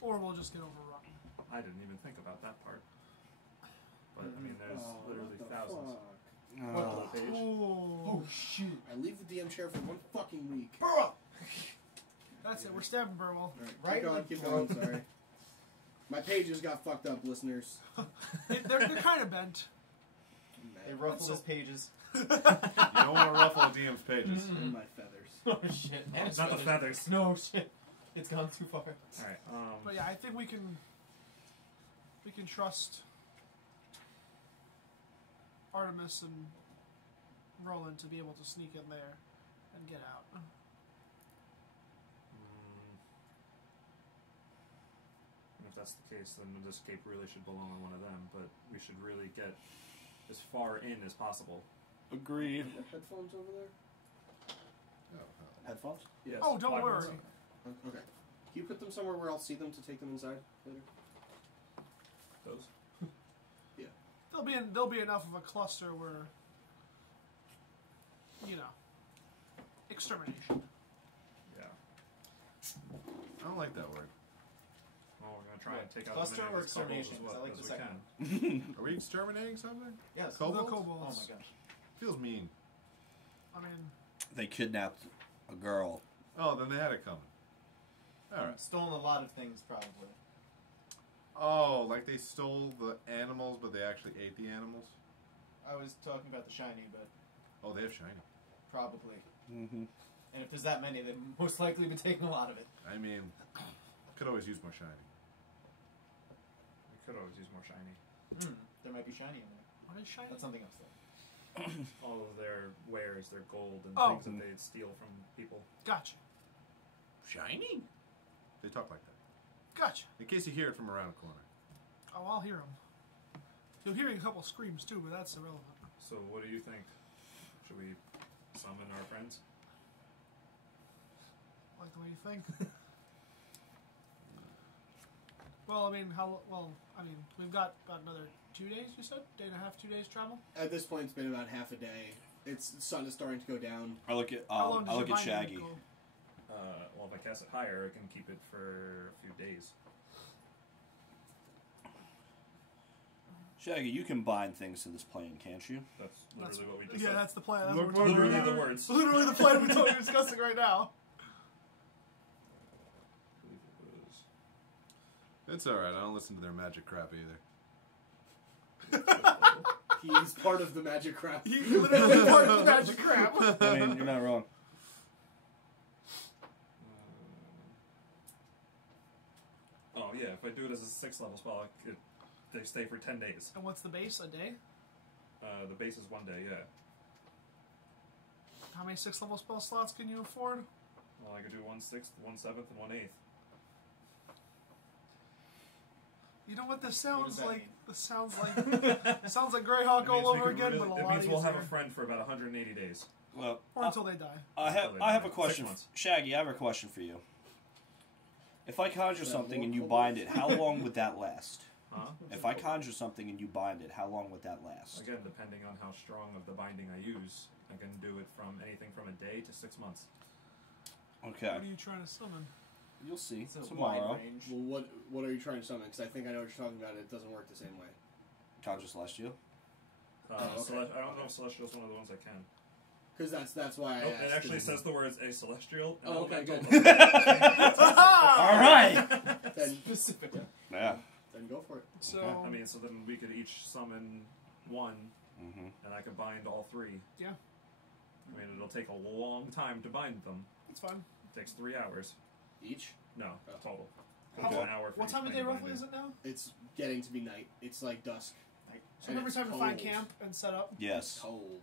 Or we'll just get overrun. I didn't even think about that part. But I mean, there's literally thousands. Oh. Page. Oh, shoot. I leave the DM chair for 1 fucking week. that's it. We're stabbing Burwell. Right in the Keep going, sorry. My pages got fucked up, listeners. They're kind of bent. They ruffled his pages. You don't want to ruffle a DM's pages. And my feathers. Oh shit. And it's Not the feathers. No shit. It's gone too far. Alright, But yeah, I think we can trust Artemis and Ruland to be able to sneak in there and get out. And if that's the case, then this cape really should belong on one of them, but we should really get as far in as possible. Agreed. Headphones over there? Headphones? Yes. Oh, don't wide worry. ones. Okay. Can you put them somewhere where I'll see them to take them inside later? Those? there'll be enough of a cluster where, you know, extermination. Yeah. I don't like that word. Well, we're gonna try and take out Cluster as many or of these kobolds extermination? as, I like as the we second. can. Are we exterminating something? Yes. Kobolds? The kobolds. Oh my gosh. Feels mean. I mean, They kidnapped a girl. Oh, then they had it coming. All right. Stolen a lot of things, probably. Oh, like they stole the animals, but they actually ate the animals? I was talking about the shiny, but Oh, they have shiny. probably. Mm-hmm. And if there's that many, they've most likely been taking a lot of it. I mean, could always use more shiny. We could always use more shiny. There might be shiny in there. what is shiny? That's something else, though. All of their wares, their gold, and Oh. things that they'd steal from people. Gotcha. Shiny? They talk like that. Gotcha. In case you hear it from around the corner. Oh, I'll hear them. You'll hear a couple screams too, but that's irrelevant. So, what do you think? Should we summon our friends? Like the way you think. Well, I mean, we've got about another 2 days. You said day and a half, 2 days travel. At this point, it's been about half a day. The sun is starting to go down. I look at How long does I your look at binding Shaggy. go? Well, if I cast it higher, I can keep it for a few days. Shaggy, you can bind things to this plane, can't you? That's literally what we just Yeah, said. that's the plan. That's Look what we're Literally talking the about. words. Literally the plan we're discussing right now. I believe it was. It's alright, I don't listen to their magic crap either. He is part of the magic crap. He literally part of the magic crap. I mean, you're not wrong. Oh yeah, if I do it as a 6th level spell, they stay for 10 days. And what's the base? A day? The base is 1 day, yeah. How many 6th level spell slots can you afford? Well, I could do 1/6, 1/7, and 1/8. You know what this does sounds that like? mean? This sounds like sounds like Greyhawk all over again, but a it lot means we'll have a easier. friend for about 180 days. Well, Or until they die. I have a 6 question, months. Shaggy. I have a question for you. If I conjure That something more and you kobolds? bind it, how long would that last? Huh? If I conjure something and you bind it, how long would that last? Again, depending on how strong of the binding I use, I can do it from anything from a day to 6 months. Okay, What are you trying to summon? you'll see It's a tomorrow. wide range. Well, what are you trying to summon? Because I think I know what you're talking about. It doesn't work the same way. Conjure celestial. okay. I don't know if Celestial is one of the ones I can. Because that's why I Nope, asked. it actually says the words a Celestial. And Oh, okay, elemental. good. All right. then, Specific. Yeah. then go for it. So I mean, so then we could each summon one, Mm-hmm. and I could bind all 3. yeah, I mean, it'll take a long time to bind them. it's fine. It takes 3 hours. Each? No, Oh. total. How It's long- an hour for What each time of day plane roughly binding. is it now? It's getting to be night. It's like dusk. So And remember it's time to find cold. camp and set up. Yes. Cold.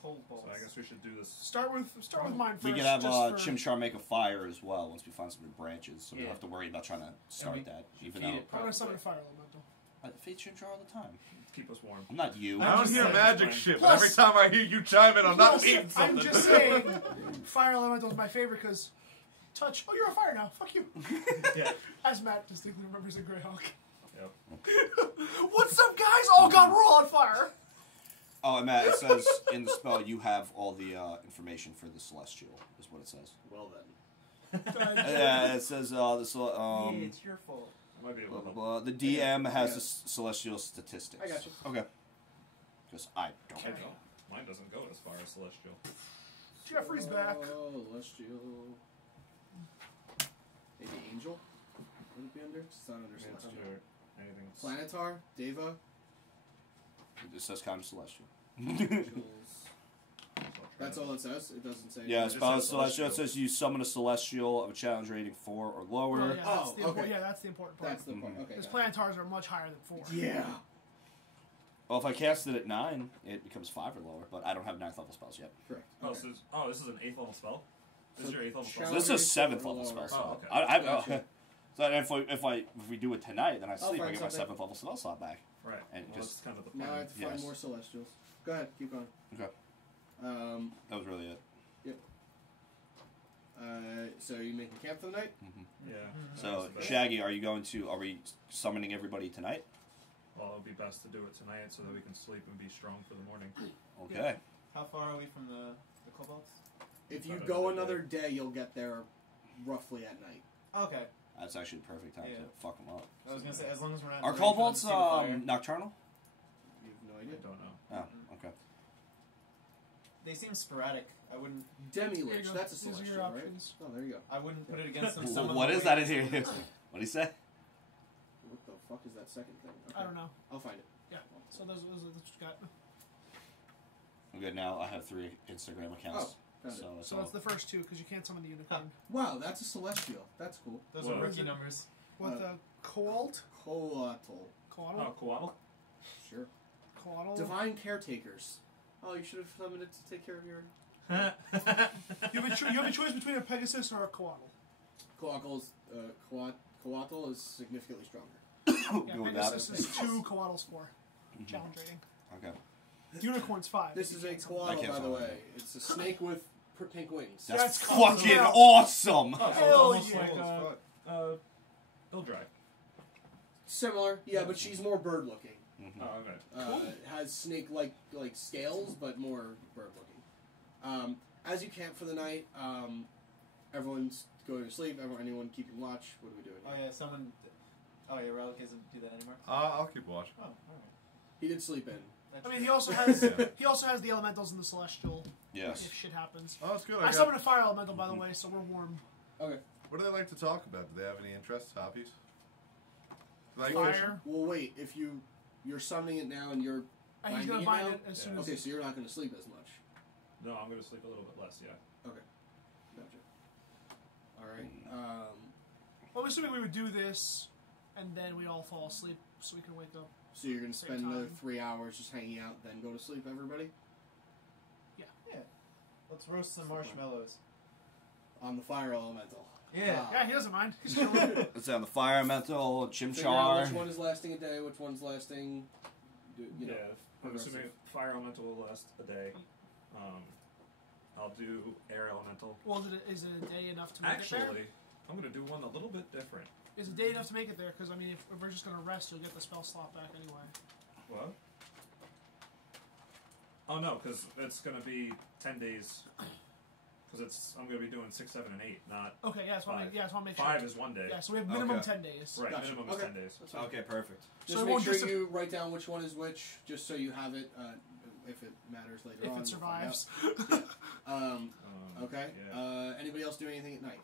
Cold balls. So I guess we should do this. Start with mine first. We could have just for- Chimchar make a fire as well once we find some branches, so we Yeah. don't have to worry about trying to start we that. Even feed though it I'm gonna summon a fire elemental. I feed Chimchar all the time. Keep us warm. I'm not you. I don't just hear saying. magic Fine. shit, Plus- but every time I hear you chime in, I'm not Plus, eating I'm something. just saying, fire elemental is my favorite because touch. Oh, you're on fire now. Fuck you. Yeah. As Matt distinctly remembers in Greyhawk. Yep. What's up, guys? Oh god, we're all on fire. Oh, and Matt, it says in the spell you have all the information for the celestial. Is what it says. Well then. Yeah, it says this. It's your fault. I might be able Blah, to blah, help. blah. The DM has the celestial statistics. I got you. Okay. Because I don't. I don't. Mine doesn't go as far as Celestial. Jeffrey's back. Oh, Celestial. Maybe Angel? Would it be under? It's not under I mean, it's Celestial. under anything. Planetar? Deva? It says kind of celestial. That's all it says? It doesn't say... Yeah, It just spell says celestial. It celestial. says you summon a celestial of a challenge rating 4 or lower. Oh, yeah, that's Oh, the important, okay. yeah, that's the important part. That's the point. Okay. Because got it. planetars are much higher than 4. Yeah. Well, if I cast it at 9, it becomes 5 or lower. But I don't have 9th level spells yet. Correct. Oh, Okay. this is an 8th level spell? This is So your 8th level spell? challenge- So this is a Challenge 7th rating level 4 or spell lower. slot. Oh, okay. So if we do it tonight, then I sleep. I find get my something. 7th level spell slot back. Right. And Well, just- that's kind of the Now I plan. have to find Yes. more Celestials. Go ahead. Keep going. Okay. That was really it. So you making camp for the night? Yeah. So That's Shaggy, are we summoning everybody tonight? Well, it'll be best to do it tonight so that we can sleep and be strong for the morning. Okay. How far are we from the kobolds? If you About go another another day, you'll get there roughly at night. Okay. That's actually the perfect time to fuck them up. I was gonna say, as long as we're not. Are ready for kobolds them to see the fire. nocturnal? You have no I idea. don't know. Oh, okay. They seem sporadic. I wouldn't. Demi-Lich, you go. that's a These are your celestial, right? options. Oh, there you go. I wouldn't put it against them. What is that in here? What do you say? What the fuck is that second thing? Okay. I don't know. I'll find it. Yeah. So those are what you got. I'm good now. I have 3 Instagram accounts. Found it. So it's So all. that's the first 2 because you can't summon the unicorn. Wow, that's a celestial. That's cool. Those What? are rookie numbers. What the Coald? Coatl. Coatl? Oh, Koala? Sure. Coatl? Divine caretakers. Oh, you should have summoned it to take care of your... You have a choice between a Pegasus or a Coatl. Coatl is significantly stronger. Yeah, Go with that. Pegasus is 2, Coatl's 4. Challenge rating. Okay. Unicorn's 5. This is a I coatl, can't by the summon way. it. It's a snake with pink wings. That's That's awesome. fucking Yeah. awesome! Oh, so it's Hell almost yeah. like Ildry. Similar, yeah, but she's more bird-looking. Oh, okay. Has snake-like scales, but more bird-looking. As you camp for the night, everyone's going to sleep. Anyone keeping watch? What are we doing? Oh yeah, someone. Oh yeah, Rellik doesn't do that anymore. I'll keep watch. Oh, alright. He did sleep in. I mean, he also has the elementals and the celestial. Yes. If shit happens. Oh, that's good. I summoned a fire elemental, by the way, so we're warm. Okay. What do they like to talk about? Do they have any interests, hobbies? Like Fire. Well, wait. If you're summoning it now and you're And he's binding gonna it bind now? it as soon as. Okay, so you're not going to sleep as much. No, I'm going to sleep a little bit less, yeah. Gotcha. All right. Well, I'm assuming we would do this, and then we all fall asleep, so we can wake up. So you're going to Same spend another time. 3 hours just hanging out, then go to sleep, everybody? Yeah. Let's roast some marshmallows. On the fire elemental. Yeah. Yeah, he doesn't mind. He's chilling. Let's have the fire elemental, Figure out chimchar. which one is lasting a day, which one's lasting, you know. Yeah, I'm assuming fire elemental will last a day. I'll do air elemental. Well, is it a day enough to make it there? Actually, I'm going to do one a little bit different. Is a day enough to make it there? Because, I mean, if we're just going to rest, you'll get the spell slot back anyway. What? Oh no, because it's going to be 10 days. Because I'm going to be doing 6, 7, and 8, not Okay, yeah, that's what I 5. make sure. 5 is 1 day. Yeah, so we have minimum Okay. 10 days. Right, Gotcha. minimum is Okay. 10 days. That's fine. Okay, perfect. Just So it make won't sure dis- you write down which one is which, just so you have it, if it matters later If on. it survives. We'll find out. Okay. Yeah. Anybody else do anything at night?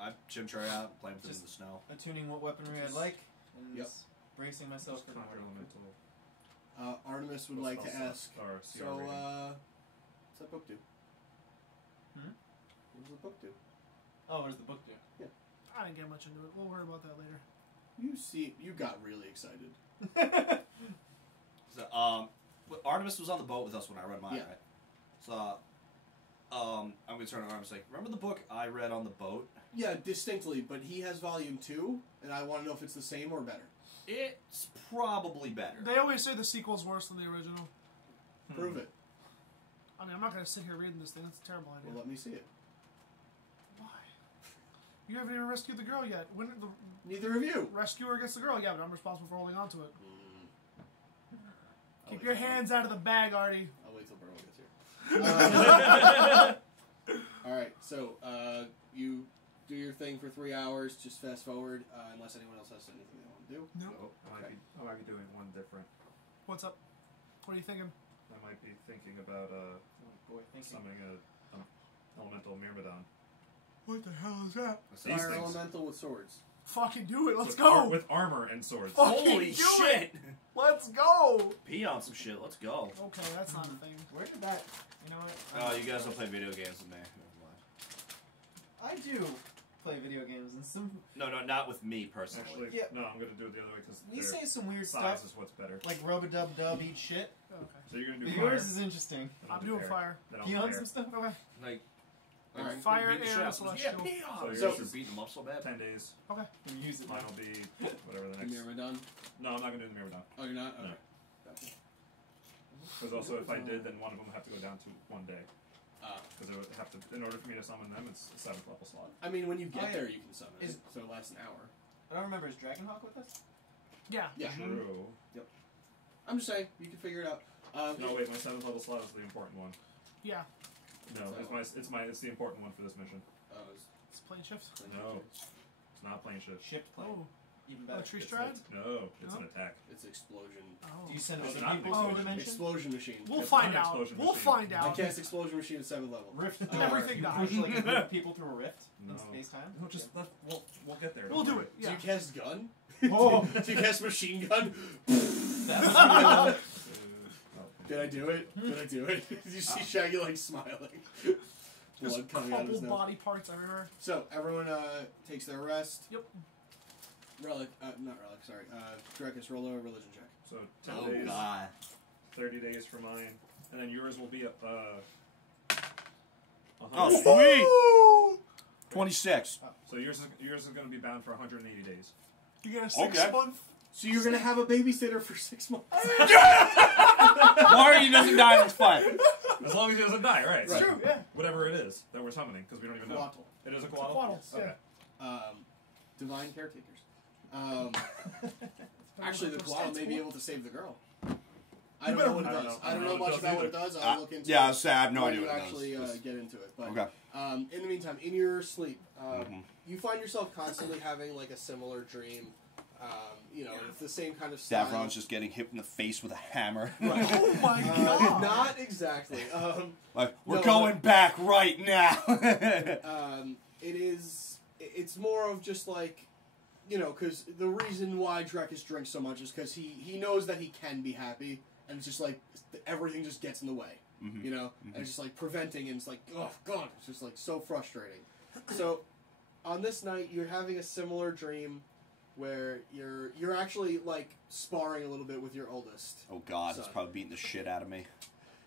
I chimchar out, playing with them in Just- the snow. Attuning what weaponry I'd like, and Yep. bracing myself for the Conjure morning. elemental. Artemis would What like to spell ask. slot or CR So, rating? what's that book do? Hmm? What does the book do? Oh, what does the book do? I didn't get much into it. We'll worry about that later. You got really excited. So, Artemis was on the boat with us when I read mine, Yeah. right? So, I'm going to turn to Artemis like, remember the book I read on the boat? Yeah, distinctly, but he has volume 2, and I want to know if it's the same or better. It's probably better. They always say the sequel's worse than the original. Prove it. I mean, I'm not going to sit here reading this thing. That's a terrible idea. Well, let me see it. Why? You haven't even rescued the girl yet. When the Neither of you. rescuer gets the girl, yeah, but I'm responsible for holding on to it. I'll Keep wait your till- hands out of the bag, Artie. I'll wait till Burwell gets here. Alright, so you do your thing for 3 hours, just fast forward, unless anyone else has anything they want to do. No. I might be doing one different. What's up? What are you thinking? I might be thinking about Oh boy, thank you. summoning a elemental Myrmidon. What the hell is that? These Fire things. elemental with swords. Fucking do it. Let's With go. with armor and swords. Fuck. Holy do shit! Let's go. Pee on some shit, let's go. Okay, that's not a thing. Where did that? You know what? Oh, you guys don't play video games with me. I do play video games, and some No, not with me personally. Actually, Yeah. no, I'm going to do it the other way because we say some weird size stuff, is what's better. like rub a dub dub, eat shit. Okay. So you're going to But do fire. yours is interesting. then I'll I'm do doing air, fire. then I'll Pee do on air. some stuff. Okay. Like, Alright. Fire, beat the air, shit out of celestial. them. Yeah, pee on. So So yours you're is beating them up so bad. 10 days. Okay. We use it. Mine will be whatever the The next. Myrmidon. No, I'm not going to do the Myrmidon. Oh, you're not? No. Okay. Gotcha. Because also, if I did, then one of them would have to go down to 1 day. Ah. Because it would have to, in order for me to summon them, it's a 7th level slot. I mean, when you get Oh, yeah. there, you can summon it, Is- so it lasts an hour. I don't remember. Is Dragonhawk with us? Yeah. Yeah. True. I'm just saying, you can figure it out. No, wait, my 7th level slot is the important one. Yeah. No, it's the important one for this mission. It's plane shift. No, it's not plane shift. Shipped plane. Oh. Even Oh, better. tree It's stride? No, it's No? an attack. It's explosion. Oh. Do you send It's other not people an to the explosion. dimension? Explosion machine. We'll It's find not an out. explosion We'll machine. find I out. cast explosion machine at 7th level. Rift. Everything You dies. push like a group of people through a rift No. in space time. No, just we'll get there. We'll don't do worry. it. Yeah. Do you cast gun? Oh. Do you cast machine gun? That must be Oh, Did I do it? Did I do it? Did you see Shaggy like smiling? Just Blood coming out of his couple nose. body parts everywhere. So everyone takes their rest. Yep. Relic, not Relic. Sorry. Drekas, roll a religion check. So 10 Oh days, god. 30 days for mine, and then yours will be up. Oh, 100. sweet! 26. So yours is going to be bound for 180 days. You get a 6 Okay. month. So you're gonna have a babysitter for 6 months. Mario doesn't die in this fight. As long as he doesn't die, right? It's Right. true. Yeah. Whatever it is that we're summoning, because we don't even know. Quattle. It is a It's quaddle? Quaddles, Okay. Divine caretakers. Actually, the Quattle may be able to save the girl. I don't know what it I don't does. know. I don't know much about what it does. I'll look into it. Yeah, I have no when idea you what it actually does. get into it. But Okay. in the meantime, in your sleep, Mhm. you find yourself constantly having like a similar dream. You know, it's the same kind of style. Davron's just getting hit in the face with a hammer. Oh my god. Not exactly. Like, we're No, going back right now. It's more of just like, you know, because the reason why Drekas drinks so much is because he knows that he can be happy, and it's just like everything just gets in the way, Mhm. you know, and it's just like preventing, and it's like, oh god, it's just like so frustrating. So, on this night, you're having a similar dream where you're actually like sparring a little bit with your oldest. Oh god, he's Son. probably beating the shit out of me.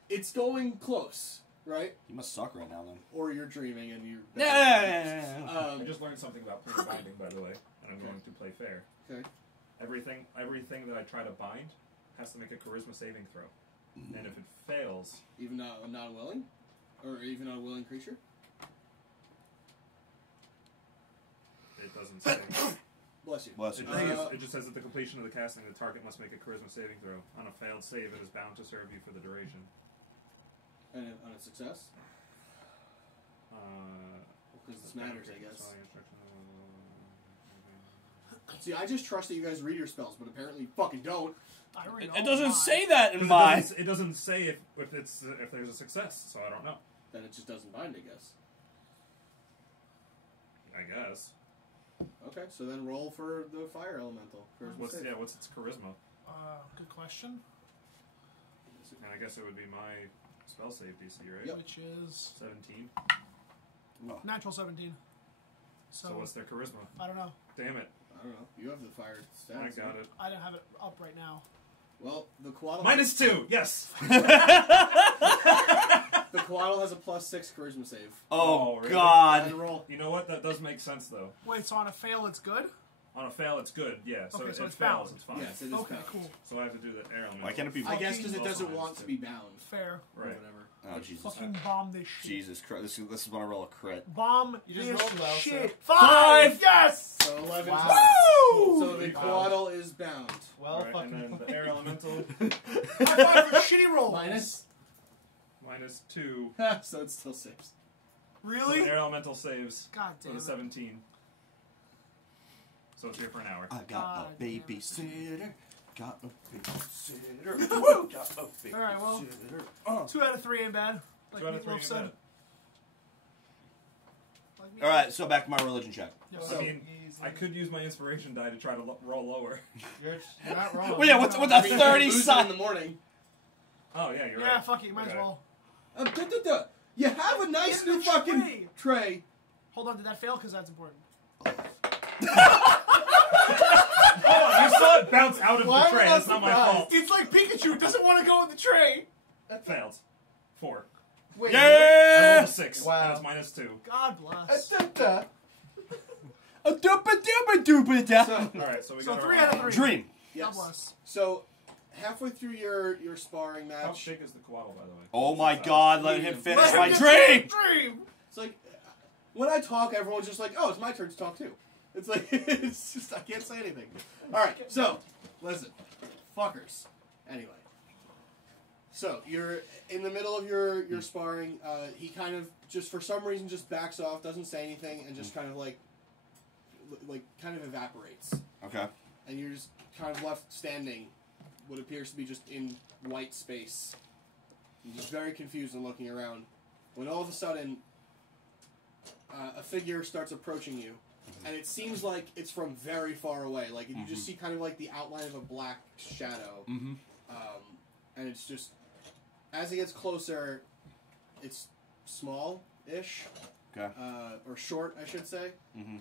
It's going close, right? He must suck right now then. Or you're dreaming and you're. I just learned something about player binding, by the way, and I'm going to play fair. Okay. Everything that I try to bind has to make a charisma saving throw, and if it fails, Even not willing, or even not a willing creature. it doesn't say. Bless you. Bless It you. just, it just says at the completion of the casting, the target must make a charisma saving throw. On a failed save, it is bound to serve you for the duration. And on a success, because this matters, I guess. See, I just trust that you guys read your spells, but apparently you fucking don't. I read It all doesn't mine. say that in It mine. it doesn't say if there's a success, so I don't know. Then it just doesn't bind, I guess. I guess. Okay, so then roll for the fire elemental. What's its charisma? Good question. And I guess it would be my spell save DC, right? Yep. Which is 17. natural 17. So what's their charisma? I don't know. Damn it! I don't know. You have the fire stats. I got it. I don't have it up right now. Well, the Quaddle. -2. Yes. The Quaddle has a +6 charisma save. Oh, really? god. And roll. You know what? That does make sense though. Wait, so on a fail it's good? On a fail, it's good. Yeah. So Okay, if so it it's fails, bound. it's fine. Yes, it is Okay, bound. cool. So I have to do the air element. Why can't it be? I guess because it Also doesn't minus want to two. be bound. Fair. Or Right. whatever. Oh, Jesus. Fucking bomb this shit. Jesus Christ. This is when I roll a crit. Bomb You just this rolled well, shit. so- 5! Yes! So 11 Wow. times. So the Wow. Quaddle is bound. Well, Alright, fucking. and then the air elemental High five for shitty rolls. -2. So it still saves. So Really? the air elemental saves God for damn the it. 17. So it's here for an hour. I got God a damn it. babysitter. Got a babysitter. Got a babysitter. Alright, well. Oh. 2 out of 3 ain't bad. Like 2 out of 3 Meatloaf ain't said. bad. Like Meatloaf. Alright, so back to my religion check. Yep. I mean, I could use my inspiration die to try to roll lower. You're not wrong. Well, yeah, what's with I the mean, 30 you lose it in side? the morning. Oh yeah, you're Yeah, right. fuck it, you might as Okay. well. You have a nice In the new fucking tray. tray. Hold on, did that fail? Because that's important. Oh, you saw it bounce out of Why the am I tray. not That's not my surprised? fault. It's like Pikachu doesn't want to go in the tray. Failed. 4. Wait, I Yeah! rolled a 6. Wow. And it's -2. God bless. A doopa doopa doopa da. So, Alright, so we So got 3 our out of 3. Dream. God yes. bless. So halfway through your sparring How match, big is the Quaddle, by the way? Oh my god, let him finish Let him my get dream! Dream! it's like when I talk, everyone's just like, "Oh, it's my turn to talk too." It's like, it's just, I can't say anything. Alright, so, listen. Fuckers. Anyway. So, you're in the middle of your sparring. He kind of, just for some reason, just backs off, doesn't say anything, and just kind of kind of evaporates. Okay. And you're just kind of left standing, what appears to be just in white space. You're just very confused and looking around. When all of a sudden, a figure starts approaching you. And it seems like it's from very far away. Like, you just see kind of like the outline of a black shadow. Mm-hmm. And it's just, as it gets closer, it's small-ish. Okay. Or short, I should say. Mm-hmm.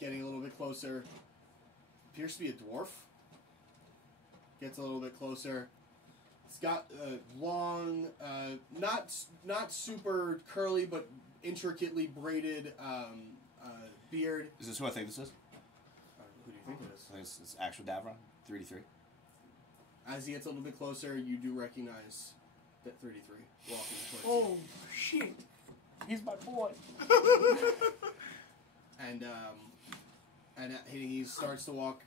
Getting a little bit closer. Appears to be a dwarf. Gets a little bit closer. It's got a long, not super curly, but intricately braided beard. Is this who I think this is? Who do you think it is? I think it's actual Davron, 3D3. As he gets a little bit closer, you do recognize that 33 walking towards Oh, shit. He's my boy. you. And he starts to walk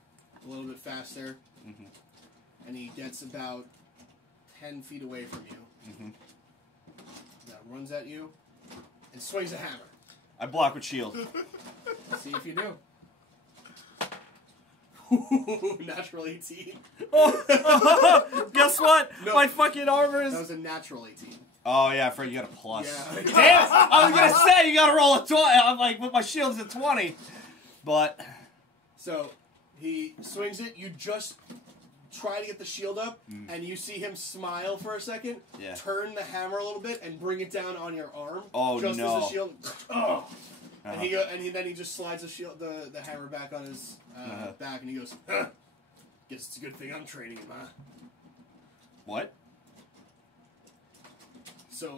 a little bit faster, Mm-hmm. and he gets about 10 feet away from you. Mm-hmm. Now runs at you and swings a hammer. I block with shield. See if you do. Natural 18. Guess what? No. My fucking armor is... That was a natural 18. Oh, yeah, I forgot you got a plus. Yeah. Damn! I was going to say, you got to roll a 20. I'm like, with my shield's at 20. But... So, he swings it. You just try to get the shield up, and you see him smile for a second, Yeah. turn the hammer a little bit, and bring it down on your arm. Oh, just no. as the shield... Oh! Uh-huh. And then he just slides the hammer back on his back, and he goes, huh. Guess it's a good thing I'm training him, huh? What? So,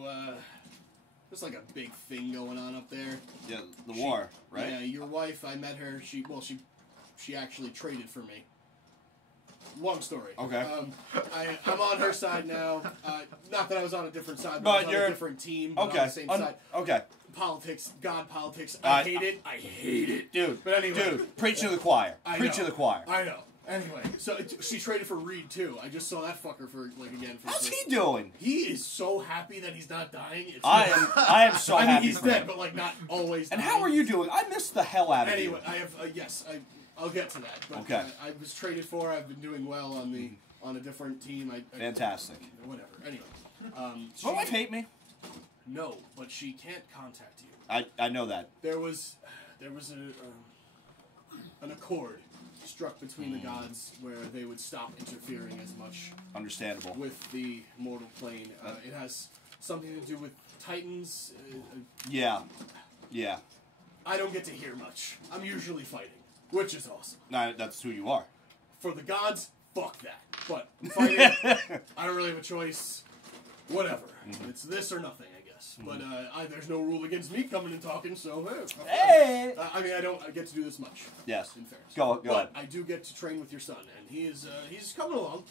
there's like a big thing going on up there. Yeah, the war, right? Yeah, your wife, I met her, she actually traded for me. Long story. Okay. I'm on her side now. Not that I was on a different side, But I was on you're- a different team, but Okay. on the same side. Okay. Politics, God politics, I hate it. I hate it. Dude, But anyway. dude, preach to the choir. I Preach know. to the choir. I know. Anyway, so she traded for Reed too. I just saw that fucker for again. For How's he doing? He is so happy that he's not dying. It's I am so I mean, happy he's for dead, him. but like not always. And dying. how are you doing? I missed the hell out of Anyway, you. I have I'll get to that. But, Okay. I was traded for. I've been doing well on a different team. Fantastic. Whatever. Anyway, Does my wife hate me? no, but she can't contact you. I know that. There was an accord struck between the gods where they would stop interfering as much Understandable. with the mortal plane. It has something to do with Titans. Yeah. Yeah. I don't get to hear much. I'm usually fighting, which is awesome. No, that's who you are. For the gods, fuck that. But fighting, I don't really have a choice. Whatever. It's this or nothing, I guess. But there's no rule against me coming and talking, so Hey! I mean, I don't get to do this much. Yes. In fairness. Go But ahead. I do get to train with your son, and he's coming along.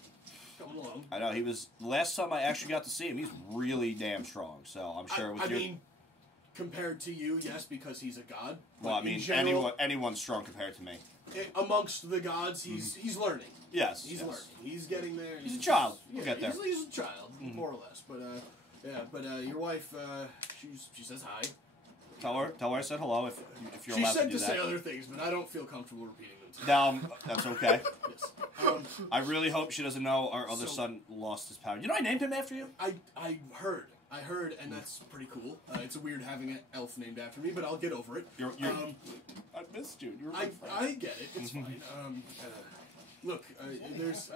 Coming along. I know, he was... Last time I actually got to see him, he's really damn strong. So I'm sure with I your... mean, compared to you, yes, because he's a god. well, But I mean, in general, anyone's strong compared to me. amongst the gods, he's learning. Yes. He's yes. learning. He's getting there. He's a child. Yeah, We'll get there. He's a child, more or less. But your wife, she says hi. Tell her I said hello if you're She allowed said to do to that. say other things, but I don't feel comfortable repeating them. No, that's okay. Yes. I really hope she doesn't know our other So- son lost his power. You know I named him after you? I heard, and that's pretty cool. It's weird having an elf named after me, but I'll get over it. You're I missed you. You were my I friend. get it. It's fine. Look, there's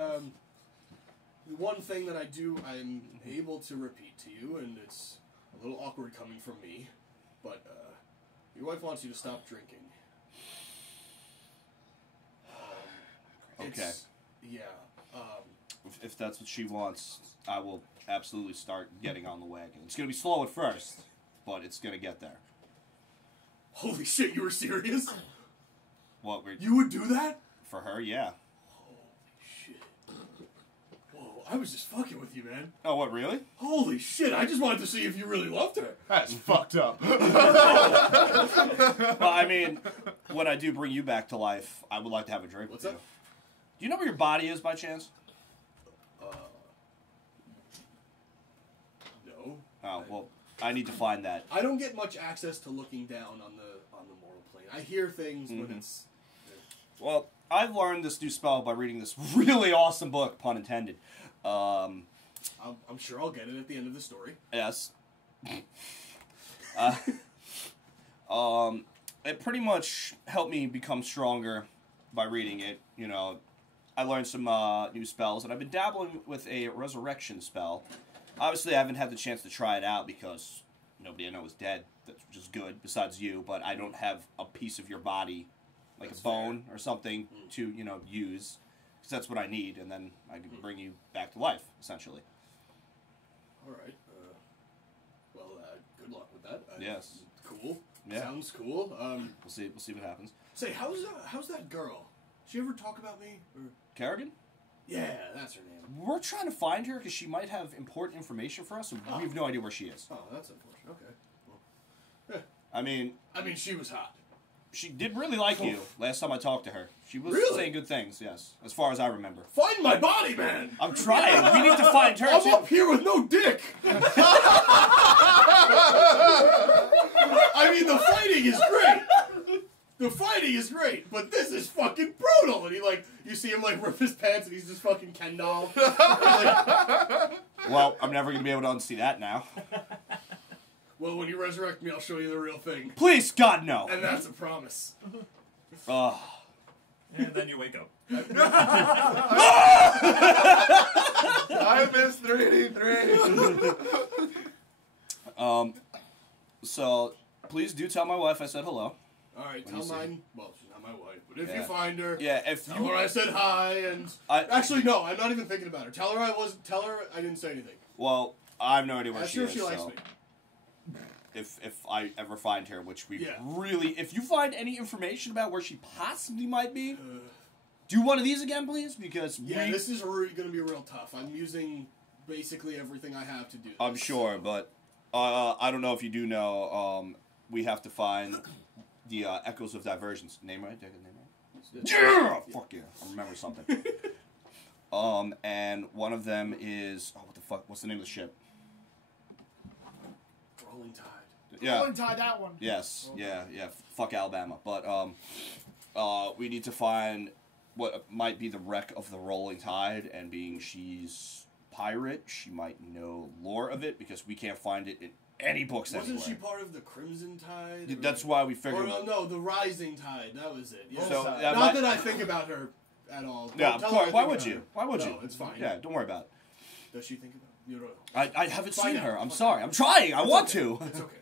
one thing that I'm able to repeat to you, and it's a little awkward coming from me, but your wife wants you to stop drinking. Okay. It's- yeah. If that's what she wants, I will absolutely start getting on the wagon. It's going to be slow at first, but it's going to get there. Holy shit, you were serious? What we're You would do that? for her, yeah. Holy shit. Whoa, I was just fucking with you, man. Oh, what, really? Holy shit, I just wanted to see if you really loved her. That's fucked up. Well, I mean, when I do bring you back to life, I would like to have a drink What's with you. up? Do you know where your body is by chance? No. Oh, well, I need to find that. I don't get much access to looking down on the mortal plane. I hear things, but it's... Well, I've learned this new spell by reading this really awesome book, pun intended. I'm sure I'll get it at the end of the story. Yes. It pretty much helped me become stronger by reading it. You know, I learned some new spells, and I've been dabbling with a resurrection spell. Obviously, I haven't had the chance to try it out because nobody I know is dead, which is good, besides you, but I don't have a piece of your body, like That's a bone or something, to, you know, use. Because that's what I need, and then I can bring you back to life, essentially. All right. Good luck with that. Yes. Cool. Yeah. Sounds cool. We'll see what happens. Say, how's that girl? Did she ever talk about me? Or... Kerrigan? Yeah, that's her name. We're trying to find her because she might have important information for us, and we have no idea where she is. Oh, that's unfortunate. Okay. I mean, she was hot. she did really like you last time I talked to her. She was Really? saying good things, yes, as far as I remember. Find my body, man! I'm trying. We need to find her. I'm too. up here with no dick! I mean, the fighting is great! The fighting is great, but this is fucking brutal! And you see him, rip his pants and he's just fucking Ken doll. Well, I'm never going to be able to unsee that now. Well, when you resurrect me, I'll show you the real thing. Please, God, no. And that's a promise. Oh. And then you wake up. I missed 3D3. So, please do tell my wife I said hello. Alright, When tell you see mine. Well, she's not my wife, but if Yeah. you find her, Yeah, if tell you... her I said hi and... Actually, no, I'm not even thinking about her. Tell her I didn't say anything. Well, I have no idea where I'm she sure is, she likes so... me. If I ever find her, which we Yeah. really... If you find any information about where she possibly might be, do one of these again, please, because Yeah, this is going to be real tough. I'm using basically everything I have to do this. I'm sure, but I don't know if you do know, we have to find the Echos of Divergence. Name right? Did I get the name right? Yeah! Fuck yeah. I remember something. And one of them is... Oh, what the fuck? What's the name of the ship? Rolling Tide. Yeah. Rolling Tide, that one. Yes. Yeah. Fuck Alabama. But we need to find what might be the wreck of the Rolling Tide, and being she's pirate, she might know lore of it because we can't find it in any books Wasn't anywhere. she part of the Crimson Tide? That's why we figured. Or no, the Rising Tide. That was it. Yeah. So, not that I think about her at all. Yeah, Don't of tell course. her I Why think would about you? her. Why would No, you? it's fine. Yeah, don't worry about it. Does she think about it? You don't know. I haven't Find seen out. her. I'm Find sorry. out. I'm trying. I want okay. to. It's okay.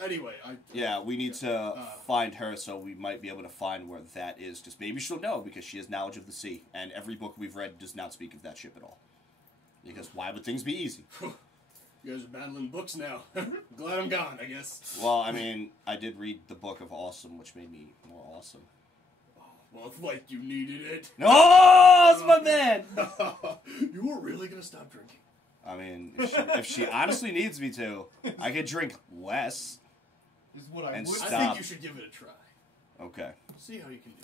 Anyway, Yeah, we need to find her, so we might be able to find where that is, because maybe she'll know, because she has knowledge of the sea, and every book we've read does not speak of that ship at all. Because why would things be easy? You guys are battling books now. Glad I'm gone, I guess. Well, I mean, I did read the Book of Awesome, which made me more awesome. Well, like you needed it. Oh, it's my man! You were really gonna stop drinking? I mean, if she honestly needs me to, I could drink less. Is what I And would. stop. I think you should give it a try. Okay. See how you can do.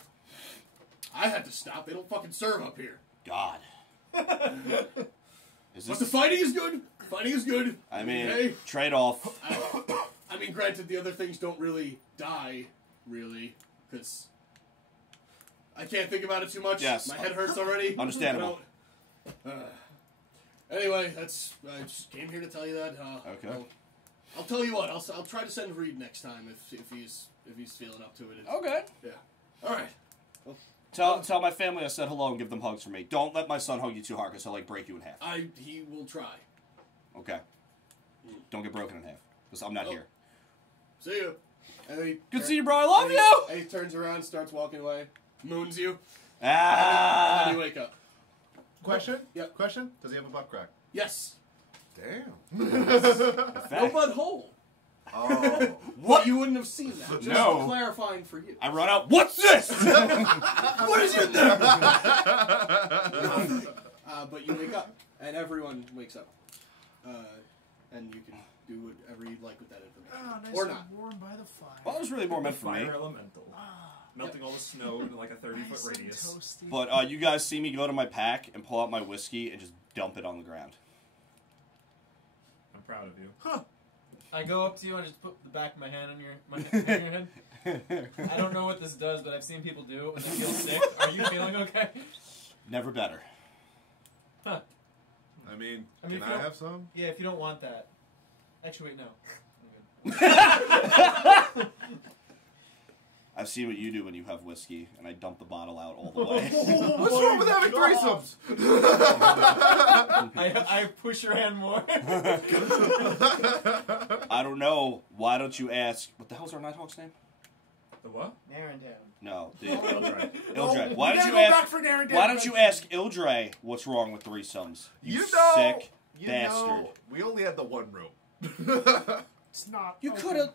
I had to stop. They don't fucking serve up here. God. Is But this... the fighting is good. Fighting is good. I mean, hey, trade-off. I mean, granted, the other things don't really die, really, because I can't think about it too much. Yes. My head hurts already. Understandable. Anyway, I just came here to tell you that. Okay. I'll tell you what. I'll try to send Reed next time if he's feeling up to it. Okay. Yeah. All right. Tell my family I said hello and give them hugs for me. Don't let my son hug you too hard, because he'll, break you in half. He will try. Okay. Don't get broken in half, because I'm not here. See you. And then Good to see you, bro. I love you! And he turns around, starts walking away, moons you, and Ah! then you wake up. Question? Yep. Question? Does he have a butt crack? Yes. Damn. No butthole. Oh. What? You wouldn't have seen that. Just No. clarifying for you. I run out. What's this? What is in there? Nothing. But you wake up, and everyone wakes up. And you can do whatever you'd like with that information. Oh, nice Or and not. warm by the fire. Well, it was really more meant for me. Fire elemental. Melting all the snow into like a 30-foot Nice and radius. toasty. But you guys see me go to my pack and pull out my whiskey and just dump it on the ground. I'm proud of you. I go up to you and just put the back of my hand on your head. I don't know what this does, but I've seen people do it when they feel sick. Are you feeling okay? Never better. Huh. I mean, I mean, can if you I don't- have some? Yeah, if you don't want that. Actually, wait, no. I've seen what you do when you have whiskey, and I dump the bottle out all the way. What's wrong with having threesomes? I push your hand more. I don't know. Why don't you ask? What the hell's our Nighthawk's name? The what? Narendale. No, the Ildre. Ildre. Why We don't gotta you go ask? back for Narendale. Why don't you ask Ildre what's wrong with threesomes? You sick bastard. We only had the one room. It's not. You open. could have.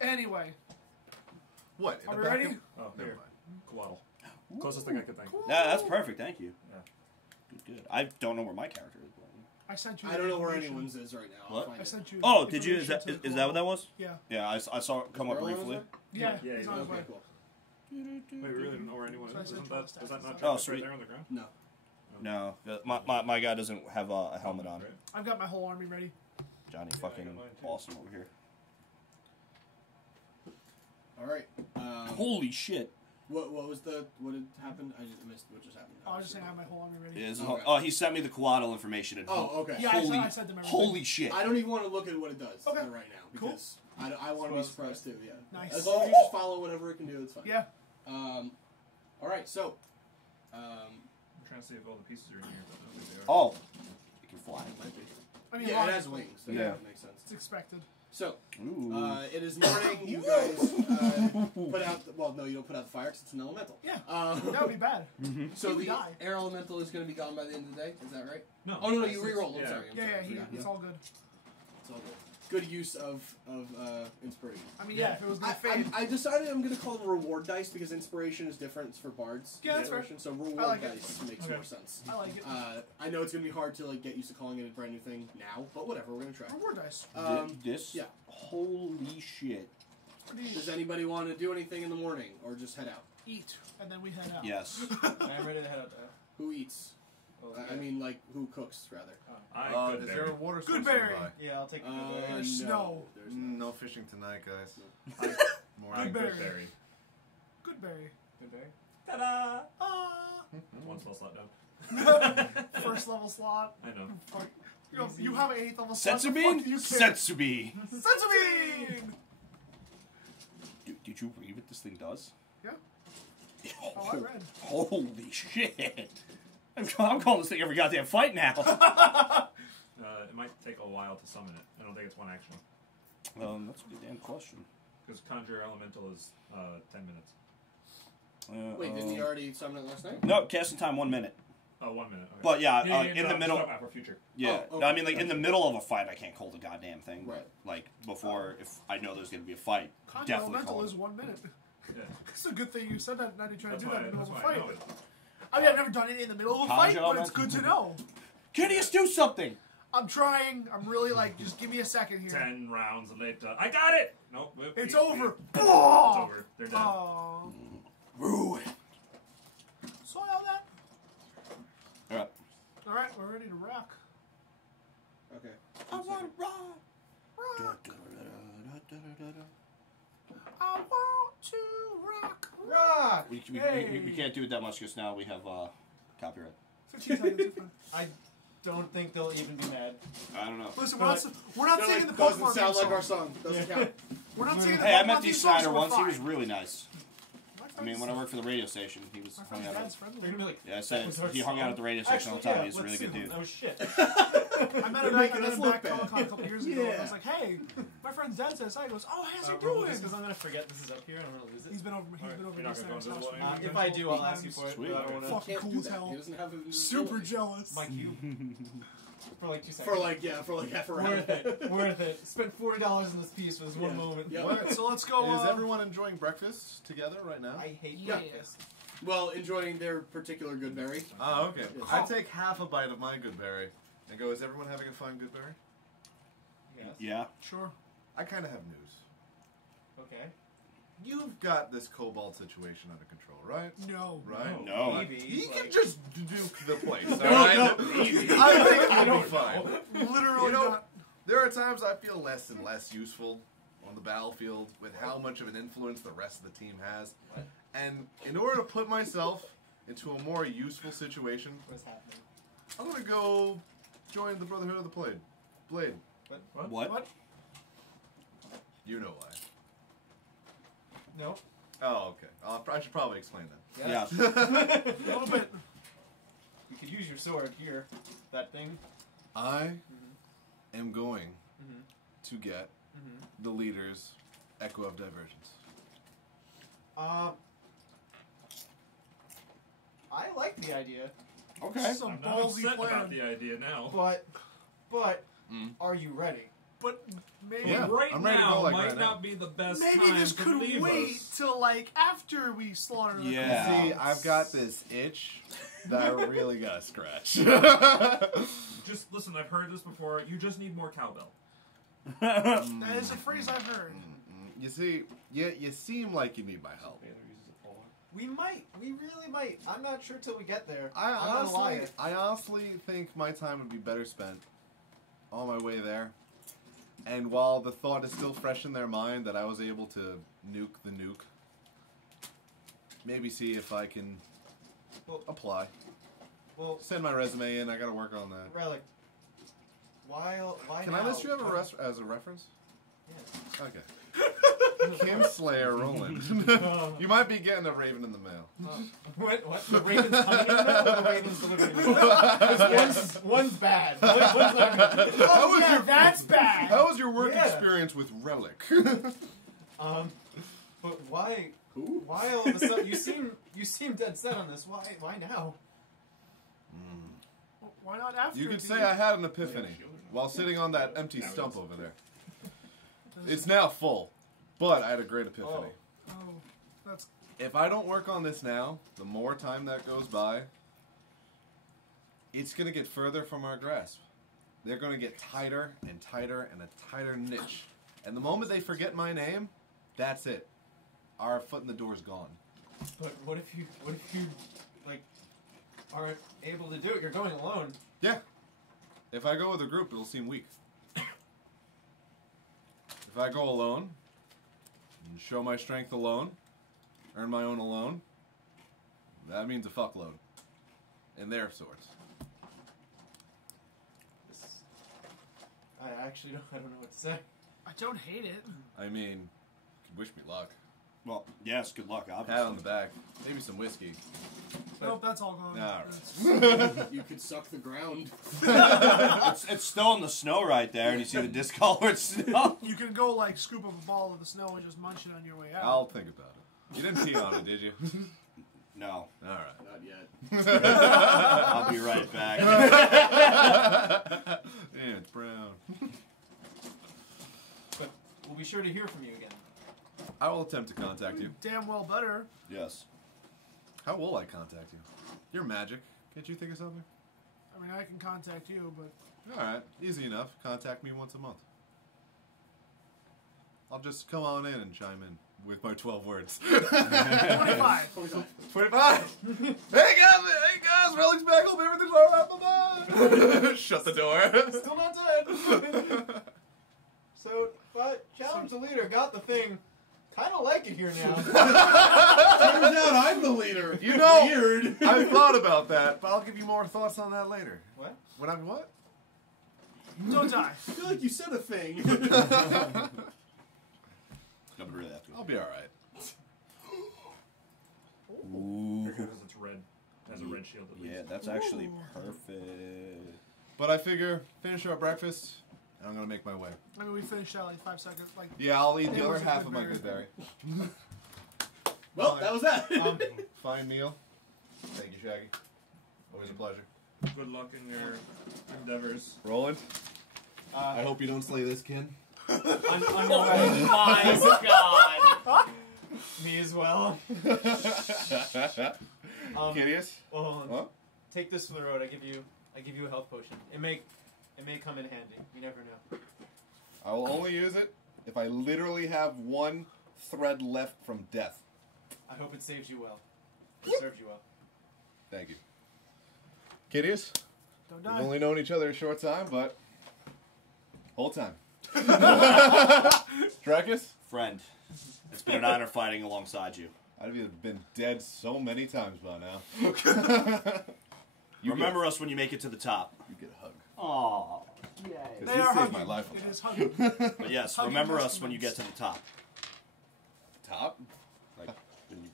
Anyway, What? in are the we back ready? of- Oh, Never here. mind. Koala. Closest thing I could think. Yeah, that's perfect. Thank you. Yeah. Good. I don't know where my character is. I sent you. I don't know where information. anyone's is right now. I'll What? find I it. sent you. Oh, did you? Is information that to is that what that was? Yeah. Yeah, I saw it come up Burwell was briefly. Yeah. Yeah, he's yeah. on his way. Okay, cool. Wait, we really don't know where anyone So I is. said Isn't twelve that, is that not stats. Oh, right sweet. there on the ground? No. No, my guy doesn't have a helmet on. Right. I've got my whole army ready. Johnny, Yeah, I fucking got mine too. awesome over here. All right. Holy shit! What was the what had happened? I just missed what just happened. Oh, I was just saying I have my whole army ready. Yeah, Okay. he sent me the Coatl information. And Oh, okay. Yeah, holy, I sent them everything. holy shit! I don't even want to look at what it does Okay. right now Cool. because I want to be surprised too. Yeah. Nice. As long as you just follow whatever it can do, it's fine. Yeah. All right. So. I'm trying to see if all the pieces are in here, but I don't think they are. Oh, it can fly. I mean, Yeah, it has wings. So Yeah. that makes sense. It's expected. So. Ooh. It is morning. You guys put out. Well, no, you don't put out the fire because it's an elemental. Yeah. That would be bad. So You the die. air elemental is going to be gone by the end of the day. Is that right? No. Oh no, you re-rolled. I'm Yeah. sorry. I'm Yeah, sorry, I yeah. forgot. It's all good. It's all good. Good use of inspiration. I mean, yeah. If it was gonna fade. I decided I'm going to call them reward dice because inspiration is different for bards. Yeah, that's fair. Inspiration, so reward I like it. dice makes Okay. more sense. I like it. I know it's going to be hard to like get used to calling it a brand new thing now, but whatever, we're going to try. Reward dice. This? yeah. Holy shit! Pretty Does anybody want to do anything in the morning or just head out? eat, and then we head out. Yes. I'm ready to head out there. Who eats? Well, I mean, like who cooks rather? I could is bear there a it. water Good source berry. nearby? yeah, I'll take the good No, There's snow. There's No fishing tonight, guys. More I Good could berry. berry. Good berry. Good berry. Ta-da! Ah. One spell slot down. First level slot. I know. Fuck. You have an 8th level slot. Setsubin? Fuck, you can't. Setsubin! Setsubin! Did you read what this thing does? Yeah. Oh, I read. Holy shit! I'm calling this thing every goddamn fight now. It might take a while to summon it. I don't think it's one action. That's a good damn question. Because Conjure Elemental is 10 minutes. Wait, didn't he already summon it last night? No, casting time 1 minute. Oh, 1 minute. Okay. But yeah, Yeah, in the no, middle. just talk about for future. Yeah, Oh, no, I okay. mean, like in the middle of a fight, I can't call the goddamn thing. Right. Like before, if I know there's gonna be a fight, Conjure definitely Elemental call is it. 1 minute. Yeah. It's a good thing you said that. Now you're trying That's to do why, that in the that's middle of a why I fight. know it. I mean, I've never done it in the middle of a fight, Conjure but it's good Elemental. to know. Kitteus, do something. I'm trying. I'm really like, just give me a second here. 10 rounds later. I got it! Nope. It's beep, over. beep. It's It's over. They're dead. Oh. Ruin. So all that. All right. All right, we're ready to rock. Okay. I want to rock. Rock. I want to rock. Rock! We can't do it that much because now we have copyright. 15 seconds. you're fine. I don't think they'll even be mad. I don't know. Listen, But we're not They're singing like, the doesn't Pokemon sound theme like our song. song. Doesn't count. We're not singing the Hey, I Pokemon met theme D. song, Snyder so we're once. He fine. was really nice. My I mean, when I worked for the radio station, he was My hung friend's out. dad's friendly. They're gonna be like, Yeah, I said that was our he hung out song. at the radio station all the Actually, time. yeah, He's a really let's good sing dude. one. Oh shit. I met You're him making back us at look Comic Con bad. a couple years ago. And I Yeah. was like, hey, my friend's dad says hi. He goes, oh, how's he Roll doing? this because I'm gonna forget this is up here and I'm gonna lose it. He's been over Alright, D. you're not gonna go Snyder's invisible house. anymore? If I do, I'll ask you for it. Sweet. But I don't wanna. Fucking Can't cool do as that. hell. He doesn't have a Super jealous. My cube. For like 2 seconds. for like half a round. Worth it. Worth it. Spent $40 in this piece for this one Yeah. moment. Yeah. Alright, so let's go. Is everyone enjoying breakfast together right now? I hate Yeah. breakfast. Well, enjoying their particular good berry. Oh, okay. Yes. I take half a bite of my good berry and go, is everyone having a fine good berry? Yes. Yeah. Sure. I kind of have news. Okay. You've got this kobold situation under control, right? No. Right? No. Maybe. He like, can just duke the place, alright? I think it'll be fine. Literally You know, not. there are times I feel less and less useful on the battlefield with how much of an influence the rest of the team has. What? And in order to put myself into a more useful situation, What's happening? I'm gonna go join the Brotherhood of the Blade. What? You know why. No. Oh, okay. I should probably explain that. Yeah. A little bit. You could use your sword here. That thing. I am going Mm-hmm. to get Mm-hmm. the leader's Echo of Divergence. I like the idea, Okay. Some I'm not ballsy upset about plan. the idea now. but Mm. are you ready? But maybe Yeah. Right I'm ready to now go, like, might right not now. be the best maybe time this to could leave wait us. till like after we slaughter the Yeah. kobolds. See, I've got this itch that I really gotta scratch. Just listen, I've heard this before. You just need more cowbell. That is a phrase I've heard. You see, you seem like you need my help. We might. We really might. I'm not sure till we get there. I I'm gonna lie. honestly think my time would be better spent on my way there. And while the thought is still fresh in their mind that I was able to nuke the nuke, maybe see if I can apply. Well, Send my resume in. I gotta work on that. Relic. Why Can now? I list you as a reference? Yes. Okay. Kim Slayer Ruland. You might be getting a raven in the mail. What? The Raven's coming in now, or the Raven's delivering the mail? One's bad. One's not good. Oh yeah, that's bad. How was your work Yeah. experience with Rellik? But why? Who? Why all of a sudden? You seem dead set on this. Why now? Why not after? You could dude? say I had an epiphany while sitting on that empty stump over there. It's now full, but I had a great epiphany. Oh, that's If I don't work on this now, the more time that goes by, it's going to get further from our grasp. They're going to get tighter and tighter and a tighter niche. And the moment they forget my name, that's it. Our foot in the door is gone. But what if you like aren't able to do it? You're going alone. Yeah. If I go with a group, it'll seem weak. If I go alone, and show my strength alone, earn my own alone, that means a fuckload. In their sorts. I actually don't know what to say. I don't hate it. I mean, could wish me luck. Well, yes, good luck, Pat on obviously. the back. Maybe some whiskey. Nope, that's all gone. All That's- You could suck the ground. It's still in the snow right there, and you see the discolored snow. You can go like scoop up a ball of the snow and just munch it on your way out. I'll think about it. You didn't pee on it, did you? No. Alright. Not yet. I'll be right back. Yeah, it's brown. But we'll be sure to hear from you again. I will attempt to contact you. Damn well better. Yes. How will I contact you? You're magic. Can't you think of something? I mean, I can contact you, but Alright, easy enough. Contact me once a month. I'll just come on in and chime in with my 12 words. 25. 25! Hey guys, Relic's back, hope everything's alright, bye-bye! Shut the door. Still not dead. So, but challenge the leader got the thing. Kind of like it here now. Turns out I'm the leader. You know, Weird. I've thought about that, but I'll give you more thoughts on that later. What? When I'm what? Don't die. I feel like you said a thing. No, but really, that's good. I'll be alright. Ooh. Because it's red. It has a red shield at least. Yeah, that's actually perfect. But I figure, finish our breakfast, and I'm gonna make my way. I mean, we finished that like 5 seconds. Like, Yeah, I'll eat the It other was a half good of my berry. good berry. Well, that was that. Fine meal. Thank you, Shaggy. Always a pleasure. Good luck in your endeavors. Roland, I hope you don't slay this kin. Oh My God. Me as well. Kitteus? Well, Huh? take this for the road. I give you a health potion. It may come in handy. You never know. I will only use it if I literally have one thread left from death. I hope it saves you well. It serves you well. Thank you. Kitteus? Don't We've die. only known each other a short time, but whole time. Drekas? Friend, it's been an honor fighting alongside you. I'd have been dead so many times by now. Remember us when you make it to the top. You get a hug. Aww. Because They he are saved hugging. my life. It is hugging. But yes, Hugging remember us customers. when you get to the top. Top? Like, when you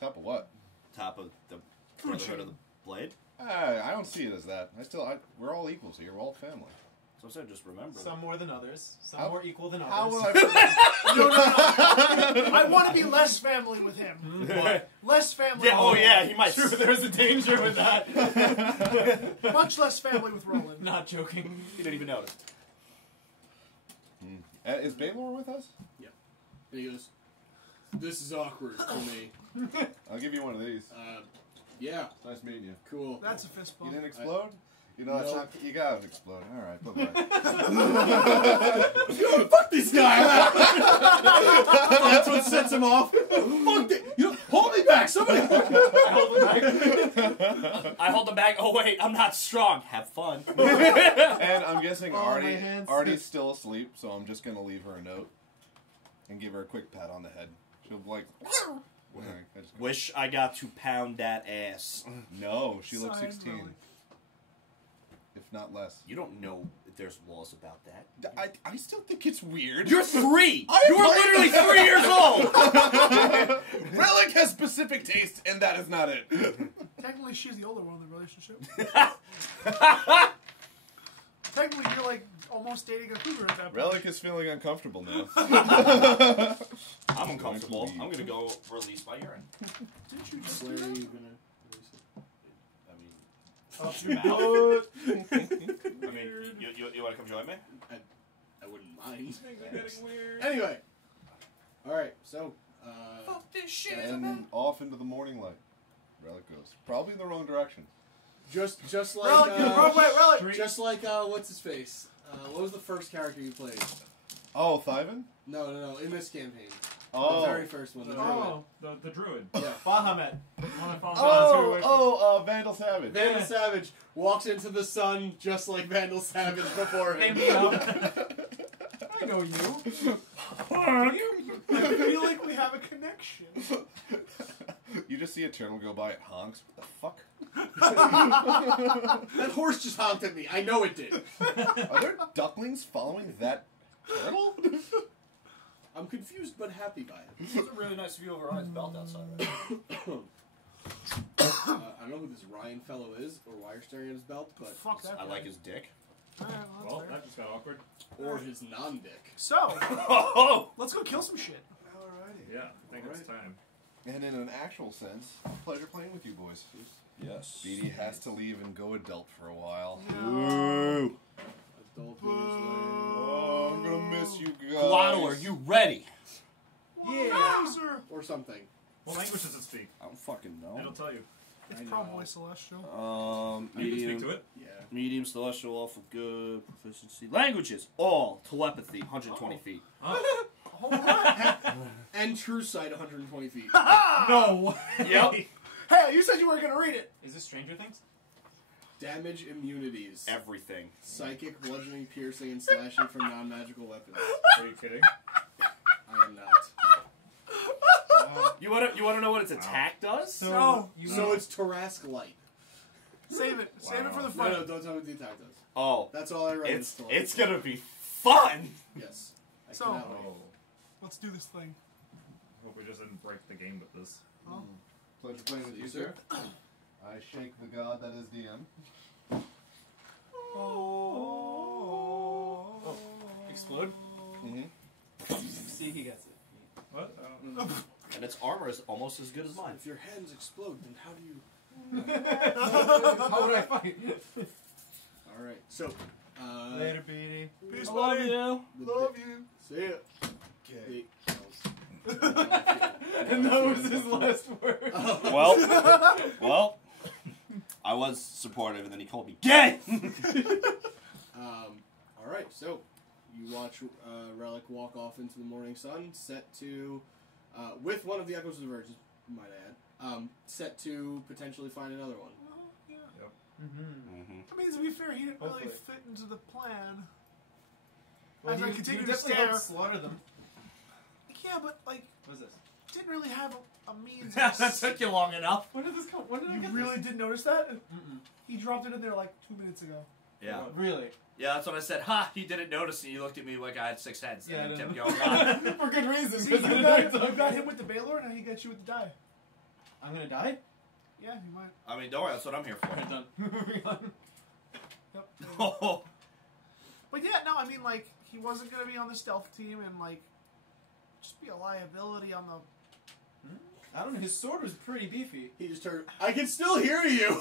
Top of what? top of the Brotherhood of the Blade. I don't see it as that. We're all equals here. We're all family. So I said, just remember. Some more than others. Some How- more equal than others. How will I forget? No. I want to be less family with him. Less family. Yeah, oh with yeah, he might. True, there's a danger with that. Much less family with Roland. Not joking. He didn't even notice. Is Baylor with us? And he goes, "This is awkward for me." I'll give you one of these. Yeah, Nice meeting you. cool. That's a fist You bump. didn't explode? You know, that's Nope. not. You gotta explode. All right, bye bye. Fuck this guy! That's what sets him off. Fuck it! You hold me back! Somebody! I hold the bag. Oh wait, I'm not strong. Have fun. And I'm guessing Oh, my hands. Artie's still asleep, so I'm just gonna leave her a note and give her a quick pat on the head. She'll be like, I just- Wish I got to pound that ass. no, she looks Signed 16, Roland. if not less. You don't know if there's laws about that. I still think it's weird. You're 3. I You are am literally 3 years old. Rellik has specific taste, and that is not it. Technically, she's the older one in the relationship. Technically, you're like almost dating a cougar at that point. Rellik is feeling uncomfortable now. I'm uncomfortable. I'm gonna go release my urine. Didn't you just Where do are that? you gonna release it? I mean, Up your mouth. you want to come join me? I wouldn't mind. Getting weird. Anyway. Alright, so, this shit. And off into the morning light. Rellik goes. Probably in the wrong direction. just like, Relic, wrong way, Relic. just like, what's his face? What was the first character you played? Oh, Thyvan? No, in this campaign. Oh. The very first one, the druid. Oh, the druid. Yeah. Bahamut. Wanna follow Vandal Savage. Vandal Savage walks into the sun just like Vandal Savage before him. Name me up. I know you. I feel like we have a connection. You just see a turtle go by, it honks. What the fuck? That horse just honked at me. I know it did. Are there ducklings following that turtle? I'm confused but happy by it. It's a really nice view of Orion's belt outside. Right? I don't know who this Ryan fellow is or why you're staring at his belt, but Fuck that. I guy. like his dick. Alright, well, Well, that's fair. that just got awkward. or his non-dick. So, Oh! let's go kill some shit. Alrighty. Yeah, I think it's time. And in an actual sense, pleasure playing with you boys. Yes. Beattie has to leave and go adult for a while. Ooh. Adult Oh, I'm gonna miss you guys. Guado, are you ready? Yeah. Sir. or something. What language does it speak? I don't fucking It'll know. tell you. It's I know. probably celestial. You can speak Medium, to it. Yeah. medium, celestial, awful good, proficiency. Languages, all telepathy, 120 feet. Hold on. And true sight, 120 feet. No. Yep. Hey, you said you weren't gonna read it. Is this Stranger Things? Damage immunities. Everything. Psychic, bludgeoning, piercing, and slashing from non-magical weapons. Are you kidding? I am not. You wanna know what its attack does? No. So it's Tarask Light. Save it. Save it for the No, fight. no, don't tell me what the attack does. Oh, That's all I read in the it's story. gonna be fun. Yes. I So- cannot wait. Oh. Let's do this thing. Hope we just didn't break the game with this. Oh. Pleasure playing with you, sir. I shake the god that is DM. Oh. Explode? Mm-hmm. See, he gets it. What? I don't know. And its armor is almost as good as mine. If your hands explode, then how do you... How would I fight? Alright, so... Later, Beattie. Peace, I love buddy. you. Love you. See ya. Okay. The- And that was his last word. Well, I was supportive, and then he called me gay. All right, so you watch Rellik walk off into the morning sun, set to, with one of the Echos of Divergence, might add, set to potentially find another one. Well, yeah. Mm-hmm. I mean, to be fair, he didn't really Hopefully. fit into the plan. Well, As you, I continue you to definitely stare. helped slaughter them. Yeah, but like, What is this? didn't really have a means. that took you long enough. When did this come? When did I You get really this? didn't notice that? Mm-mm. He dropped it in there like 2 minutes ago. Yeah. Really? Yeah, that's what I said. Ha! He didn't notice, and you looked at me like I had 6 heads. Yeah, and I kept didn't. going on. For good reason. See, because I you didn't got know. him with the Baylor, and now he got you with the die. I'm gonna die? Yeah, you might. I mean, don't worry, that's what I'm here for. Alright, done. Moving on. Yep. Oh, But yeah, no, I mean, like, he wasn't going to be on the stealth team and, like, just be a liability on the... I don't know, his sword was pretty beefy. He just turned, I can still hear you!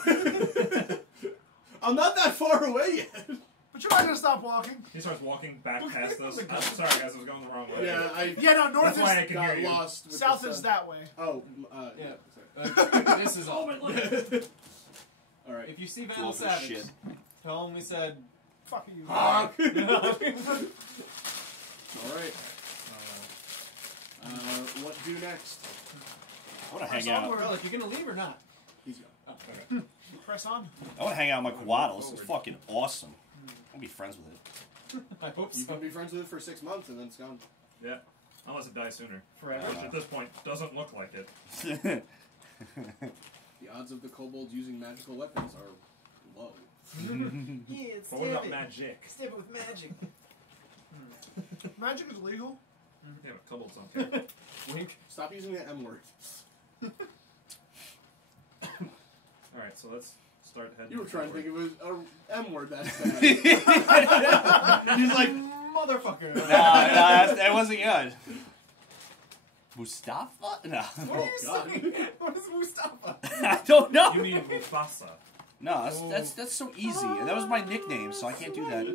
I'm not that far away yet. But you're not going to stop walking. He starts walking back past us. I'm sorry, guys, I was going the wrong way. Yeah, I Yeah, no, north That's why I is... can got hear you. lost with South the is sun. that way. Oh, Yeah. This is all. All right. If you see Full Vandal of Savage, shit. tell him we said. Fuck you. Honk! All right. What to do next? I want to Press hang out. onward. Relic, you gonna leave or not? He's gone. Oh, Okay. Press on. I want to hang out with my Coatl. This is fucking awesome. I'll be friends with it. I hope You so. can be friends with it for 6 months and then it's gone. Yeah. Unless it dies sooner. Forever. Which at this point doesn't look like it. The odds of the kobolds using magical weapons are low. Yeah, But what about magic? Stab it with magic. Magic is legal. Yeah, but kobolds don't care. Wink. Stop using the M word. Alright, so let's start heading You were trying to think forward. of a M word that's bad. He's like, motherfucker. No, that wasn't good. Mustafa? No. What Oh, are you God. saying? What is Mustafa? I don't know. You mean Mufasa. No, that's so easy. And that was my nickname, so I can't do that.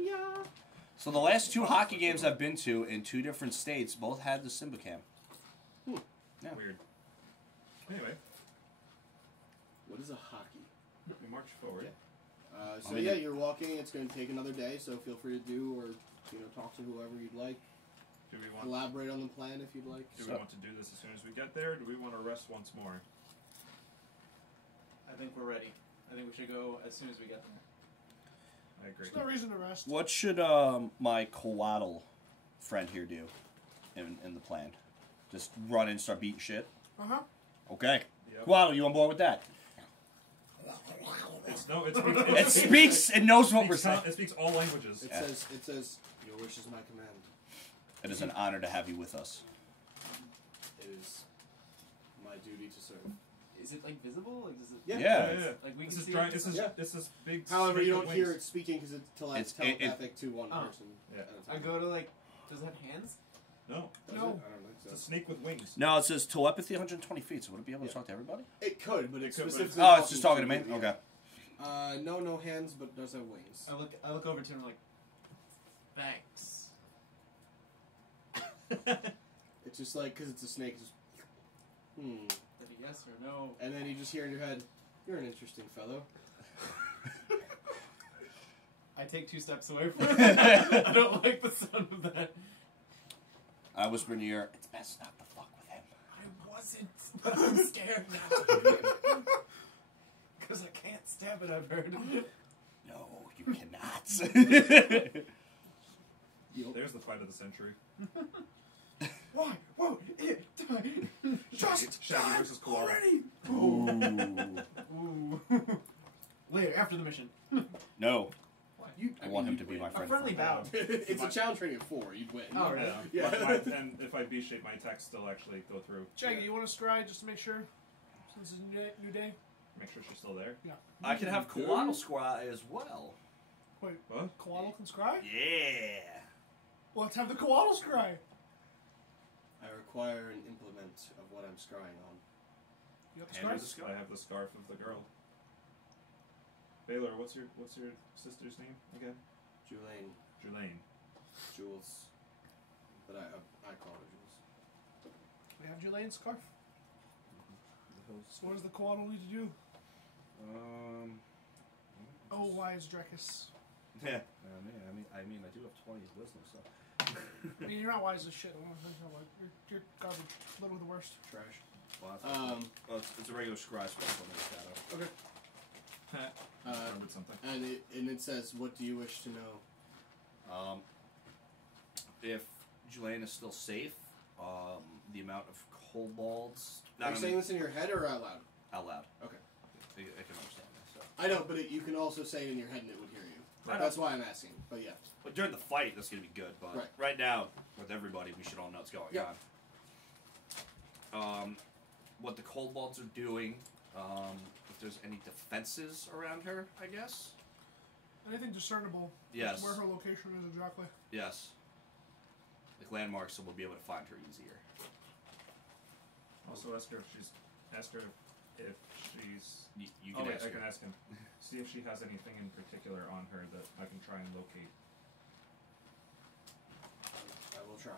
So the last 2 hockey games I've been to in 2 different states both had the Simba cam. Yeah. Weird. Anyway, What is a hockey? we march forward. So I mean, yeah, you're walking. It's going to take another day, so feel free to do or talk to whoever you'd like. Do we want Elaborate on the plan if you'd like. do we want to do this as soon as we get there, or do we want to rest once more? I think we're ready. I think we should go as soon as we get there. I agree. There's no reason to rest. What should my Coatl friend here do in the plan? Just run in and start beating shit? Uh-huh. Okay. Yep. Coatl, you on board with that? It It speaks, it knows what we're saying. It speaks all languages. It Yeah. says, your wish is my command. It is an honor to have you with us. It is my duty to serve. Is it like visible? Like does it? Yeah. Yeah. Like we This can is see. dry, it this just- is Yeah. it's this big. However, you snake don't with hear wings. it speaking because it's It's- telepathic to one Oh. person. Yeah. at a I time. go to like. Does it have hands? No, Does No. it? I don't think it's a so. snake with wings. No, it says telepathy 120 feet, so would it be able to Yeah. talk to everybody? It could, but it's It could, but specifically. Oh, it's just talking to me? you, yeah. Okay. No hands, but does have wings. I look over to him like. Thanks. It's just like because it's a snake. It's just, Is it a yes or no? and then you just hear in your head, "You're an interesting fellow." I take 2 steps away from it. I don't like the sound of that. I whisper in your ear, it's best not to fuck with him. I wasn't, but I'm scared now. Because I can't stab it, I've heard. No, you cannot. There's the fight of the century. Why won't it die? Just Shaggy die versus Koala. already! Ooh. Ooh. Later, after the mission. No, You, I want him to be my A friend. friendly bow. It's a challenge rating of 4. You'd win. Oh, really? Yeah. And if I B-shape, my attacks still actually go through. Shaggy, you want to scry just to make sure? Since it's a new day? Make sure she's still there. Yeah. I can have Coatl Squad as well. Wait, What? Koala can scry? Yeah. Well, let's have the Koala scry. I require an implement of what I'm scrying on. You got the And scry? I have the scarf of the girl. Baylor, what's your sister's name again? Julaine, Julaine. Jules, but I call her Jules. We have Julian's scarf. So what does the Quaddle need to do? Oh, wise Drekas. Yeah. I mean, I do have 20 wisdom, so. I mean, you're not wise as shit. I don't think so. You're garbage. Literally the worst. Trash. Well, it's a regular scry spell from the shadow. Okay. Remembered something. And it says, what do you wish to know? If Jelaine is still safe, the amount of kobolds. Are you saying this in your head or out loud? Out loud. Okay. I can understand that. So. I know, but you can also say it in your head and it would hear you. Right. That's why I'm asking. But yeah. But during the fight, that's going to be good. But right now, with everybody, we should all know what's going on. What the kobolds are doing, if there's any defenses around her, I guess. Anything discernible? Yes. Where her location is exactly? Yes. Like landmarks, so we'll be able to find her easier. Also, ask her if she's. You can ask I her. can ask him. See if she has anything in particular on her that I can try and locate. I will try.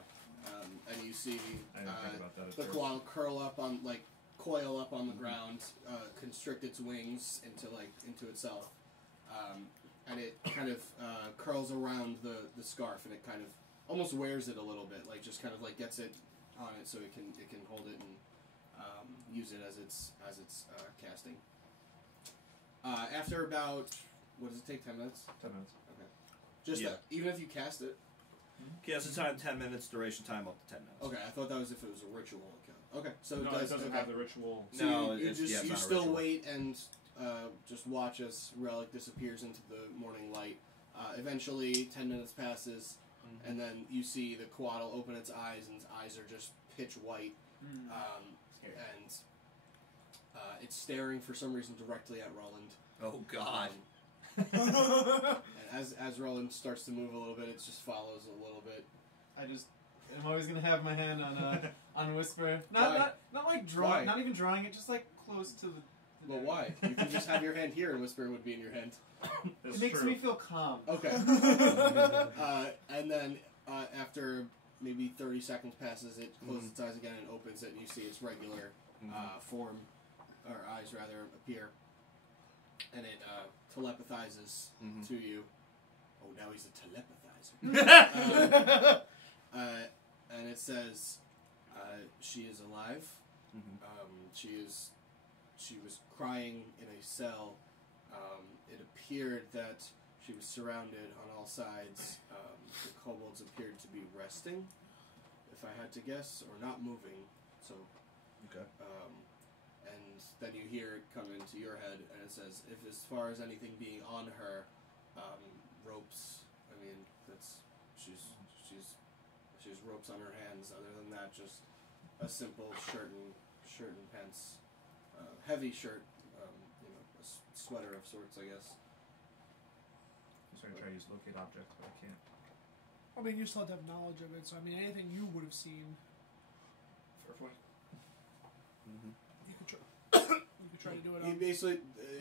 And you see I didn't think about that at the first. koala coil up on the ground, constrict its wings into itself, and it kind of curls around the scarf, and it kind of almost wears it a little bit, like just kind of like gets it on it so it can hold it and use it as it's casting. After about, what does it take? 10 minutes. 10 minutes. Okay. Just even if you cast it. Cast time 10 minutes, duration time up to 10 minutes. Okay, I thought that was if it was a ritual account. Okay, so No, it doesn't have the ritual. So No, you it's you not a still ritual. wait and just watch as Rellik disappears into the morning light. Eventually, 10 minutes passes, and then you see the Quaddle open its eyes, and its eyes are just pitch white, and it's staring for some reason directly at Ruland. Oh God! And as Ruland starts to move a little bit, it just follows a little bit. I'm always gonna have my hand on Whisper. Why? Not like drawing, Why? not even drawing it, just like close to the. Well, why? You can just have your hand here, and Whisper would be in your hand. It makes me feel calm. Okay. And then after maybe 30 seconds passes, it closes its eyes again and opens it, and you see its regular form, or eyes rather, appear. And it telepathizes to you. Oh, now he's a telepathizer. And it says, she is alive. She was crying in a cell. It appeared that she was surrounded on all sides. The kobolds appeared to be resting, if I had to guess, or not moving. So, Okay. And then you hear it come into your head, and it says, "If as far as anything being on her, ropes. I mean, she's ropes on her hands. Other than that, just a simple shirt and pants, heavy shirt, a sweater of sorts, I guess." I'm going to try to use locate object, but I can't. I mean, you still have to have knowledge of it, so I mean, anything you would have seen, Fair point. you could try to do it. It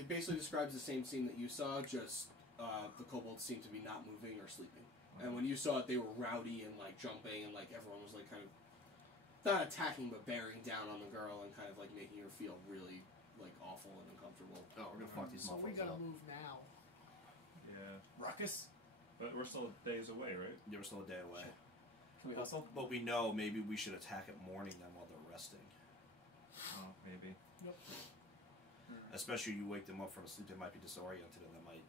basically describes the same scene that you saw, just the kobolds seem to be not moving or sleeping. And when you saw it, they were rowdy and like jumping, and like everyone was like kind of not attacking, but bearing down on the girl and kind of like making her feel really like awful and uncomfortable. Oh, we're gonna fuck these So we motherfuckers gotta up. move now. Yeah. Ruckus. But we're still days away, right? Yeah, we're still a day away. Can we hustle? But we know maybe we should attack at morning then while they're resting. Oh, maybe. Yep. Especially you wake them up from sleep, they might be disoriented and that might,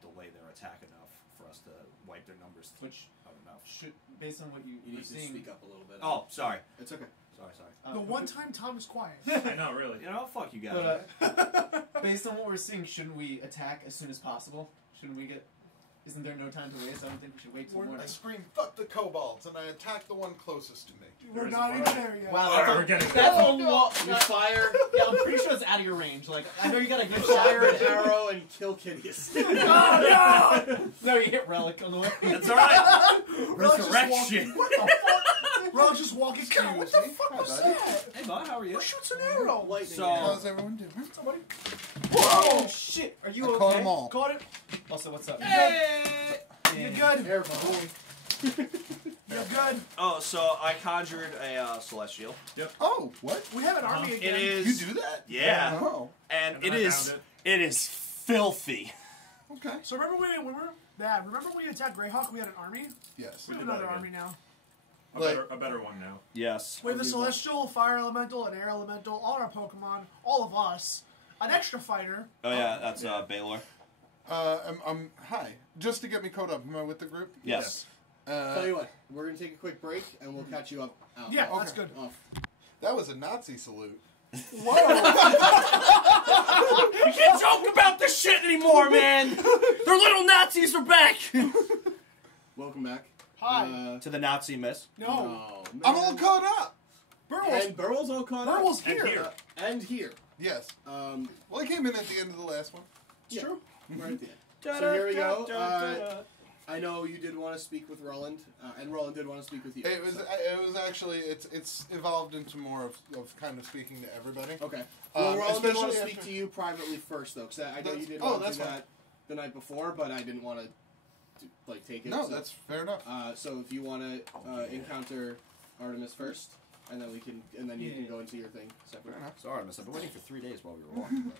delay their attack enough for us to wipe their numbers. Which I don't know. should, based on what you You were need to seeing. speak up a little bit. Oh, sorry. It's okay. Sorry. The one time Tom is quiet. I know, really. Fuck you guys. But, based on what we're seeing, shouldn't we attack as soon as possible? Shouldn't we get? Isn't there no time to waste? I don't think we should wait till morning. I scream, "Fuck the kobolds!" and I attack the one closest to me. We're not even there yet. Wow, Alright, we're getting that's there. a lot. You fire Yeah, I'm pretty sure it's out of your range. Like, I know you got a good fire shot. an arrow and kill Kitteus. Oh no! No, you hit Rellik on the way. That's alright. Relics just Resurrection. What the fuck? Relics just walking. God, what the fuck was buddy. that? Hey, bud, how are you? Who shoots an arrow? Lightning So- arrow. How's everyone doing? Somebody Whoa! Shit! Are you I okay? caught them all. caught it. Also, what's up? You're good. Careful. You're good. Oh, so I conjured a celestial. Oh, what? We have an army It again. is. You do that? Yeah. Oh, And And it then I is. found It is filthy. okay. So remember when we were... Yeah, remember when we attacked Greyhawk, we had an army? Yes. We have did that another again. army now. A better one now. Yes. We have a Celestial, Fire Elemental, an Air Elemental, all our Pokemon, all of us, an extra fighter. Oh yeah, that's Baylor. Hi. Just to get me caught up, am I with the group? Yes. Tell you what, we're gonna take a quick break and we'll catch you up. Out. Yeah, Okay. that's good. Off. That was a Nazi salute. Whoa! You can't joke about this shit anymore, man. Their little Nazis are back. Welcome back. Hi. To the Nazi miss. No. Oh, man. I'm all caught up. Burwell's, And Burwell's all caught up. Burwell's And here. here. And here. Yes. Um, Well, I came in at the end of the last one. it's true. Right at the end. So here we go. I know you did want to speak with Ruland, and Ruland did want to speak with you. It was. so- It was actually. It's evolved into more of kind of speaking to everybody. Okay. Well, Ruland did want to especially speak after- to you privately first, though, because I know you That's- did oh, want to that's do fine. that the night before, but I didn't want to take it. No, so, that's fair enough. So if you want to encounter Artemis first, and then you can go into your thing separately. Fair enough. Sorry, Artemis. I've been waiting for 3 days while we were walking.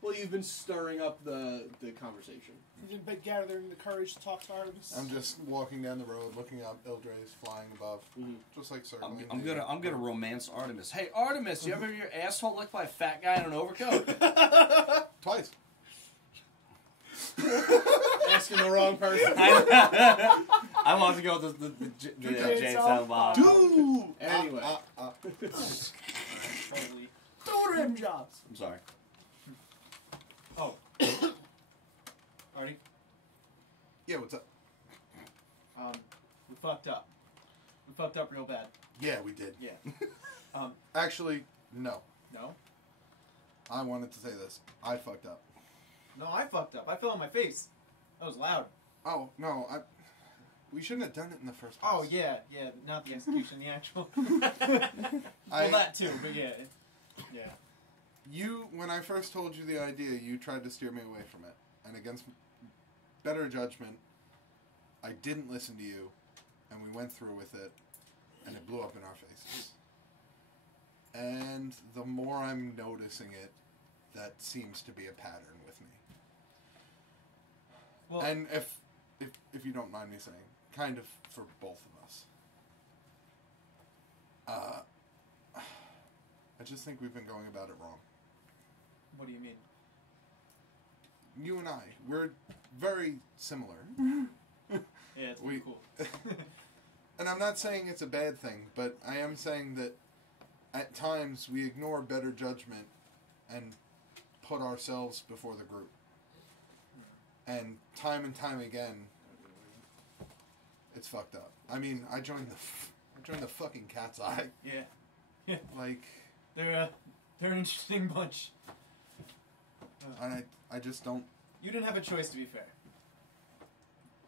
Well, you've been stirring up the conversation. You've been gathering the courage to talk to Artemis. I'm just walking down the road, looking up Ildres flying above, just like circling. I'm gonna romance Artemis. Hey, Artemis, you ever have your asshole licked by a fat guy in an overcoat? Twice. Asking the wrong person. I want to go with the Jamestown Bob. Dude. Anyway. Throw rim jobs. I'm sorry. Oh. Artie, Yeah. What's up? we fucked up. We fucked up real bad. Yeah, we did. Yeah. Actually, no. No? I wanted to say this. I fucked up. No, I fucked up. I fell on my face. That was loud. Oh no, we shouldn't have done it in the first place. Oh, yeah, not the execution, the actual. I- Well, that too, but yeah. Yeah. You, when I first told you the idea, you tried to steer me away from it, and against better judgment, I didn't listen to you, and we went through with it, and it blew up in our faces. And the more I'm noticing it, that seems to be a pattern with me. Well, And if you don't mind me saying, kind of for both of us. I just think we've been going about it wrong. what do you mean? You and I, we're very similar. Yeah, it's pretty cool. And I'm not saying it's a bad thing, but I am saying that at times we ignore better judgment and put ourselves before the group. And time again, it's fucked up. I mean, I joined the fucking Cat's Eye. Yeah. Like, They're an interesting bunch. I just don't. You didn't have a choice, to be fair.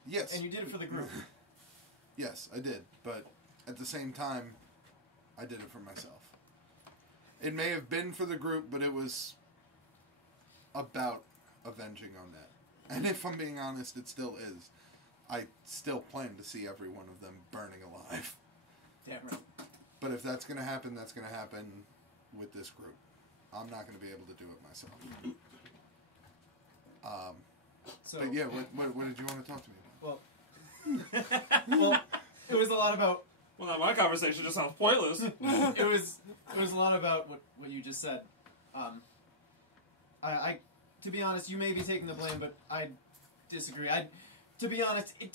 Yes. And you did it for the group. Yes, I did. But at the same time, I did it for myself. It may have been for the group, but it was about avenging on that. And if I'm being honest, it still is. I still plan to see every one of them burning alive. Damn right. But if that's going to happen, that's going to happen with this group. I'm not going to be able to do it myself. So, But yeah, what did you want to talk to me about? well, it was a lot about. Well, now my conversation just sounds pointless. It was a lot about what you just said. I to be honest, you may be taking the blame, but I disagree. To be honest, you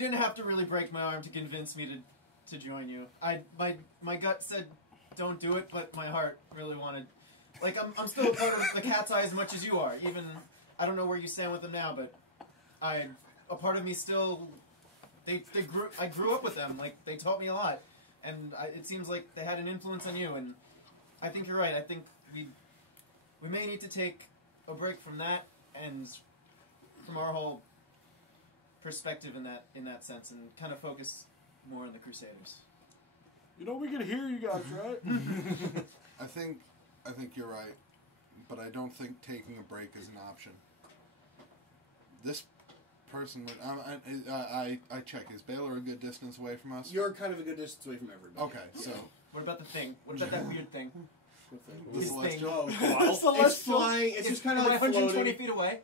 didn't have to really break my arm to convince me to join you. My gut said don't do it, but my heart really wanted. Like I'm still a part of the Cat's Eye as much as you are. Even I don't know where you stand with them now, but a part of me still. They grew. I grew up with them. Like they taught me a lot, and it seems like they had an influence on you. And I think you're right. I think we may need to take a break from that and from our whole perspective in that sense, and kind of focus more on the Crusaders. You know we can hear you guys, right? I think you're right, but I don't think taking a break is an option. This person would. I check. Is Baylor a good distance away from us? You're kind of a good distance away from everybody. Okay, so What about the thing? What about that weird thing? the His celestial. thing. Oh, it's flying. It's just kind of like 120 floating. feet away.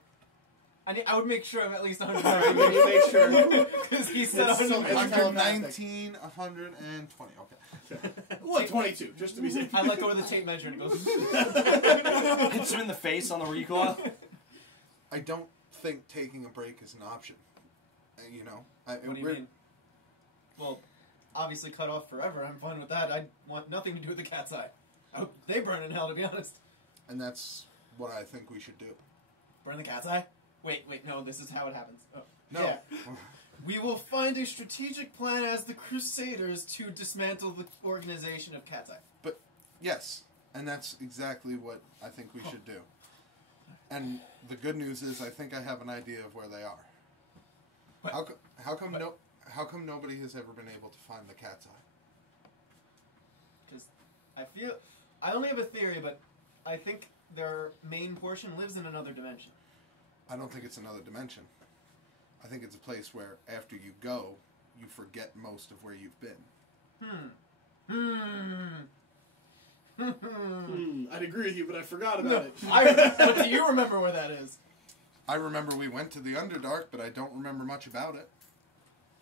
I would make sure I'm at least 100 Alright, when you make sure. Because he said It's so- 100. it's 119, 120. Okay. What, 22, just to be safe. I let go of the tape measure and it goes. Hits him in the face on the recoil. I don't think taking a break is an option. You know, What do you mean? Well, obviously cut off forever. I'm fine with that. I want nothing to do with the cat's eye. They burn in hell, to be honest. And that's what I think we should do. Burn the cat's eye? Wait, no, this is how it happens. Oh. No. Yeah. We will find a strategic plan as the Crusaders to dismantle the organization of Cat's Eye. Yes, and that's exactly what I think we should do. And the good news is, I think I have an idea of where they are. What? How come nobody has ever been able to find the Cat's Eye? Because I only have a theory, but I think their main portion lives in another dimension. I don't think it's another dimension. I think it's a place where after you go, you forget most of where you've been. I'd agree with you, but I forgot about it. But do you remember where that is? I remember we went to the Underdark, but I don't remember much about it.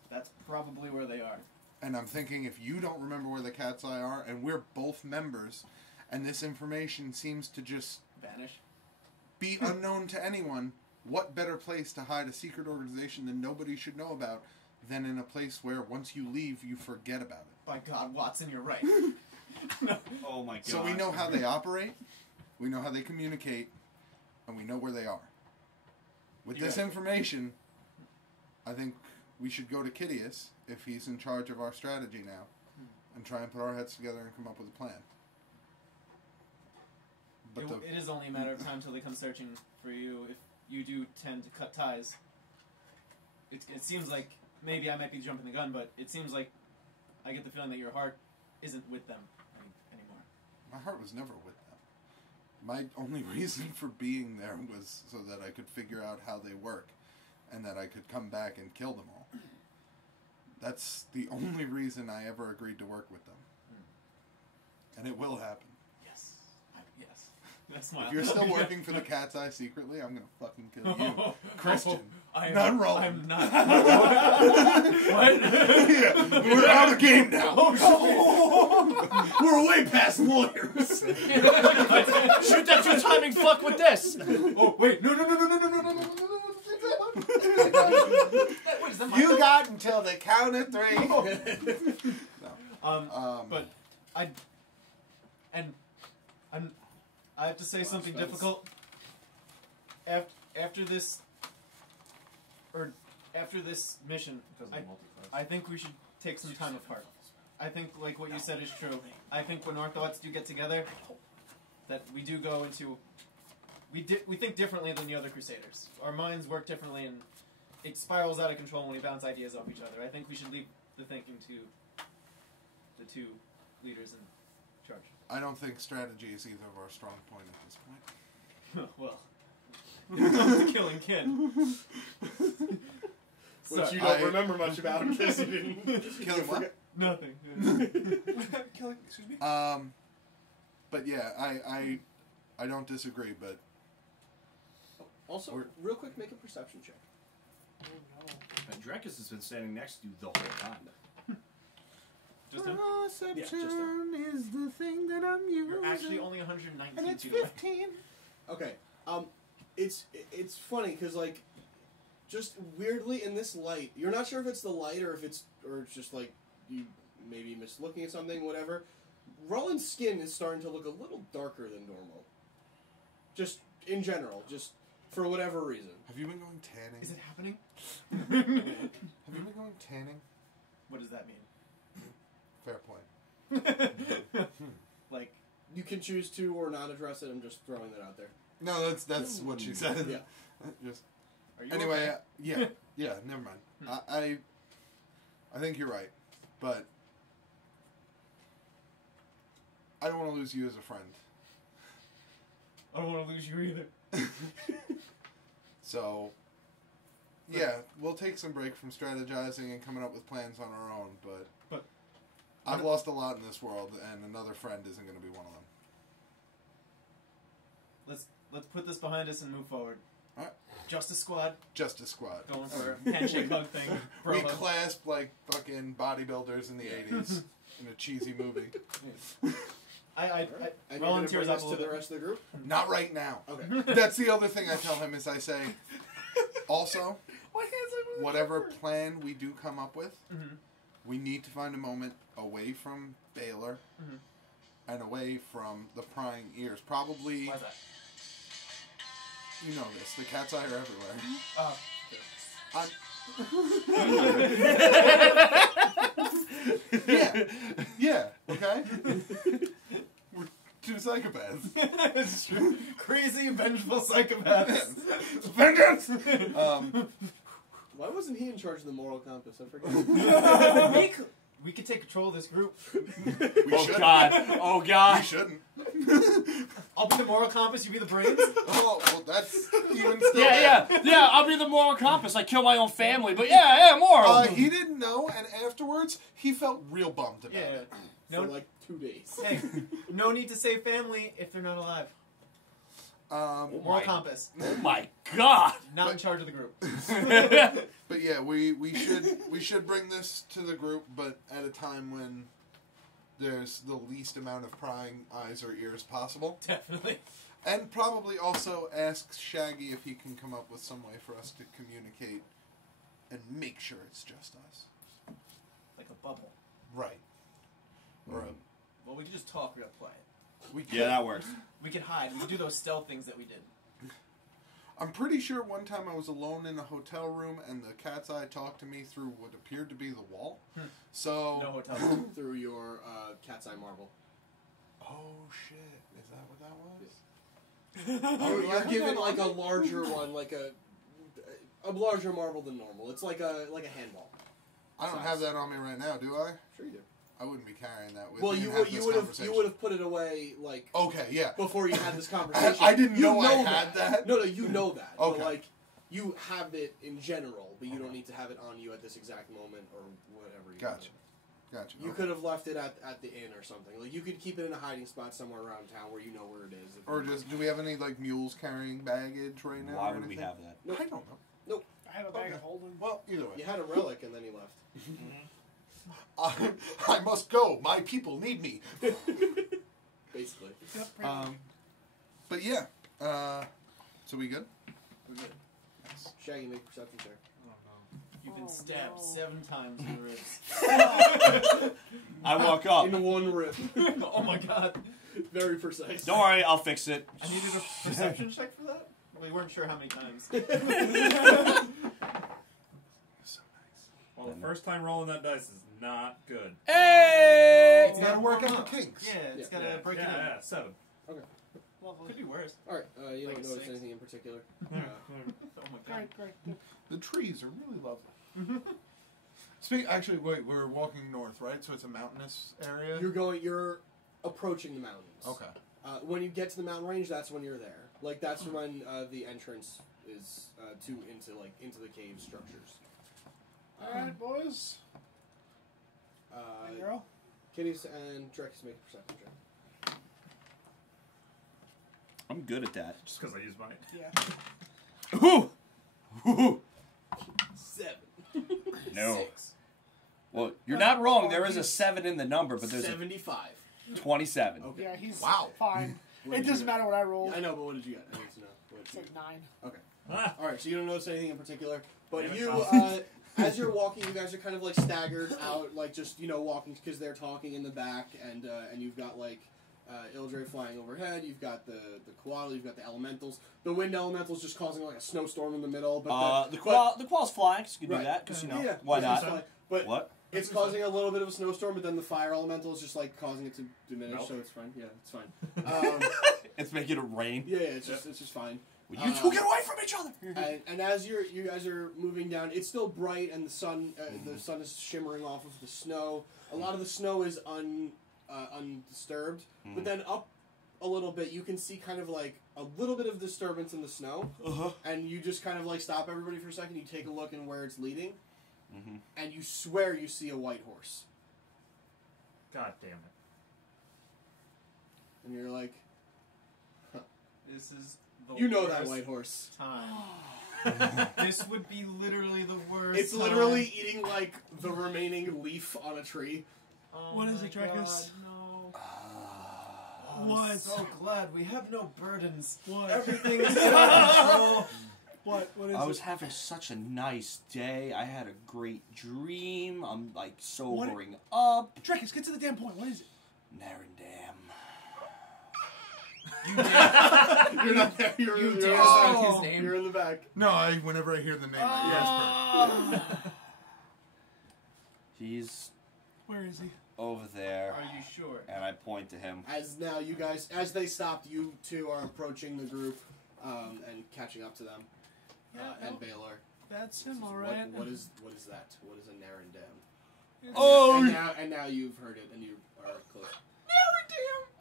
That's probably where they are. And I'm thinking if you don't remember where the Cat's Eye are, and we're both members, and this information seems to just Vanish. be unknown to anyone, what better place to hide a secret organization that nobody should know about than in a place where once you leave, you forget about it? By God, Watson, you're right. Oh my god. So we know how they operate, we know how they communicate, and we know where they are. With this information, I think we should go to Kitteus, if he's in charge of our strategy now, and try and put our heads together and come up with a plan. But It is only a matter of time till they come searching for you. If you do tend to cut ties, it seems like maybe I might be jumping the gun, but it seems like I get the feeling that your heart isn't with them anymore. my heart was never with them. My only reason for being there was so that I could figure out how they work, and that I could come back and kill them all. That's the only reason I ever agreed to work with them. And it will happen. Yes. That's my. If you're still working for the Cat's Eye secretly, I'm gonna fucking kill you. Christian. I'm not Roland. I'm not. What? Yeah, we're out of game now. We're way past lawyers. Shoot that your timing fuck with this! Oh wait! No! What is that? You got until the count of 3. But I have to say something difficult. After this mission, I think we should take some time apart. I think, like what you said is true. I think when our thoughts do get together, that we do go into we think differently than the other Crusaders. Our minds work differently, and it spirals out of control when we bounce ideas off each other. I think we should leave the thinking to the two leaders in charge. I don't think strategy is either of our strong point at this point. Well, when it comes to killing Kin. Which you don't remember much about because you didn't. Killing what? Nothing. Killing, excuse me? But yeah, I don't disagree, but Also, real quick, make a perception check. And Drekas has been standing next to you the whole time. Just him? perception Yeah, just a- is the thing that I'm using. You're actually only 119. and it's to the right. 15. Okay. It's funny because like, just weirdly in this light, you're not sure if it's the light or if it's just like you maybe missed looking at something, whatever. Roland's skin is starting to look a little darker than normal. Just in general, just for whatever reason. Have you been going tanning? Is it happening? Have you been going tanning? What does that mean? Fair point. Like, You can choose to or not address it. I'm just throwing that out there. No, that's what she said. Yeah. Just are you anyway, okay? yeah. Never mind. I think you're right, but I don't want to lose you as a friend. I don't want to lose you either. So, Yeah, we'll take some break from strategizing and coming up with plans on our own, but I've lost a lot in this world, and another friend isn't going to be one of them. Let's put this behind us and move forward. All right. Justice Squad. Justice Squad. Going for a handshake hug thing. Bro We hug. clasp like fucking bodybuilders in the 80s in a cheesy movie. I And Roland you're tears gonna up a bring this to little the bit. rest of the group? Not right now. Okay. That's the other thing I tell him is I say, also, My hands are whatever plan we do come up with, Mhm. we need to find a moment away from Baylor Mhm. and away from the prying ears. Probably, Why's that? you know this, the cat's eye are everywhere. Yeah, okay? We're two psychopaths. It's true. Crazy, vengeful psychopaths. Vengeance! Why wasn't he in charge of the moral compass? I forget. We could take control of this group. We Oh should. God! Oh We God! shouldn't. I'll be the moral compass, you be the brains. Oh, well, that's even still Yeah, better. yeah, yeah. I'll be the moral compass. I kill my own family, but yeah, moral. He didn't know, and afterwards, he felt real bummed about Yeah. it. No, For like 2 days. hey, no need to save family if they're not alive. Moral compass, Oh my God! not in charge of the group. But yeah, we should bring this to the group, but at a time when there's the least amount of prying eyes or ears possible. Definitely. And probably also ask Shaggy if he can come up with some way for us to communicate and make sure it's just us. Like a bubble. Right. Or Well, we could just talk real quiet. we Yeah, that works. We could hide. We could do those stealth things that we did. I'm pretty sure one time I was alone in a hotel room and the cat's eye talked to me through what appeared to be the wall. So No hotel. Through your cat's eye marble. Oh shit! Is that what that was? You're given like a larger one, like a larger marble than normal. It's like a handball. I don't have that on me right now, do I? Sure you do. I wouldn't be carrying that with Well, me. you and have would this you conversation. would have put it away like Okay, yeah. before you had this conversation. I didn't You know I had that. No, you know that. Okay. But like you have it in general, but you don't need to have it on you at this exact moment or whatever. Gotcha. Gotcha. You Okay. could have left it at the inn or something. Like you could keep it in a hiding spot somewhere around town where you know where it is. Or just, do we have any like mules carrying baggage right now? Why or would we anything? have that? Nope. I don't know. I have a bag of holding. Well, either way. You had a relic and then he left. I must go. My people need me. Basically. But yeah. So we good? We're good. Yes. Shaggy, make perception check. You've been Oh, stabbed no. 7 times in the ribs. I walk up. In one rip. Oh my god. Very precise. Don't worry, I'll fix it. I needed a perception check for that? We weren't sure how many times. So nice. Well, the first time rolling that dice is not good. Hey! It's gotta work out warm the kinks. Yeah, it's Yeah. gotta break it in. Yeah, 7. Could be worse. Alright, you Like don't a notice 6. anything in particular. Oh my god. Great. The trees are really lovely. Actually, wait, we're walking north, right? So it's a mountainous area? You're approaching the mountains. Okay. When you get to the mountain range, that's when you're there. Like that's when the entrance is into the cave structures. Alright, boys. And girl. Kitteus and Drekas make a perception check. I'm good at that. Just because I used mine. Yeah. Ooh! Ooh! 7. No. 6. Well, you're not wrong. There is a 7 in the number, but there's 75. a 27. Okay. Yeah, he's Wow. fine. What It did you doesn't get? matter what I roll. Yeah, I know, but what did you get? I need to know. What It's did you like 9. Okay. Ah, Alright, so you don't notice anything in particular. But Damn it, you, Tom. as you're walking, you guys are kind of like staggered out, like just, walking because they're talking in the back, and you've got like Ildre flying overhead, you've got the koala, you've got the elementals. The wind elementals just causing like a snowstorm in the middle. But The qual's flying, so you can Right. do that, because, yeah, why it's not? fine. But What? it's causing a little bit of a snowstorm, but then the fire elemental is just like causing it to diminish, Melt. so it's fine. Yeah, it's fine. It's making it rain. Yeah, it's just fine. Will you two get away from each other? And as you guys are moving down, it's still bright, and the sun is shimmering off of the snow. A lot of the snow is undisturbed, but then up a little bit, you can see kind of like a little bit of disturbance in the snow, and you just kind of like stop everybody for a second. You take a look in where it's leading, and you swear you see a white horse. God damn it. And you're like, This is the you know that worst white horse. time. This would be literally the worst. It's literally eating like the remaining leaf on a tree. Oh What is my it, Drekas? God, no. What? I'm so glad we have no burdens. What? Everything is under control. What? What is I was it? having such a nice day. I had a great dream. I'm like What? sobering up. Drekas, get to the damn point. What is it? Narendam. You dare, You're not there. You're you you're dare in the back. speak his name? You're in the back. No, whenever I hear the name, I whisper. He's Where is he? over there. Are you sure? And I point to him. As now you guys, as they stopped, you two are approaching the group and catching up to them. And Baylor. That's him, all What- right. what is that? What is a Narendam? Oh! And now you've heard it, and you are close.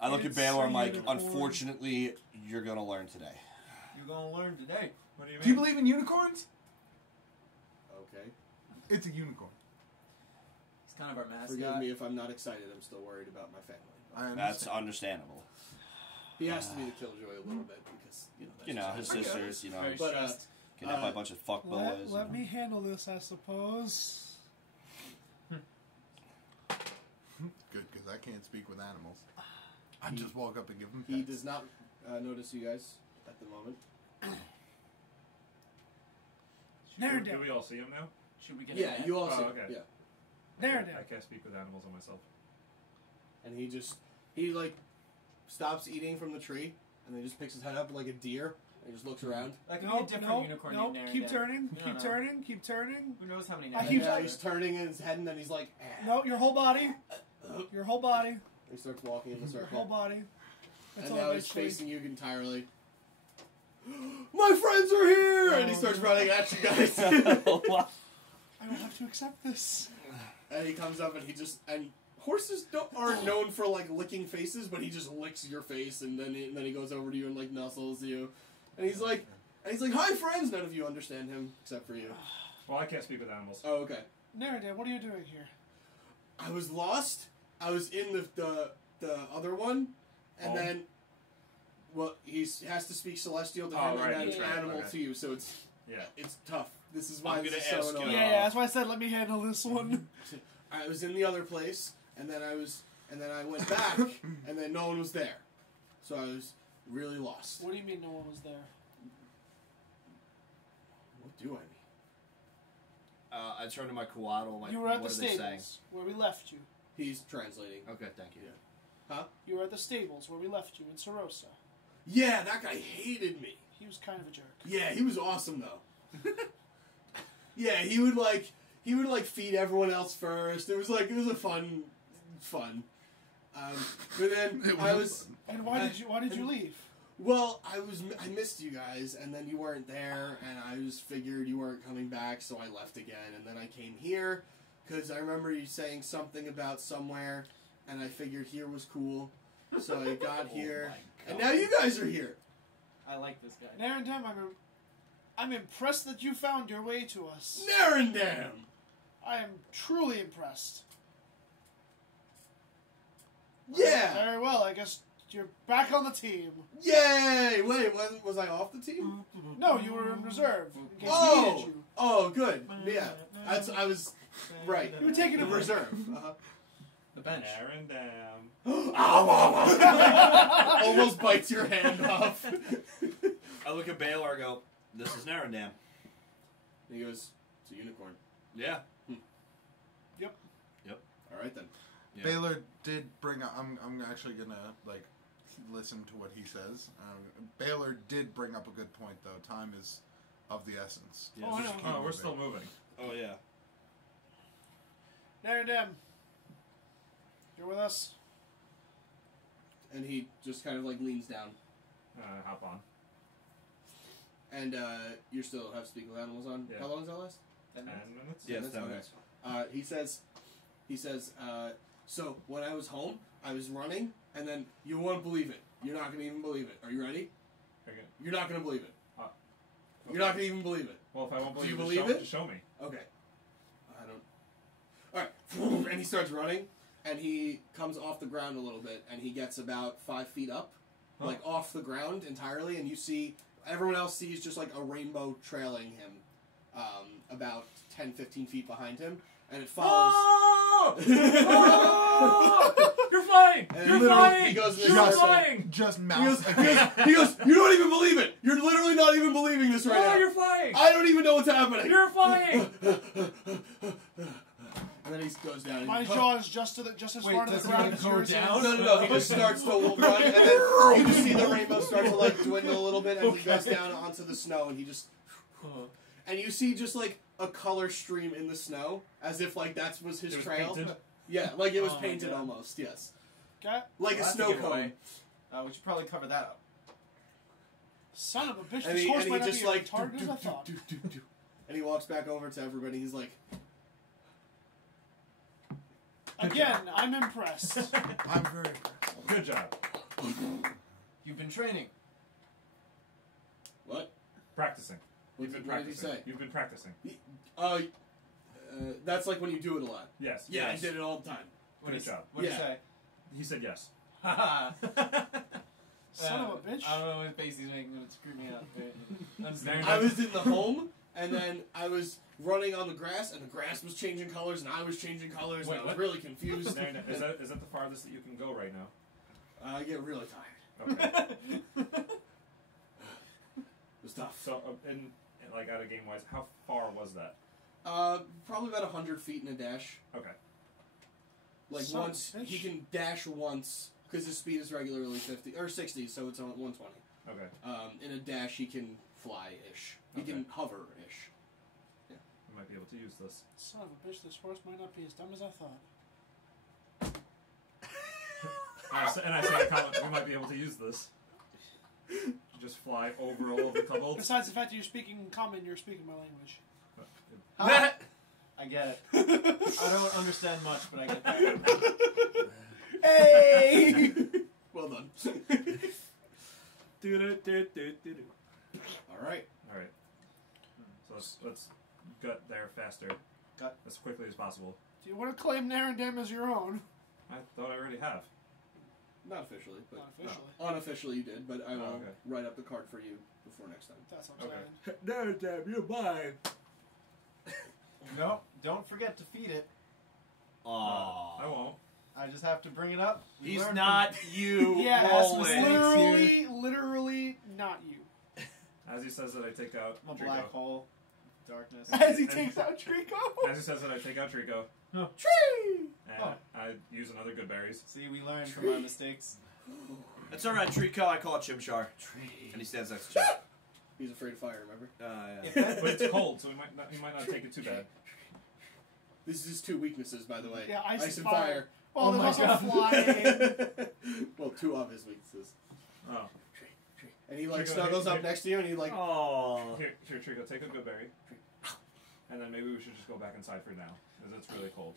I look at It's Baylor, I'm a like, unicorn. unfortunately, you're gonna learn today. You're gonna learn today. What do you mean? Do you believe in unicorns? Okay. It's a unicorn. He's kind of our mascot. Forgive me if I'm not excited. I'm still worried about my family. I understand. That's understandable. He has to be the killjoy a little bit because that's You know, just his how it sisters, you know, Very But, stressed. kidnapped by a bunch of fuckboys. Let me handle this, I suppose. Good, because I can't speak with animals. I just walk up and give them He pets. does not notice you guys at the moment. Do we all see him now? Should we get Yeah, a you all Oh, see. okay. Yeah, Narendam. I can't speak with animals on myself. and he like stops eating from the tree, and then just picks his head up like a deer, and just looks around. That could No, be a different no, unicorn no. named Keep Narendam. turning. No, Keep no. turning. Keep turning. Who knows how many I names keep- there Now are. he's turning his head, and then he's like, "Ah." No, your whole body. Your whole body. He starts walking in the Your circle. whole body. That's And all now he's eventually. facing you entirely. My friends are here! And he starts running at you guys. I don't have to accept this. And he comes up and and horses aren't known for like licking faces, but he just licks your face, and then he goes over to you and like nuzzles you. And he's like, "Hi friends!" None of you understand him except for you. Well, I can't speak with animals. Oh, okay. Narendam, what are you doing here? I was lost. I was in the other one, and Oh. then, well, he has to speak celestial to Oh, him right, and that's then right, animal okay. to you, so it's Yeah. tough. This is why I'm this gonna is so ask you- annoying. Yeah, that's why I said let me handle this one. I was in the other place, and then I went back, and then no one was there, so I was really lost. What do you mean no one was there? What do I mean? I turn to my Kuato, like, You were at what the are they saying? stables where we left you. He's translating. Okay, thank you. You were at the stables where we left you in Sorosa. Yeah, that guy hated me. He was kind of a jerk. Yeah, he was awesome though. Yeah, he would feed everyone else first. It was a fun. But then I was. And why did you leave? Well, I missed you guys, and then you weren't there, and I just figured you weren't coming back, so I left again, and then I came here, because I remember you saying something about somewhere, and I figured here was cool, so I got here, and now you guys are here. I like this guy. Narendam, I'm impressed that you found your way to us. Narendam! I am truly impressed. Yeah! Very well, I guess you're back on the team. Yay! Wait, was I off the team? No, you were in reserve in case we Oh! needed you. Oh, good. Yeah, I was right. You were taking a break. Reserve. Uh-huh. The bench. Narendam. Almost bites your hand off. I look at Baylor, I go, this is Narendam. He goes, "It's a unicorn." Yeah. All right then. Yeah. Baylor did bring up. I'm actually gonna listen to what he says. Baylor did bring up a good point though. Time is of the essence. Yeah. Oh, I know. Just keep Oh, we're moving. still moving. Oh, yeah. Narendam, you're with us? And he just kind of leans down. Hop on. And you still have Speak with Animals on. Yeah. How long does that last? 10 minutes? Yeah, That's 10 okay. minutes. He says, so when I was home, I was running, and then you won't believe it. You're not going to even believe it. Are you ready? Okay. You're not going to believe it. Okay. You're not going to even believe it. Well, if I won't Do believe you it, believe it? just show me. Okay. I don't... Alright. And he starts running, and he comes off the ground a little bit, and he gets about 5 feet up, like off the ground entirely, and you see... Everyone else sees just like a rainbow trailing him about 10, 15 feet behind him, and it follows... Oh! Oh! You're flying! And You're literally, flying! he goes in You're this circle. flying! Just He mouse goes, again. he goes, you don't even believe it! You're literally not even believing this right Oh, now! you're flying! I don't even know what's happening! You're flying! And then he goes down. My And jaw is just as Wait, far to does the it ground like as go yours down? is. No, he just starts to run, and then you just see the rainbow start to like dwindle a little bit, and he goes down onto the snow, and he just... And you see just like a color stream in the snow, as if like that was his It was trail. painted? Yeah, like it was Oh my painted God. almost, yes. Okay. Like Well, a that's snow giveaway. cone. We should probably cover that up. Son of a bitch, And this he, horse and might he not just be like... as retarded as I thought. And he walks back over to everybody, he's like... Again, I'm impressed. I'm very impressed. Good job. You've been training. What? Practicing. You've been What did he practicing. say? You've been practicing. That's like when you do it a lot. Yes. Yeah, yes. I did it all the time. What Good did job. What did Yeah. you say? He said yes. Haha. Son of a bitch. I don't know what face he's making, but it screwed me up. Very I was in the home, and then I was running on the grass, and the grass was changing colors, and I was chinging colors, Wait, and I was what? really confused. Very nice. Is that the farthest that you can go right now? I get really tired. Okay. It was tough. So, like out of game wise, how far was that? Probably about 100 feet in a dash. Okay. Like Son of a once, bitch. he can dash once, because his speed is regularly 50, or 60, so it's on 120. Okay. In a dash, he can fly-ish. He Okay. can hover-ish. We might be able to use this. Son of a bitch, this horse might not be as dumb as I thought. And I say, we might be able to use this. Just fly over all of the kobolds. Besides the fact that you're speaking common, you're speaking my language. Ah, I get it. I don't understand much, but I get that. Hey! Well done. Alright. All right. So let's gut there faster. Gut. As quickly as possible. Do you want to claim Narendam as your own? I thought I already have. Not officially, but Not officially. unofficially you did, but I will okay. write up the card for you before next time. That's what I'm Okay. saying. No, damn, you're mine. No, don't forget to feed it. I won't. I just have to bring it up. We He's learned not you, Yeah, Roland. literally not you. As he says that, I take out from a Trico. black hole, darkness. As he takes out Trico. As he says that, I take out Trico. Tree! And I use another good berries. See, we learn from our mistakes. That's alright, Trico. I call it Chimchar. And he stands next to Chim. He's afraid of fire, remember? If that, But it's cold, so he might not take it too bad. This is his 2 weaknesses, by the way. Yeah, ice and and fire. Well, Oh there's my also God. flying. Well, 2 of his weaknesses. Oh. And he like Trico, snuggles here- up next to you, and he like... Oh. Here, Trico, take a good berry. And then maybe we should just go back inside for now, because it's really cold.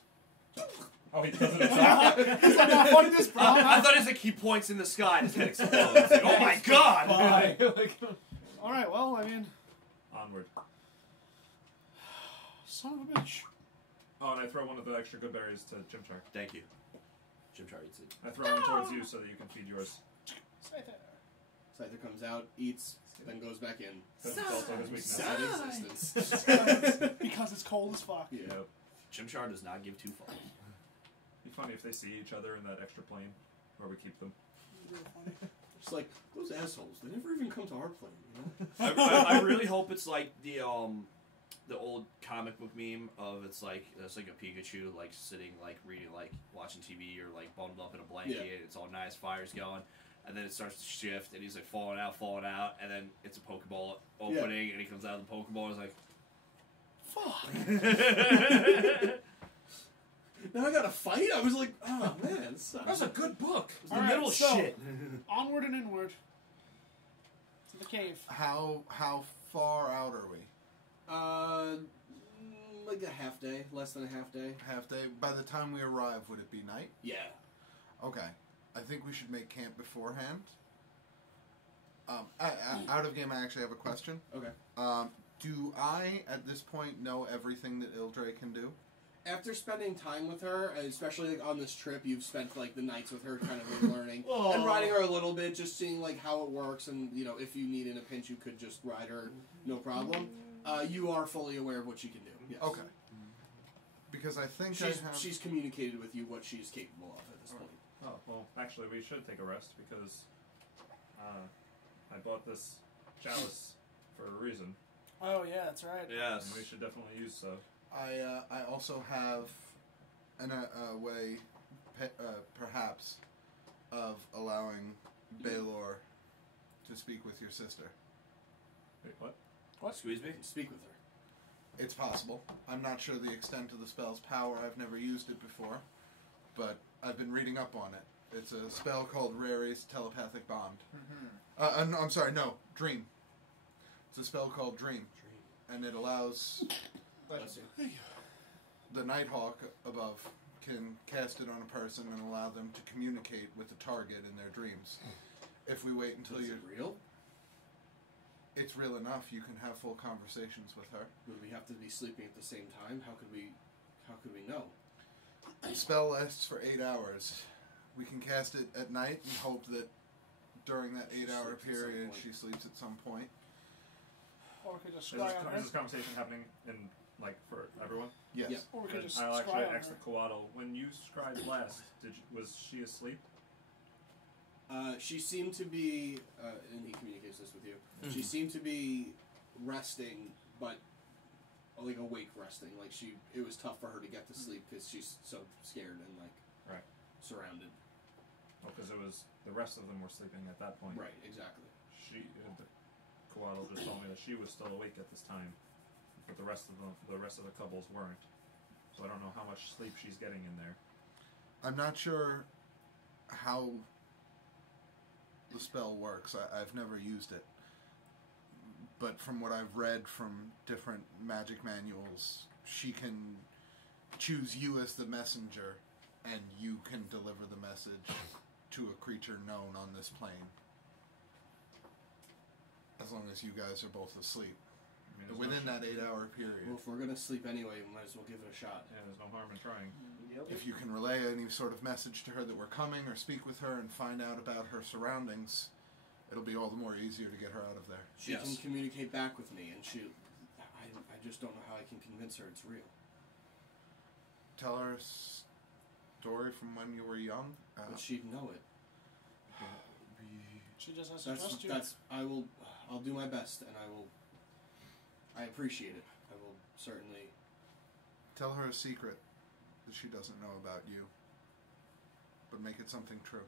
Oh, he does it himself? He's like, no, fuck this, bro. I thought he points in the sky and his head explodes. It's like, oh my god! Bye. Like, Alright, well, I mean, Onward. son of a bitch. Oh, and I throw one of the extra good berries to Chimchar. Thank you. Chimchar eats it. I throw one towards you so that you can feed yours. Say that. Scyther comes out, eats, then goes back in. Because it's also his weakness. Sad existence. Because it's cold as fuck. Yeah. Yep. Chimchar does not give 2 fucks. It'd be funny if they see each other in that extra plane where we keep them. Real funny. Just like, those assholes, they never even come to our plane, you know? I really hope it's like the old comic book meme of it's like a Pikachu like sitting like reading like watching TV or like bundled up in a blanket. Yeah. It's all nice, fire's going, and then it starts to shift and he's like falling out, and then it's a Pokeball opening and he comes out of the Pokeball and he's like, Fuck! Now I gotta fight? I was like, oh man, this sucks. "That's a good book." It's the All right, middle of so- shit. Onward and inward. To the cave. How far out are we? Like a half day, less than a half day. Half day. By the time we arrive, would it be night? Yeah. Okay. I think we should make camp beforehand. Out of game, I actually have a question. Okay. Do I, at this point, know everything that Ildre can do? After spending time with her, especially like on this trip, you've spent like the nights with her, kind of like, learning and riding her a little bit, just seeing like how it works, and you know if you need in a pinch, you could just ride her, no problem. You are fully aware of what she can do. Yes. Okay. Because I think she's communicated with you what she is capable of at this point. Oh, well, actually, we should take a rest because I bought this chalice for a reason. Oh, yeah, that's right. Yes. And we should definitely use so. I also have a way, perhaps, of allowing Baylor to speak with your sister. Wait, what? Excuse me? Speak with her. It's possible. I'm not sure the extent of the spell's power. I've never used it before, but I've been reading up on it. It's a spell called Rary's Telepathic Bond. Mm-hmm. I'm sorry, no, Dream. It's a spell called Dream, and it allows the Nighthawk above can cast it on a person and allow them to communicate with the target in their dreams. If we wait until Is it real? It's real enough. You can have full conversations with her. Would we have to be sleeping at the same time? How could we know? The spell lasts for 8 hours. We can cast it at night and hope that during that 8-hour sleeps at some period point. she sleeps at some point. Or we could just Is scry on her. this conversation happening in, like, for everyone? Yes. Yeah. Or we could just I'll scry actually on ask her. the Coatl. When you scribed last, was she asleep? She seemed to be, and he communicates this with you. She seemed to be resting, but like awake resting. Like it was tough for her to get to sleep because she's so scared and like surrounded. Well, because the rest of them were sleeping at that point. Right, exactly. The Coatl just told me that she was still awake at this time, but the rest of the couples weren't. So I don't know how much sleep she's getting in there. I'm not sure how the spell works. I've never used it. But from what I've read from different magic manuals, she can choose you as the messenger, and you can deliver the message to a creature known on this plane. As long as you guys are both asleep. I mean, Within that 8-hour period. Well, if we're gonna sleep anyway, we might as well give it a shot. Yeah, there's no harm in trying. If you can relay any sort of message to her that we're coming, or speak with her and find out about her surroundings, it'll be all the more easier to get her out of there. She can communicate back with me, and I just don't know how I can convince her it's real. Tell her a story from when you were young. But she'd know it. She just has to trust you. I'll do my best, and I appreciate it. I will certainly. Tell her a secret that she doesn't know about you. But make it something true.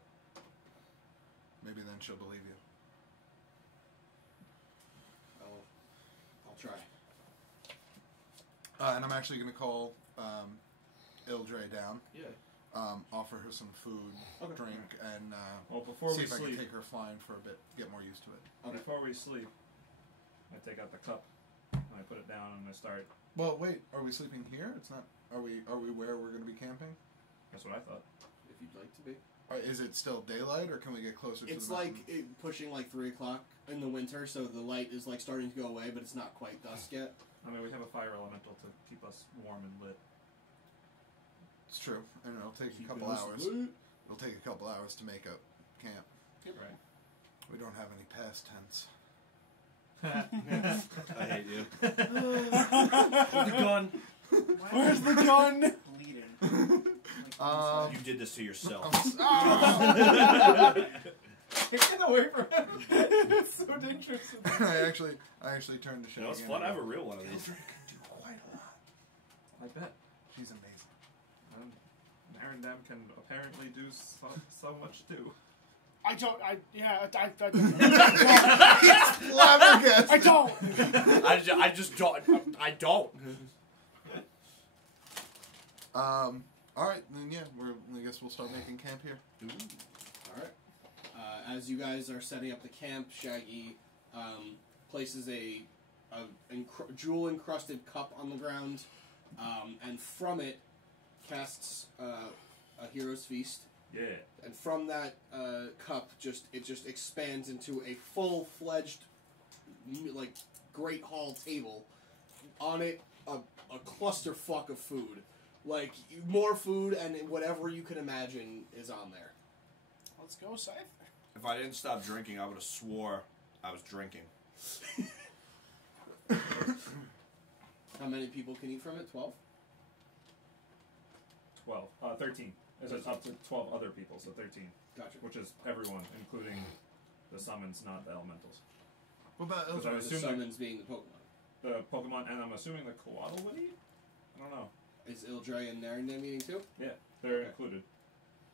Maybe then she'll believe you. I'll try. And I'm actually going to call Ildre down. Yeah. Offer her some food, drink, and Before see we if I can sleep, take her flying for a bit, get more used to it. before we sleep, I take out the cup and I put it down and I start. Well, wait, are we sleeping here? It's not. Are we where we're going to be camping? That's what I thought. If you'd like to be. Is it still daylight, or can we get closer to It's the mountain? like pushing like 3 o'clock in the winter, so the light is like starting to go away, but it's not quite dusk yet. I mean, we have a fire elemental to keep us warm and lit. It's true, and it'll take a couple Keep us hours. lit. It'll take a couple hours to make a camp. Right. We don't have any past tense. I hate you. With the gun. Where's the gun? Bleeding. You did this to yourself. Get away from him. It's so dangerous. I actually turned to Shaggy. You know, it's and fun. I I have go, a real one of these. Ildre can do quite a lot. I bet. She's amazing. And Arendam can apparently do so much too. I don't. He's flabbergasted. I don't. I just don't. I don't. All right, then yeah, I guess we'll start making camp here. Alright. As you guys are setting up the camp, Shaggy places a jewel-encrusted cup on the ground, and from it casts a hero's feast Yeah. And from that cup, it just expands into a full-fledged, like, great hall table. On it, a clusterfuck of food. Like, more food and whatever you can imagine is on there. Let's go, Cypher. If I didn't stop drinking, I would have swore I was drinking. How many people can eat from it? 12? 12. 13. It's up to 12 other people, so 13. Gotcha. Which is everyone, including the summons, not the elementals. What about Because I The assume summons being the Pokemon. the Pokemon, and I'm assuming the Coatl would eat? I don't know. Is Ildre and Narendam eating too? Yeah, they're Okay. included.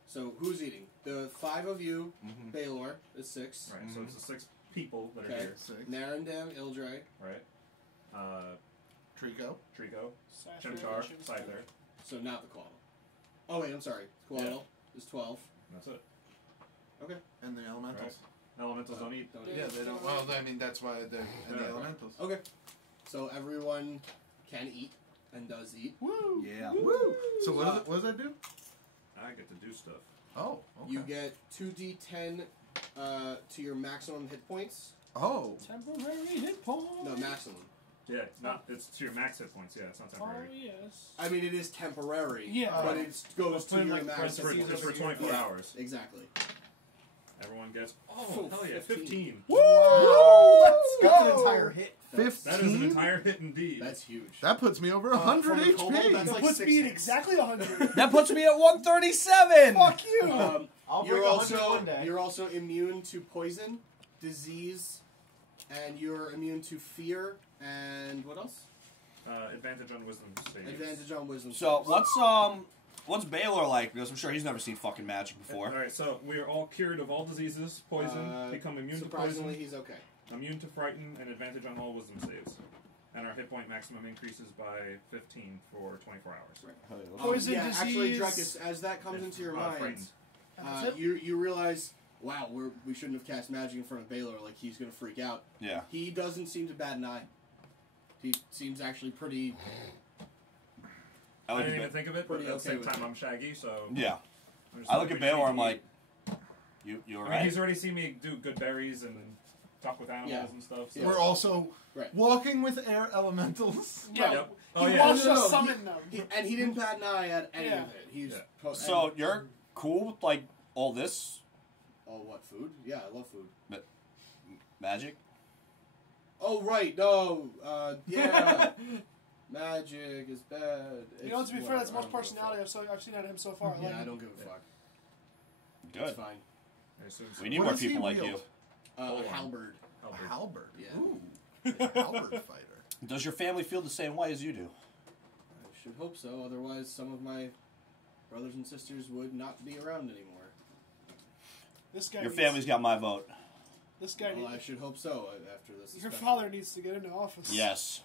So who's eating? The 5 of you, Mm-hmm. Baylor, is 6. Right, so it's the 6 people that are Okay. here. 6? Narendam, Ildre. Right? Trico? Trico, Cypher, Chimchar, Chimchar. Scyther. So not the Coatl. Oh wait, I'm sorry. Coatl is 12. That's it. Okay. And the elementals? Right. Elementals don't eat. Don't Yeah, they don't. Well, I mean, that's why they're. And the Yeah. elementals. Okay. So everyone can eat and does eat. Woo! Yeah. Woo! So what does that do? I get to do stuff. Oh, okay. You get 2d10 to your maximum hit points. Oh. Temporary hit point. No, maximum. Yeah, it's to your max hit points. Yeah, it's not Oh, temporary. yes. I mean, it is temporary. Yeah. But it goes to put in, your like, It's maximum. for, it's for 24 Yeah. hours. Exactly. Everyone gets, Oh, hell yeah, 15. 15. Woo! Let's go! That's an entire hit. 15? That is an entire hit indeed. That's huge. That puts me over 100 for the kobold, HP. that's That like puts 6 me at hits. exactly 100. That puts me at 137! Fuck you. I'll You're break 100 also one day. you're also immune to poison, disease, and you're immune to fear. And what else? Advantage on wisdom saves. Advantage on wisdom. So, saves. what's Baylor like? Because I'm sure he's never seen fucking magic before. Alright, so we are all cured of all diseases, poison, become immune to Surprisingly, poison, he's okay. immune to frighten, and advantage on all wisdom saves. And our hit point maximum increases by 15 for 24 hours. Poison, yeah, actually, disease. Drakus, as that comes into your mind, frightened. That's it? you realize, wow, we shouldn't have cast magic in front of Baylor. Like, he's gonna freak out. Yeah. He doesn't seem to bat an eye. He seems actually pretty. I look didn't at even think of it, but pretty at the okay same with time it. I'm Shaggy, so... Yeah. I'm just I like, look at we just Baylor, need I'm to like, you eat. I mean, alright? he's already seen me do good berries and talk with animals Yeah. and stuff. So. Yeah. We're also Right. walking with air elementals. Yeah. Yep. He Oh, yeah. wants No, no, to no, summon them. And he didn't bat an eye at any Yeah. of it. He's Yeah. So, you're cool with, like, all this Oh, what food? Yeah, I love food. magic? Oh, right. No. Yeah. Magic is bad. You know, to be fair, that's the most whatever, I don't personality I've seen out of him so far. give a fuck. Yeah, I don't give a fuck. Good. It's fine. I assume so. We need What more does he people like you. wield? Halberd. A Albert. halberd. Yeah. Ooh. A halberd fighter. Does your family feel the same way as you do? I should hope so. Otherwise, some of my brothers and sisters would not be around anymore. This guy. Your needs, family's got my vote. This guy. Well, I Needs, should hope so after this. your especially. father needs to get into office. Yes.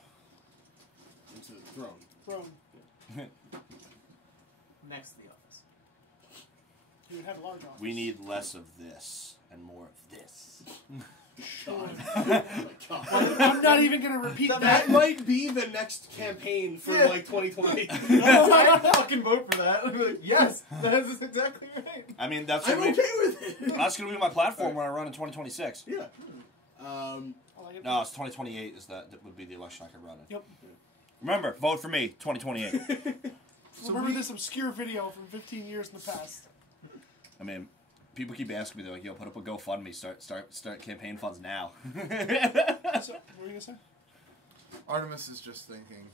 Into the throne. Throne. Next to the office. He would have a large office. We need less of this and more of this. God. Oh my God. I'm not even going to repeat That that. might be the next campaign for like 2020. I'd fucking vote for that. I'd be like, yes, that is exactly right. I mean, that's I'm gonna okay be, with it. that's gonna be my platform when I run in 2026. Yeah. I like it. No, it's 2028. That would be the election I could run in. Yep. Remember, vote for me, 2028. Remember this obscure video from 15 years in the past. I mean, people keep asking me, they're like, "Yo, put up a GoFundMe, start campaign funds now." So, what were you going to say? Artemis is just thinking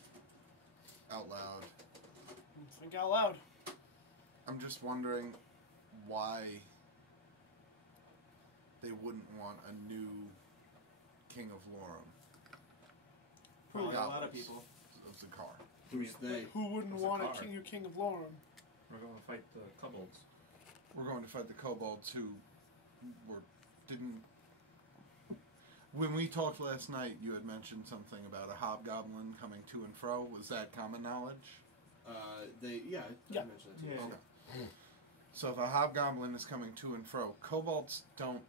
out loud. Think out loud. I'm just wondering why they wouldn't want a new King of Lorum. Probably a lot of Goblins people. Of Zakar. Who's they? Who wouldn't What's want the a car? king of Lorum? We're going to fight the kobolds. We're going to fight the kobolds who didn't. When we talked last night, you had mentioned something about a hobgoblin coming to and fro. Was that common knowledge? Yeah, I Yeah. mentioned it too. Yeah. Okay. So if a hobgoblin is coming to and fro, kobolds don't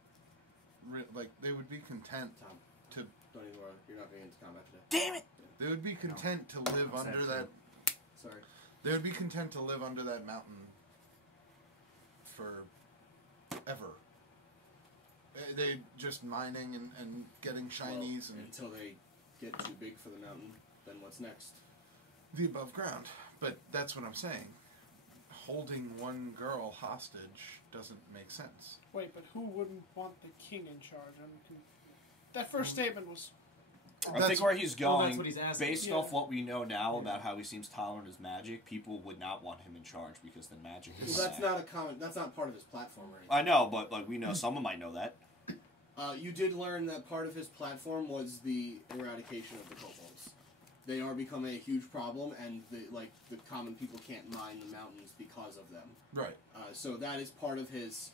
they would be content Tom, to. don't even worry. You're not going into combat today. Damn it! They would be content to live I'm under sad that. Sorry. They would be content to live under that mountain for ever. They just mining and getting shinies and until they get too big for the mountain. Then what's next? the above ground. But that's what I'm saying. Holding one girl hostage doesn't make sense. Wait, but who wouldn't want the king in charge? That first statement was... I think where he's Well, going, that's what he's asking. based Yeah. off what we know now about how he seems tolerant as magic, people would not want him in charge because then magic is Well, that's bad. not a comment. That's not part of his platform or anything. I know, but like we know, someone might know that. You did learn that part of his platform was the eradication of the kobolds. They are becoming a huge problem, and the common people can't mine the mountains because of them. Right. So that is part of his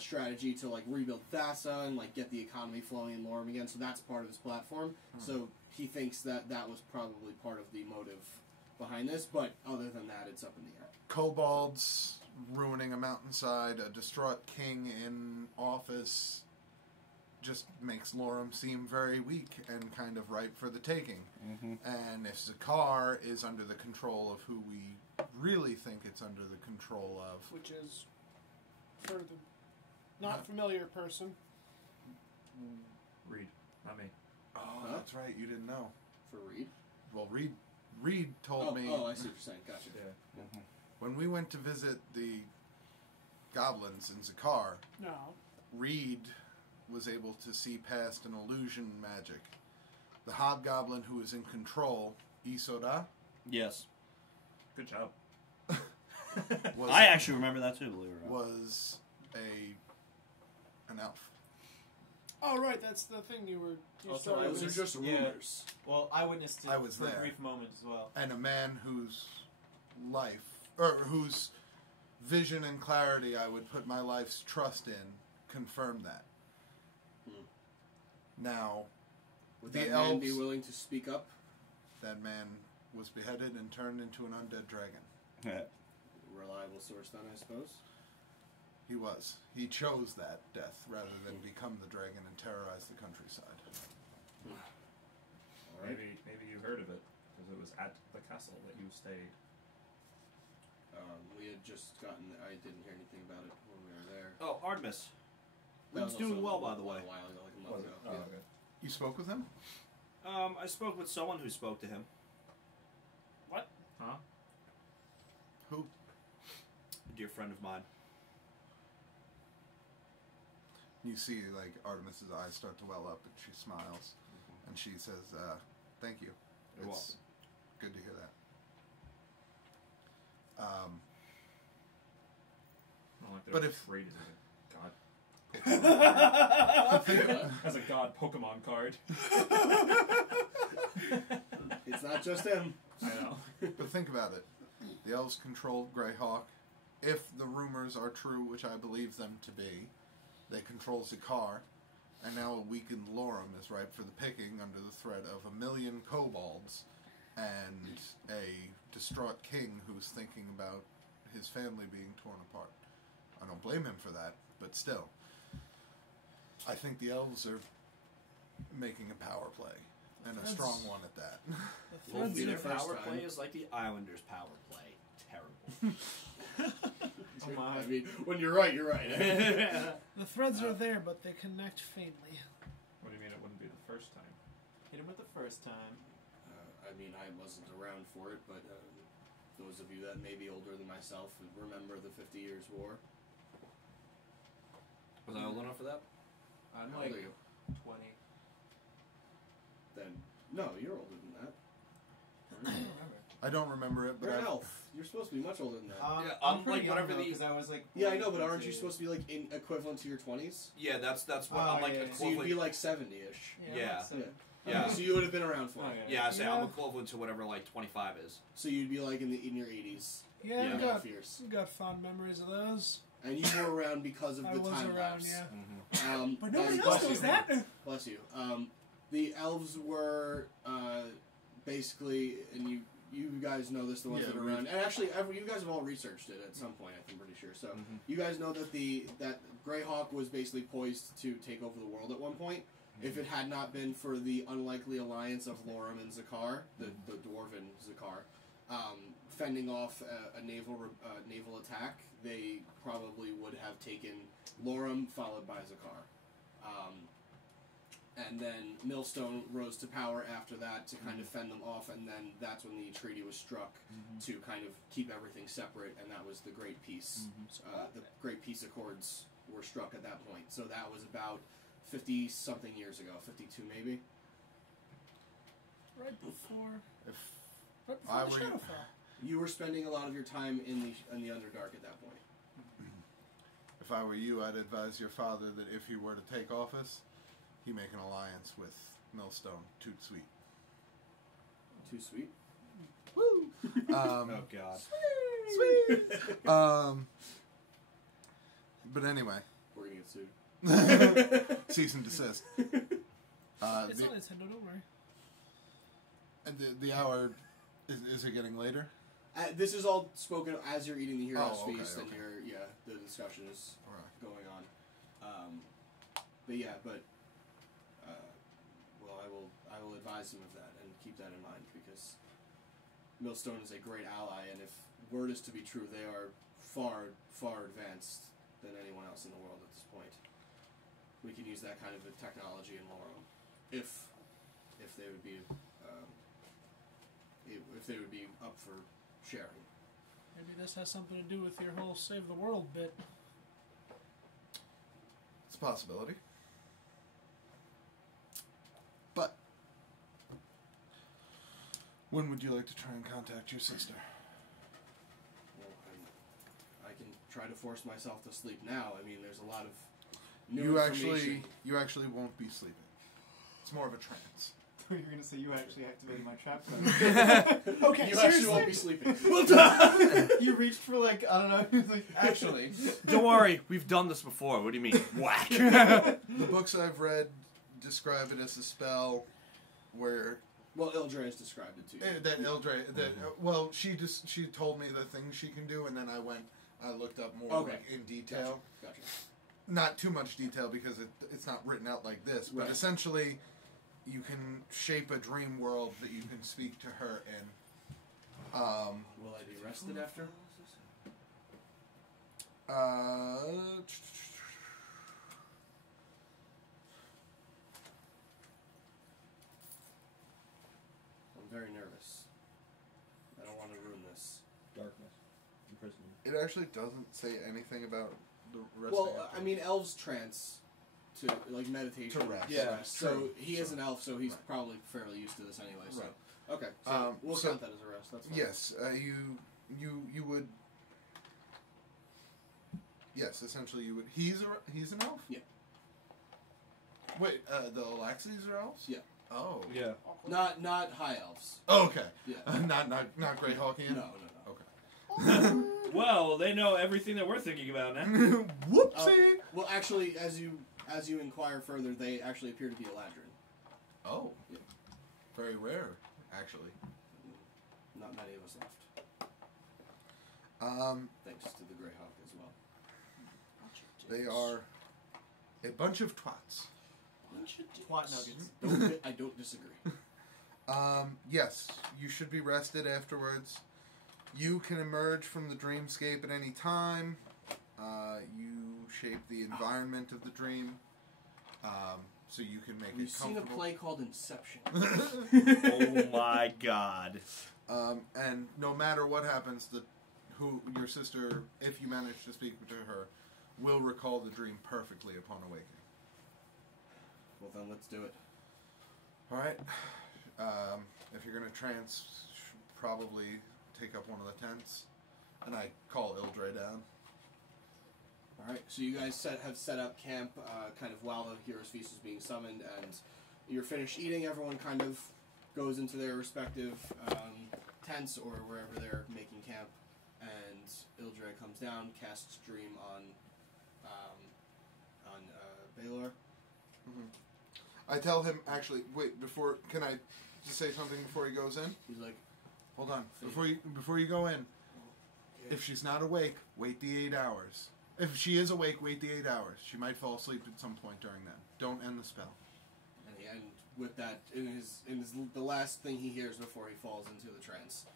strategy to rebuild Thassa and get the economy flowing in Lorem again. So that's part of his platform. So he thinks that that was probably part of the motive behind this. But other than that, it's up in the air. Kobolds ruining a mountainside, a distraught king in office, just makes Lorem seem very weak and kind of ripe for the taking. Mm-hmm. And if Zakar is under the control of who we really think it's under the control of, Which is, for the not familiar person, Reed, not me. oh, Huh? that's right, you didn't know. For Reed? Well, Reed told me Oh, I see what you're saying. Gotcha. Yeah. when we went to visit the goblins in Zakar, no. Reed was able to see past an illusion magic. The hobgoblin who was in control, Isoda, Yes, Good job. was, I actually remember that too. Believe it or not. was an elf. Oh, right, that's the thing you were... You Also, started Those are with. just Yeah. rumors. Well, I witnessed it I was for there. a brief moment as well. And a man whose life, or whose vision and clarity I would put my life's trust in, confirmed that. Now, Would The that man be elves- willing to speak up? that man was beheaded and turned into an undead dragon. Yeah. Reliable source then, I suppose. He was. He chose that death rather than become the dragon and terrorize the countryside. All right. Maybe you heard of it because it was at the castle that you stayed. We had just gotten... I didn't hear anything about it when we were there. Oh, Artemis. That was He's doing also well, a by the way. while ago, like a Was month it? ago. Oh, Yeah. okay. You spoke with him? I spoke with someone who spoke to him. Huh? Who? A dear friend of mine. You see, Artemis's eyes start to well up, and she smiles, and she says, "Thank you. You're It's good to hear that." Not like But they're if- afraid as a god. What? As a god Pokemon card. It's not just him. I know. But think about it. The elves controlled Greyhawk. If the rumors are true, which I believe them to be, they control Zakar, and now a weakened Lorem is ripe for the picking under the threat of 1 million kobolds and a distraught king who's thinking about his family being torn apart. I don't blame him for that, but still. I think the elves are making a power play, and a That's- strong one at that. The Won't threads be are... the Their first power time. play is like the Islanders' power play. Terrible. Oh my. I mean, when you're right, you're right. The threads are there, but they connect faintly. What do you mean it wouldn't be the first time? Hit him with the first time. I mean, I wasn't around for it, but those of you that may be older than myself remember the 50 Years' War. Was I old enough for that? I'm How like old are you? 20. Then, no, you're older than that. I don't remember. I don't remember it, but You're an I elf. You're supposed to be much older than that. Yeah, I'm pretty young whatever though, the- because I was like... Yeah, I know, but aren't you 22. supposed to be in equivalent to your 20s? Yeah, that's what Oh, I'm like yeah, yeah. So you'd equivalent. be 70-ish. Yeah. so- Yeah. So you would have been around for Oh, it. Yeah, I say I'm Yeah. equivalent to whatever 25 is. So you'd be in your 80s. Yeah, Yeah. we got, Years. we got fond memories of those. And you were around because of I the was time around, lapse. yeah. But and nobody bless else knows you. that. Bless you. The elves were basically, and you guys know this, the ones Yeah, that are around. And actually, you guys have all researched it at some point. I'm pretty sure. So you guys know that that Greyhawk was basically poised to take over the world at one point. If it had not been for the unlikely alliance of Lorem and Zakar, the dwarven Zakar, fending off a naval attack, they probably would have taken Lorem, followed by Zakar. And then Millstone rose to power after that to kind of fend them off, and then that's when the treaty was struck to kind of keep everything separate, and that was the Great Peace. The Great Peace Accords were struck at that point. So that was about 50-something years ago, 52 maybe. Right before I the were- Shadowfell. You were spending a lot of your time in the Underdark at that point. If I were you, I'd advise your father that if he were to take office, he make an alliance with Millstone. Too sweet. Too sweet. Oh God. But anyway, We're gonna get sued. cease and desist. It's on Nintendo, don't worry. And the hour is it getting later? This is all spoken as you're eating the hero's Oh, okay, feast, and okay. the discussion is Alright. going on. Well, I will advise him of that and keep that in mind, because Millstone is a great ally, and if word is to be true, they are far, far advanced than anyone else in the world at this point. We can use that kind of a technology in Lorem, if they would be up for sharing. Maybe this has something to do with your whole save the world bit. It's a possibility. But when would you like to try and contact your sister? Well, I can try to force myself to sleep now. I mean, there's a lot of new information. You actually won't be sleeping. It's more of a trance. You're going to say you actually activated my trap card. Okay, You seriously? actually won't be sleeping. You reached for like, I don't know, like, actually. Don't worry, we've done this before. What do you mean? Whack. The books I've read describe it as a spell where Well, Ildre has described it to you. that Ildre she told me the things she can do, and then I looked up more Okay. like in detail. Gotcha. Not too much detail because it's not written out like this, but Right. essentially you can shape a dream world that you can speak to her in. Will I be arrested after? I'm very nervous. I don't want to ruin this. Darkness. Imprisonment. It actually doesn't say anything about the rest Well, of I mean, elves trance to like meditation. To rest. Yeah, So true. he is So- an elf, so he's right. probably fairly used to this anyway. So Right. okay, so we'll so- count that as a rest. That's fine. Yes, you would. Yes, essentially you would. He's an elf. Yeah. Wait, the Alaxes are elves. Yeah. Oh. Yeah. Not high elves. Oh, okay. Yeah. not Greyhawkian. No. Okay. Well, they know everything that we're thinking about now. Whoopsie. Well, actually, as you inquire further, they actually appear to be Eladrin. Oh. Yeah. Very rare, actually. Not many of us left, thanks to the Greyhawk as well. They are a bunch of twats. Twat nuggets. I don't disagree. Yes, you should be rested afterwards. You can emerge from the dreamscape at any time. You shape the environment of the dream, so you can make We've it seen a comfortable. play called Inception. Oh my God. And no matter what happens, your sister, if you manage to speak to her, will recall the dream perfectly upon awakening. Well, then let's do it. All right. If you're gonna trance, probably take up one of the tents, and I call Ildre down. All right. So you guys have set up camp, kind of while the hero's feast is being summoned, and you're finished eating. Everyone kind of goes into their respective tents or wherever they're making camp, and Ildre comes down, casts Dream on Baylor. I tell him, actually, wait, can I just say something before he goes in? He's like, Hold on. Before you go in, if she's not awake, wait the 8 hours. If she is awake, wait the 8 hours. She might fall asleep at some point during that. Don't end the spell. and with that, in his the last thing he hears before he falls into the trance,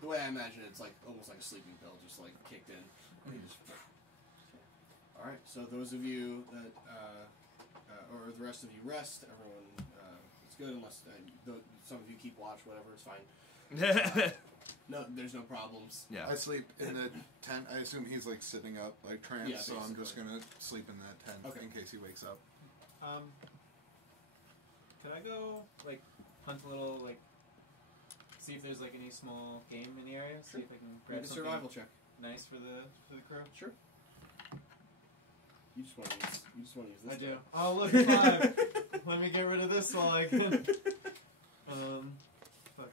the way I imagine it, it's like almost like a sleeping pill, just like kicked in. And you just. All right. So those of you that, or the rest of you rest. Everyone, it's good unless some of you keep watch. Whatever, it's fine. No, there's no problems. Yeah. I sleep in the tent. I assume he's like sitting up, like trance. Yeah, so I'm just basically. gonna sleep in that tent in case he wakes up. Can I go like hunt a little, like see if there's like any small game in the area? Sure. See if I can grab Make a something survival check. nice for the crew. Sure. You just want to use this. I do. Oh look, 5. Let me get rid of this while I can. Fuck,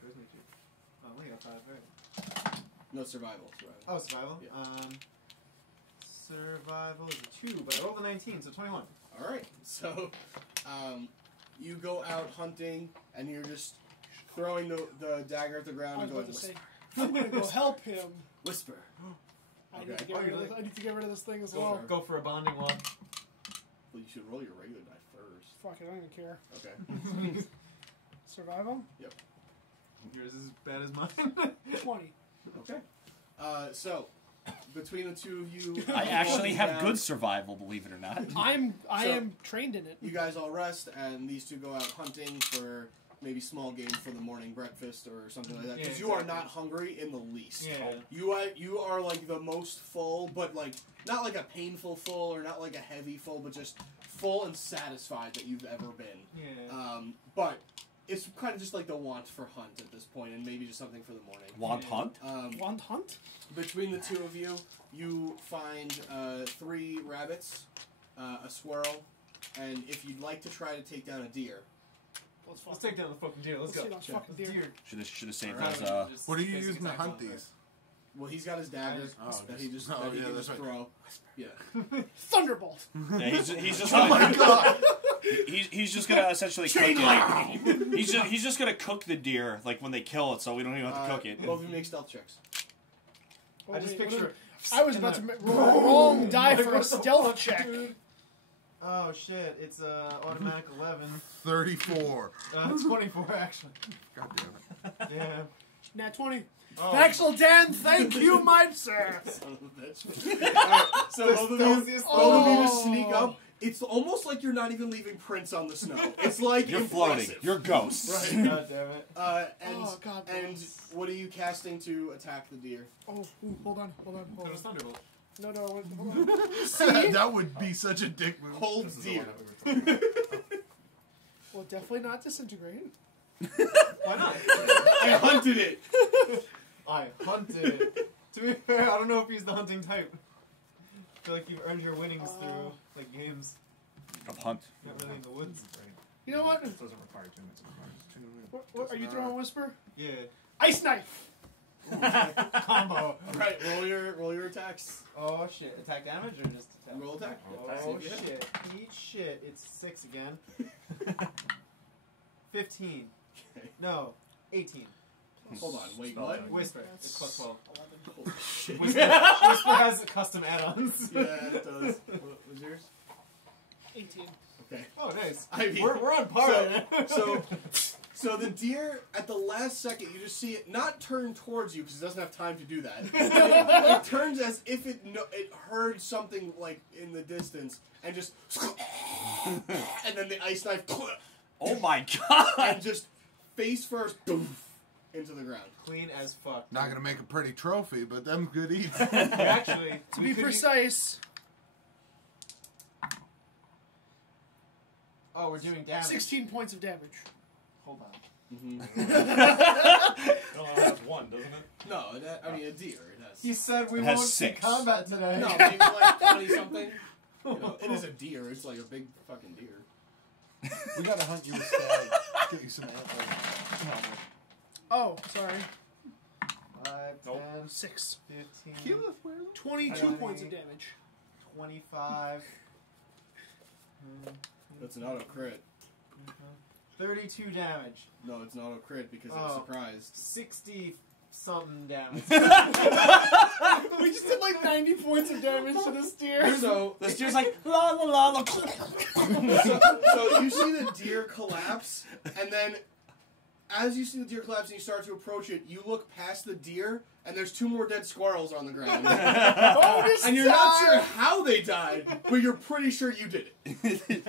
where's my 2? Oh, we got 5. Right. No survival. Oh, survival. Yeah. Survival is a 2, but I rolled a 19, so 21. All right. So, you go out hunting, and you're just throwing the dagger at the ground I was and going about to say, whisper. I'm gonna go help him. Whisper. I need Okay. to get rid of this. I need to get rid of this thing as Go, well. go for a bonding walk. Well, you should roll your regular die first. Fuck it, I don't even care. Okay. Survival? Yours is as bad as mine. 20. Okay. So, between the two of you, I actually have down, good survival, believe it or not. I So- am trained in it. You guys all rest, and these two go out hunting for maybe small game for the morning breakfast or something like that. Because Yeah, you are exactly. not hungry in the least. Yeah. You are like the most full, but like not like a painful full or not like a heavy full, but just full and satisfied that you've ever been. Yeah. But it's kind of just like the want for hunt at this point, and maybe just something for the morning. Want hunt? Want hunt? Between the two of you, you find 3 rabbits, a squirrel, and if you'd like to try to take down a deer, Let's take down the fucking deer. Let's Let's go. see that fucking deer. Should have saved Alright. those. What are you using to hunt these? well, he's got his dagger that he just, that he can just throw. Yeah. Thunderbolt. Yeah, he's just Oh gonna, my god! he's just gonna essentially cook it. He's just gonna cook the deer like when they kill it, so we don't even have to cook it. Both of you make stealth checks. I just picture. I was about to roll the wrong die for a stealth check. Oh shit! It's automatic 11. 34. 24 actually. God damn it. Yeah. Nat 20. Oh. Axel Dan, thank you, my sir. Alright, so both of you just Oh. sneak up. It's almost like you're not even leaving prints on the snow. It's like You're impressive. floating. You're ghosts. Right. God damn it. Oh, God and bless. what are you casting to attack the deer? Oh, ooh, hold on. That was Thunderbolt. No, hold on. See? That would be such a dick move. Hold deer. Well, definitely not disintegrate. Why not? I hunted it. I hunted it. To be fair, I don't know if he's the hunting type. I feel like you've earned your winnings through like games. Of hunt. Not really in the woods. You know what? It doesn't require 2 minutes. It requires 2. What are you throwing, Whisper? Yeah. Ice knife. Combo. Alright, roll your attacks. Oh shit! Attack damage or just attack? Roll attack. Oh shit! Eat shit! It's 6 again. 15. Okay. No, 18. Hold on, wait, Spell what? check. Whisper. It's plus 12. Holy shit. Whisper has custom add-ons. Yeah, it does. What was yours? 18. Okay. Oh, nice. I mean, We're on par. So the deer, at the last second, you just see it not turn towards you because it doesn't have time to do that. It turns as if it heard something like in the distance and just, and then the ice knife, Oh my god! and just face first, into the ground. Clean as fuck. Not gonna make a pretty trophy, but them good eats. Actually, To be precise, Oh, we're doing damage. 16 points of damage. Hold on. It only has 1, doesn't it? No, I mean a deer. It has. He said we It won't has see 6. combat today. No, maybe like 20 something. You know, it is a deer. It's like a big fucking deer. We gotta hunt you a stag. Get you some antlers. Oh, sorry. 5, 10, 6. 15, 22 points of damage. 25, That's an auto crit. 32 damage. No, it's an auto crit because it's Oh. surprised. 60 something damage. We just did like 90 points of damage to this deer. So This deer's like, la la la la. so you see the deer collapse, and then as you see the deer collapse and you start to approach it, you look past the deer, and there's 2 more dead squirrels on the ground. Bonus And you're not time! sure how they died, but you're pretty sure you did it.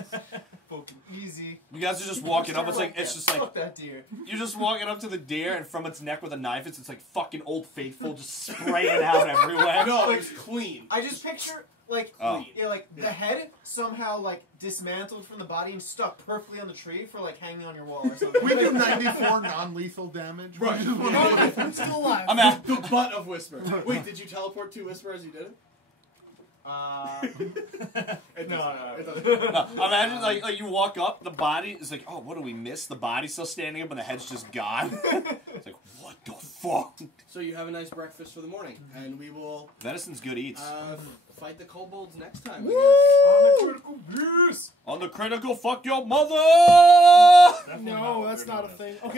Fucking easy. You guys are just walking up. It's like Fuck that deer. you're just walking up to the deer, and from its neck with a knife, it's like fucking Old Faithful, just spraying out everywhere. No, it was clean. I just picture like Oh. yeah, like the head somehow like dismantled from the body and stuck perfectly on the tree for like hanging on your wall or something. We do 94 non-lethal damage. Right. I'm still alive. I'm out. The butt of Whisper. Wait, did you teleport 2 Whisper as you did it? It No, doesn't. no. It doesn't. No, imagine like you walk up, the body is like, oh, what do we miss? The body's still standing up, and the head's just gone. It's like, what the fuck? So you have a nice breakfast for the morning, and we will Venison's good eats. fight the kobolds next time. On the critical miss. On the critical, fuck your mother. Definitely No, what that's we're not a doing. thing. Okay.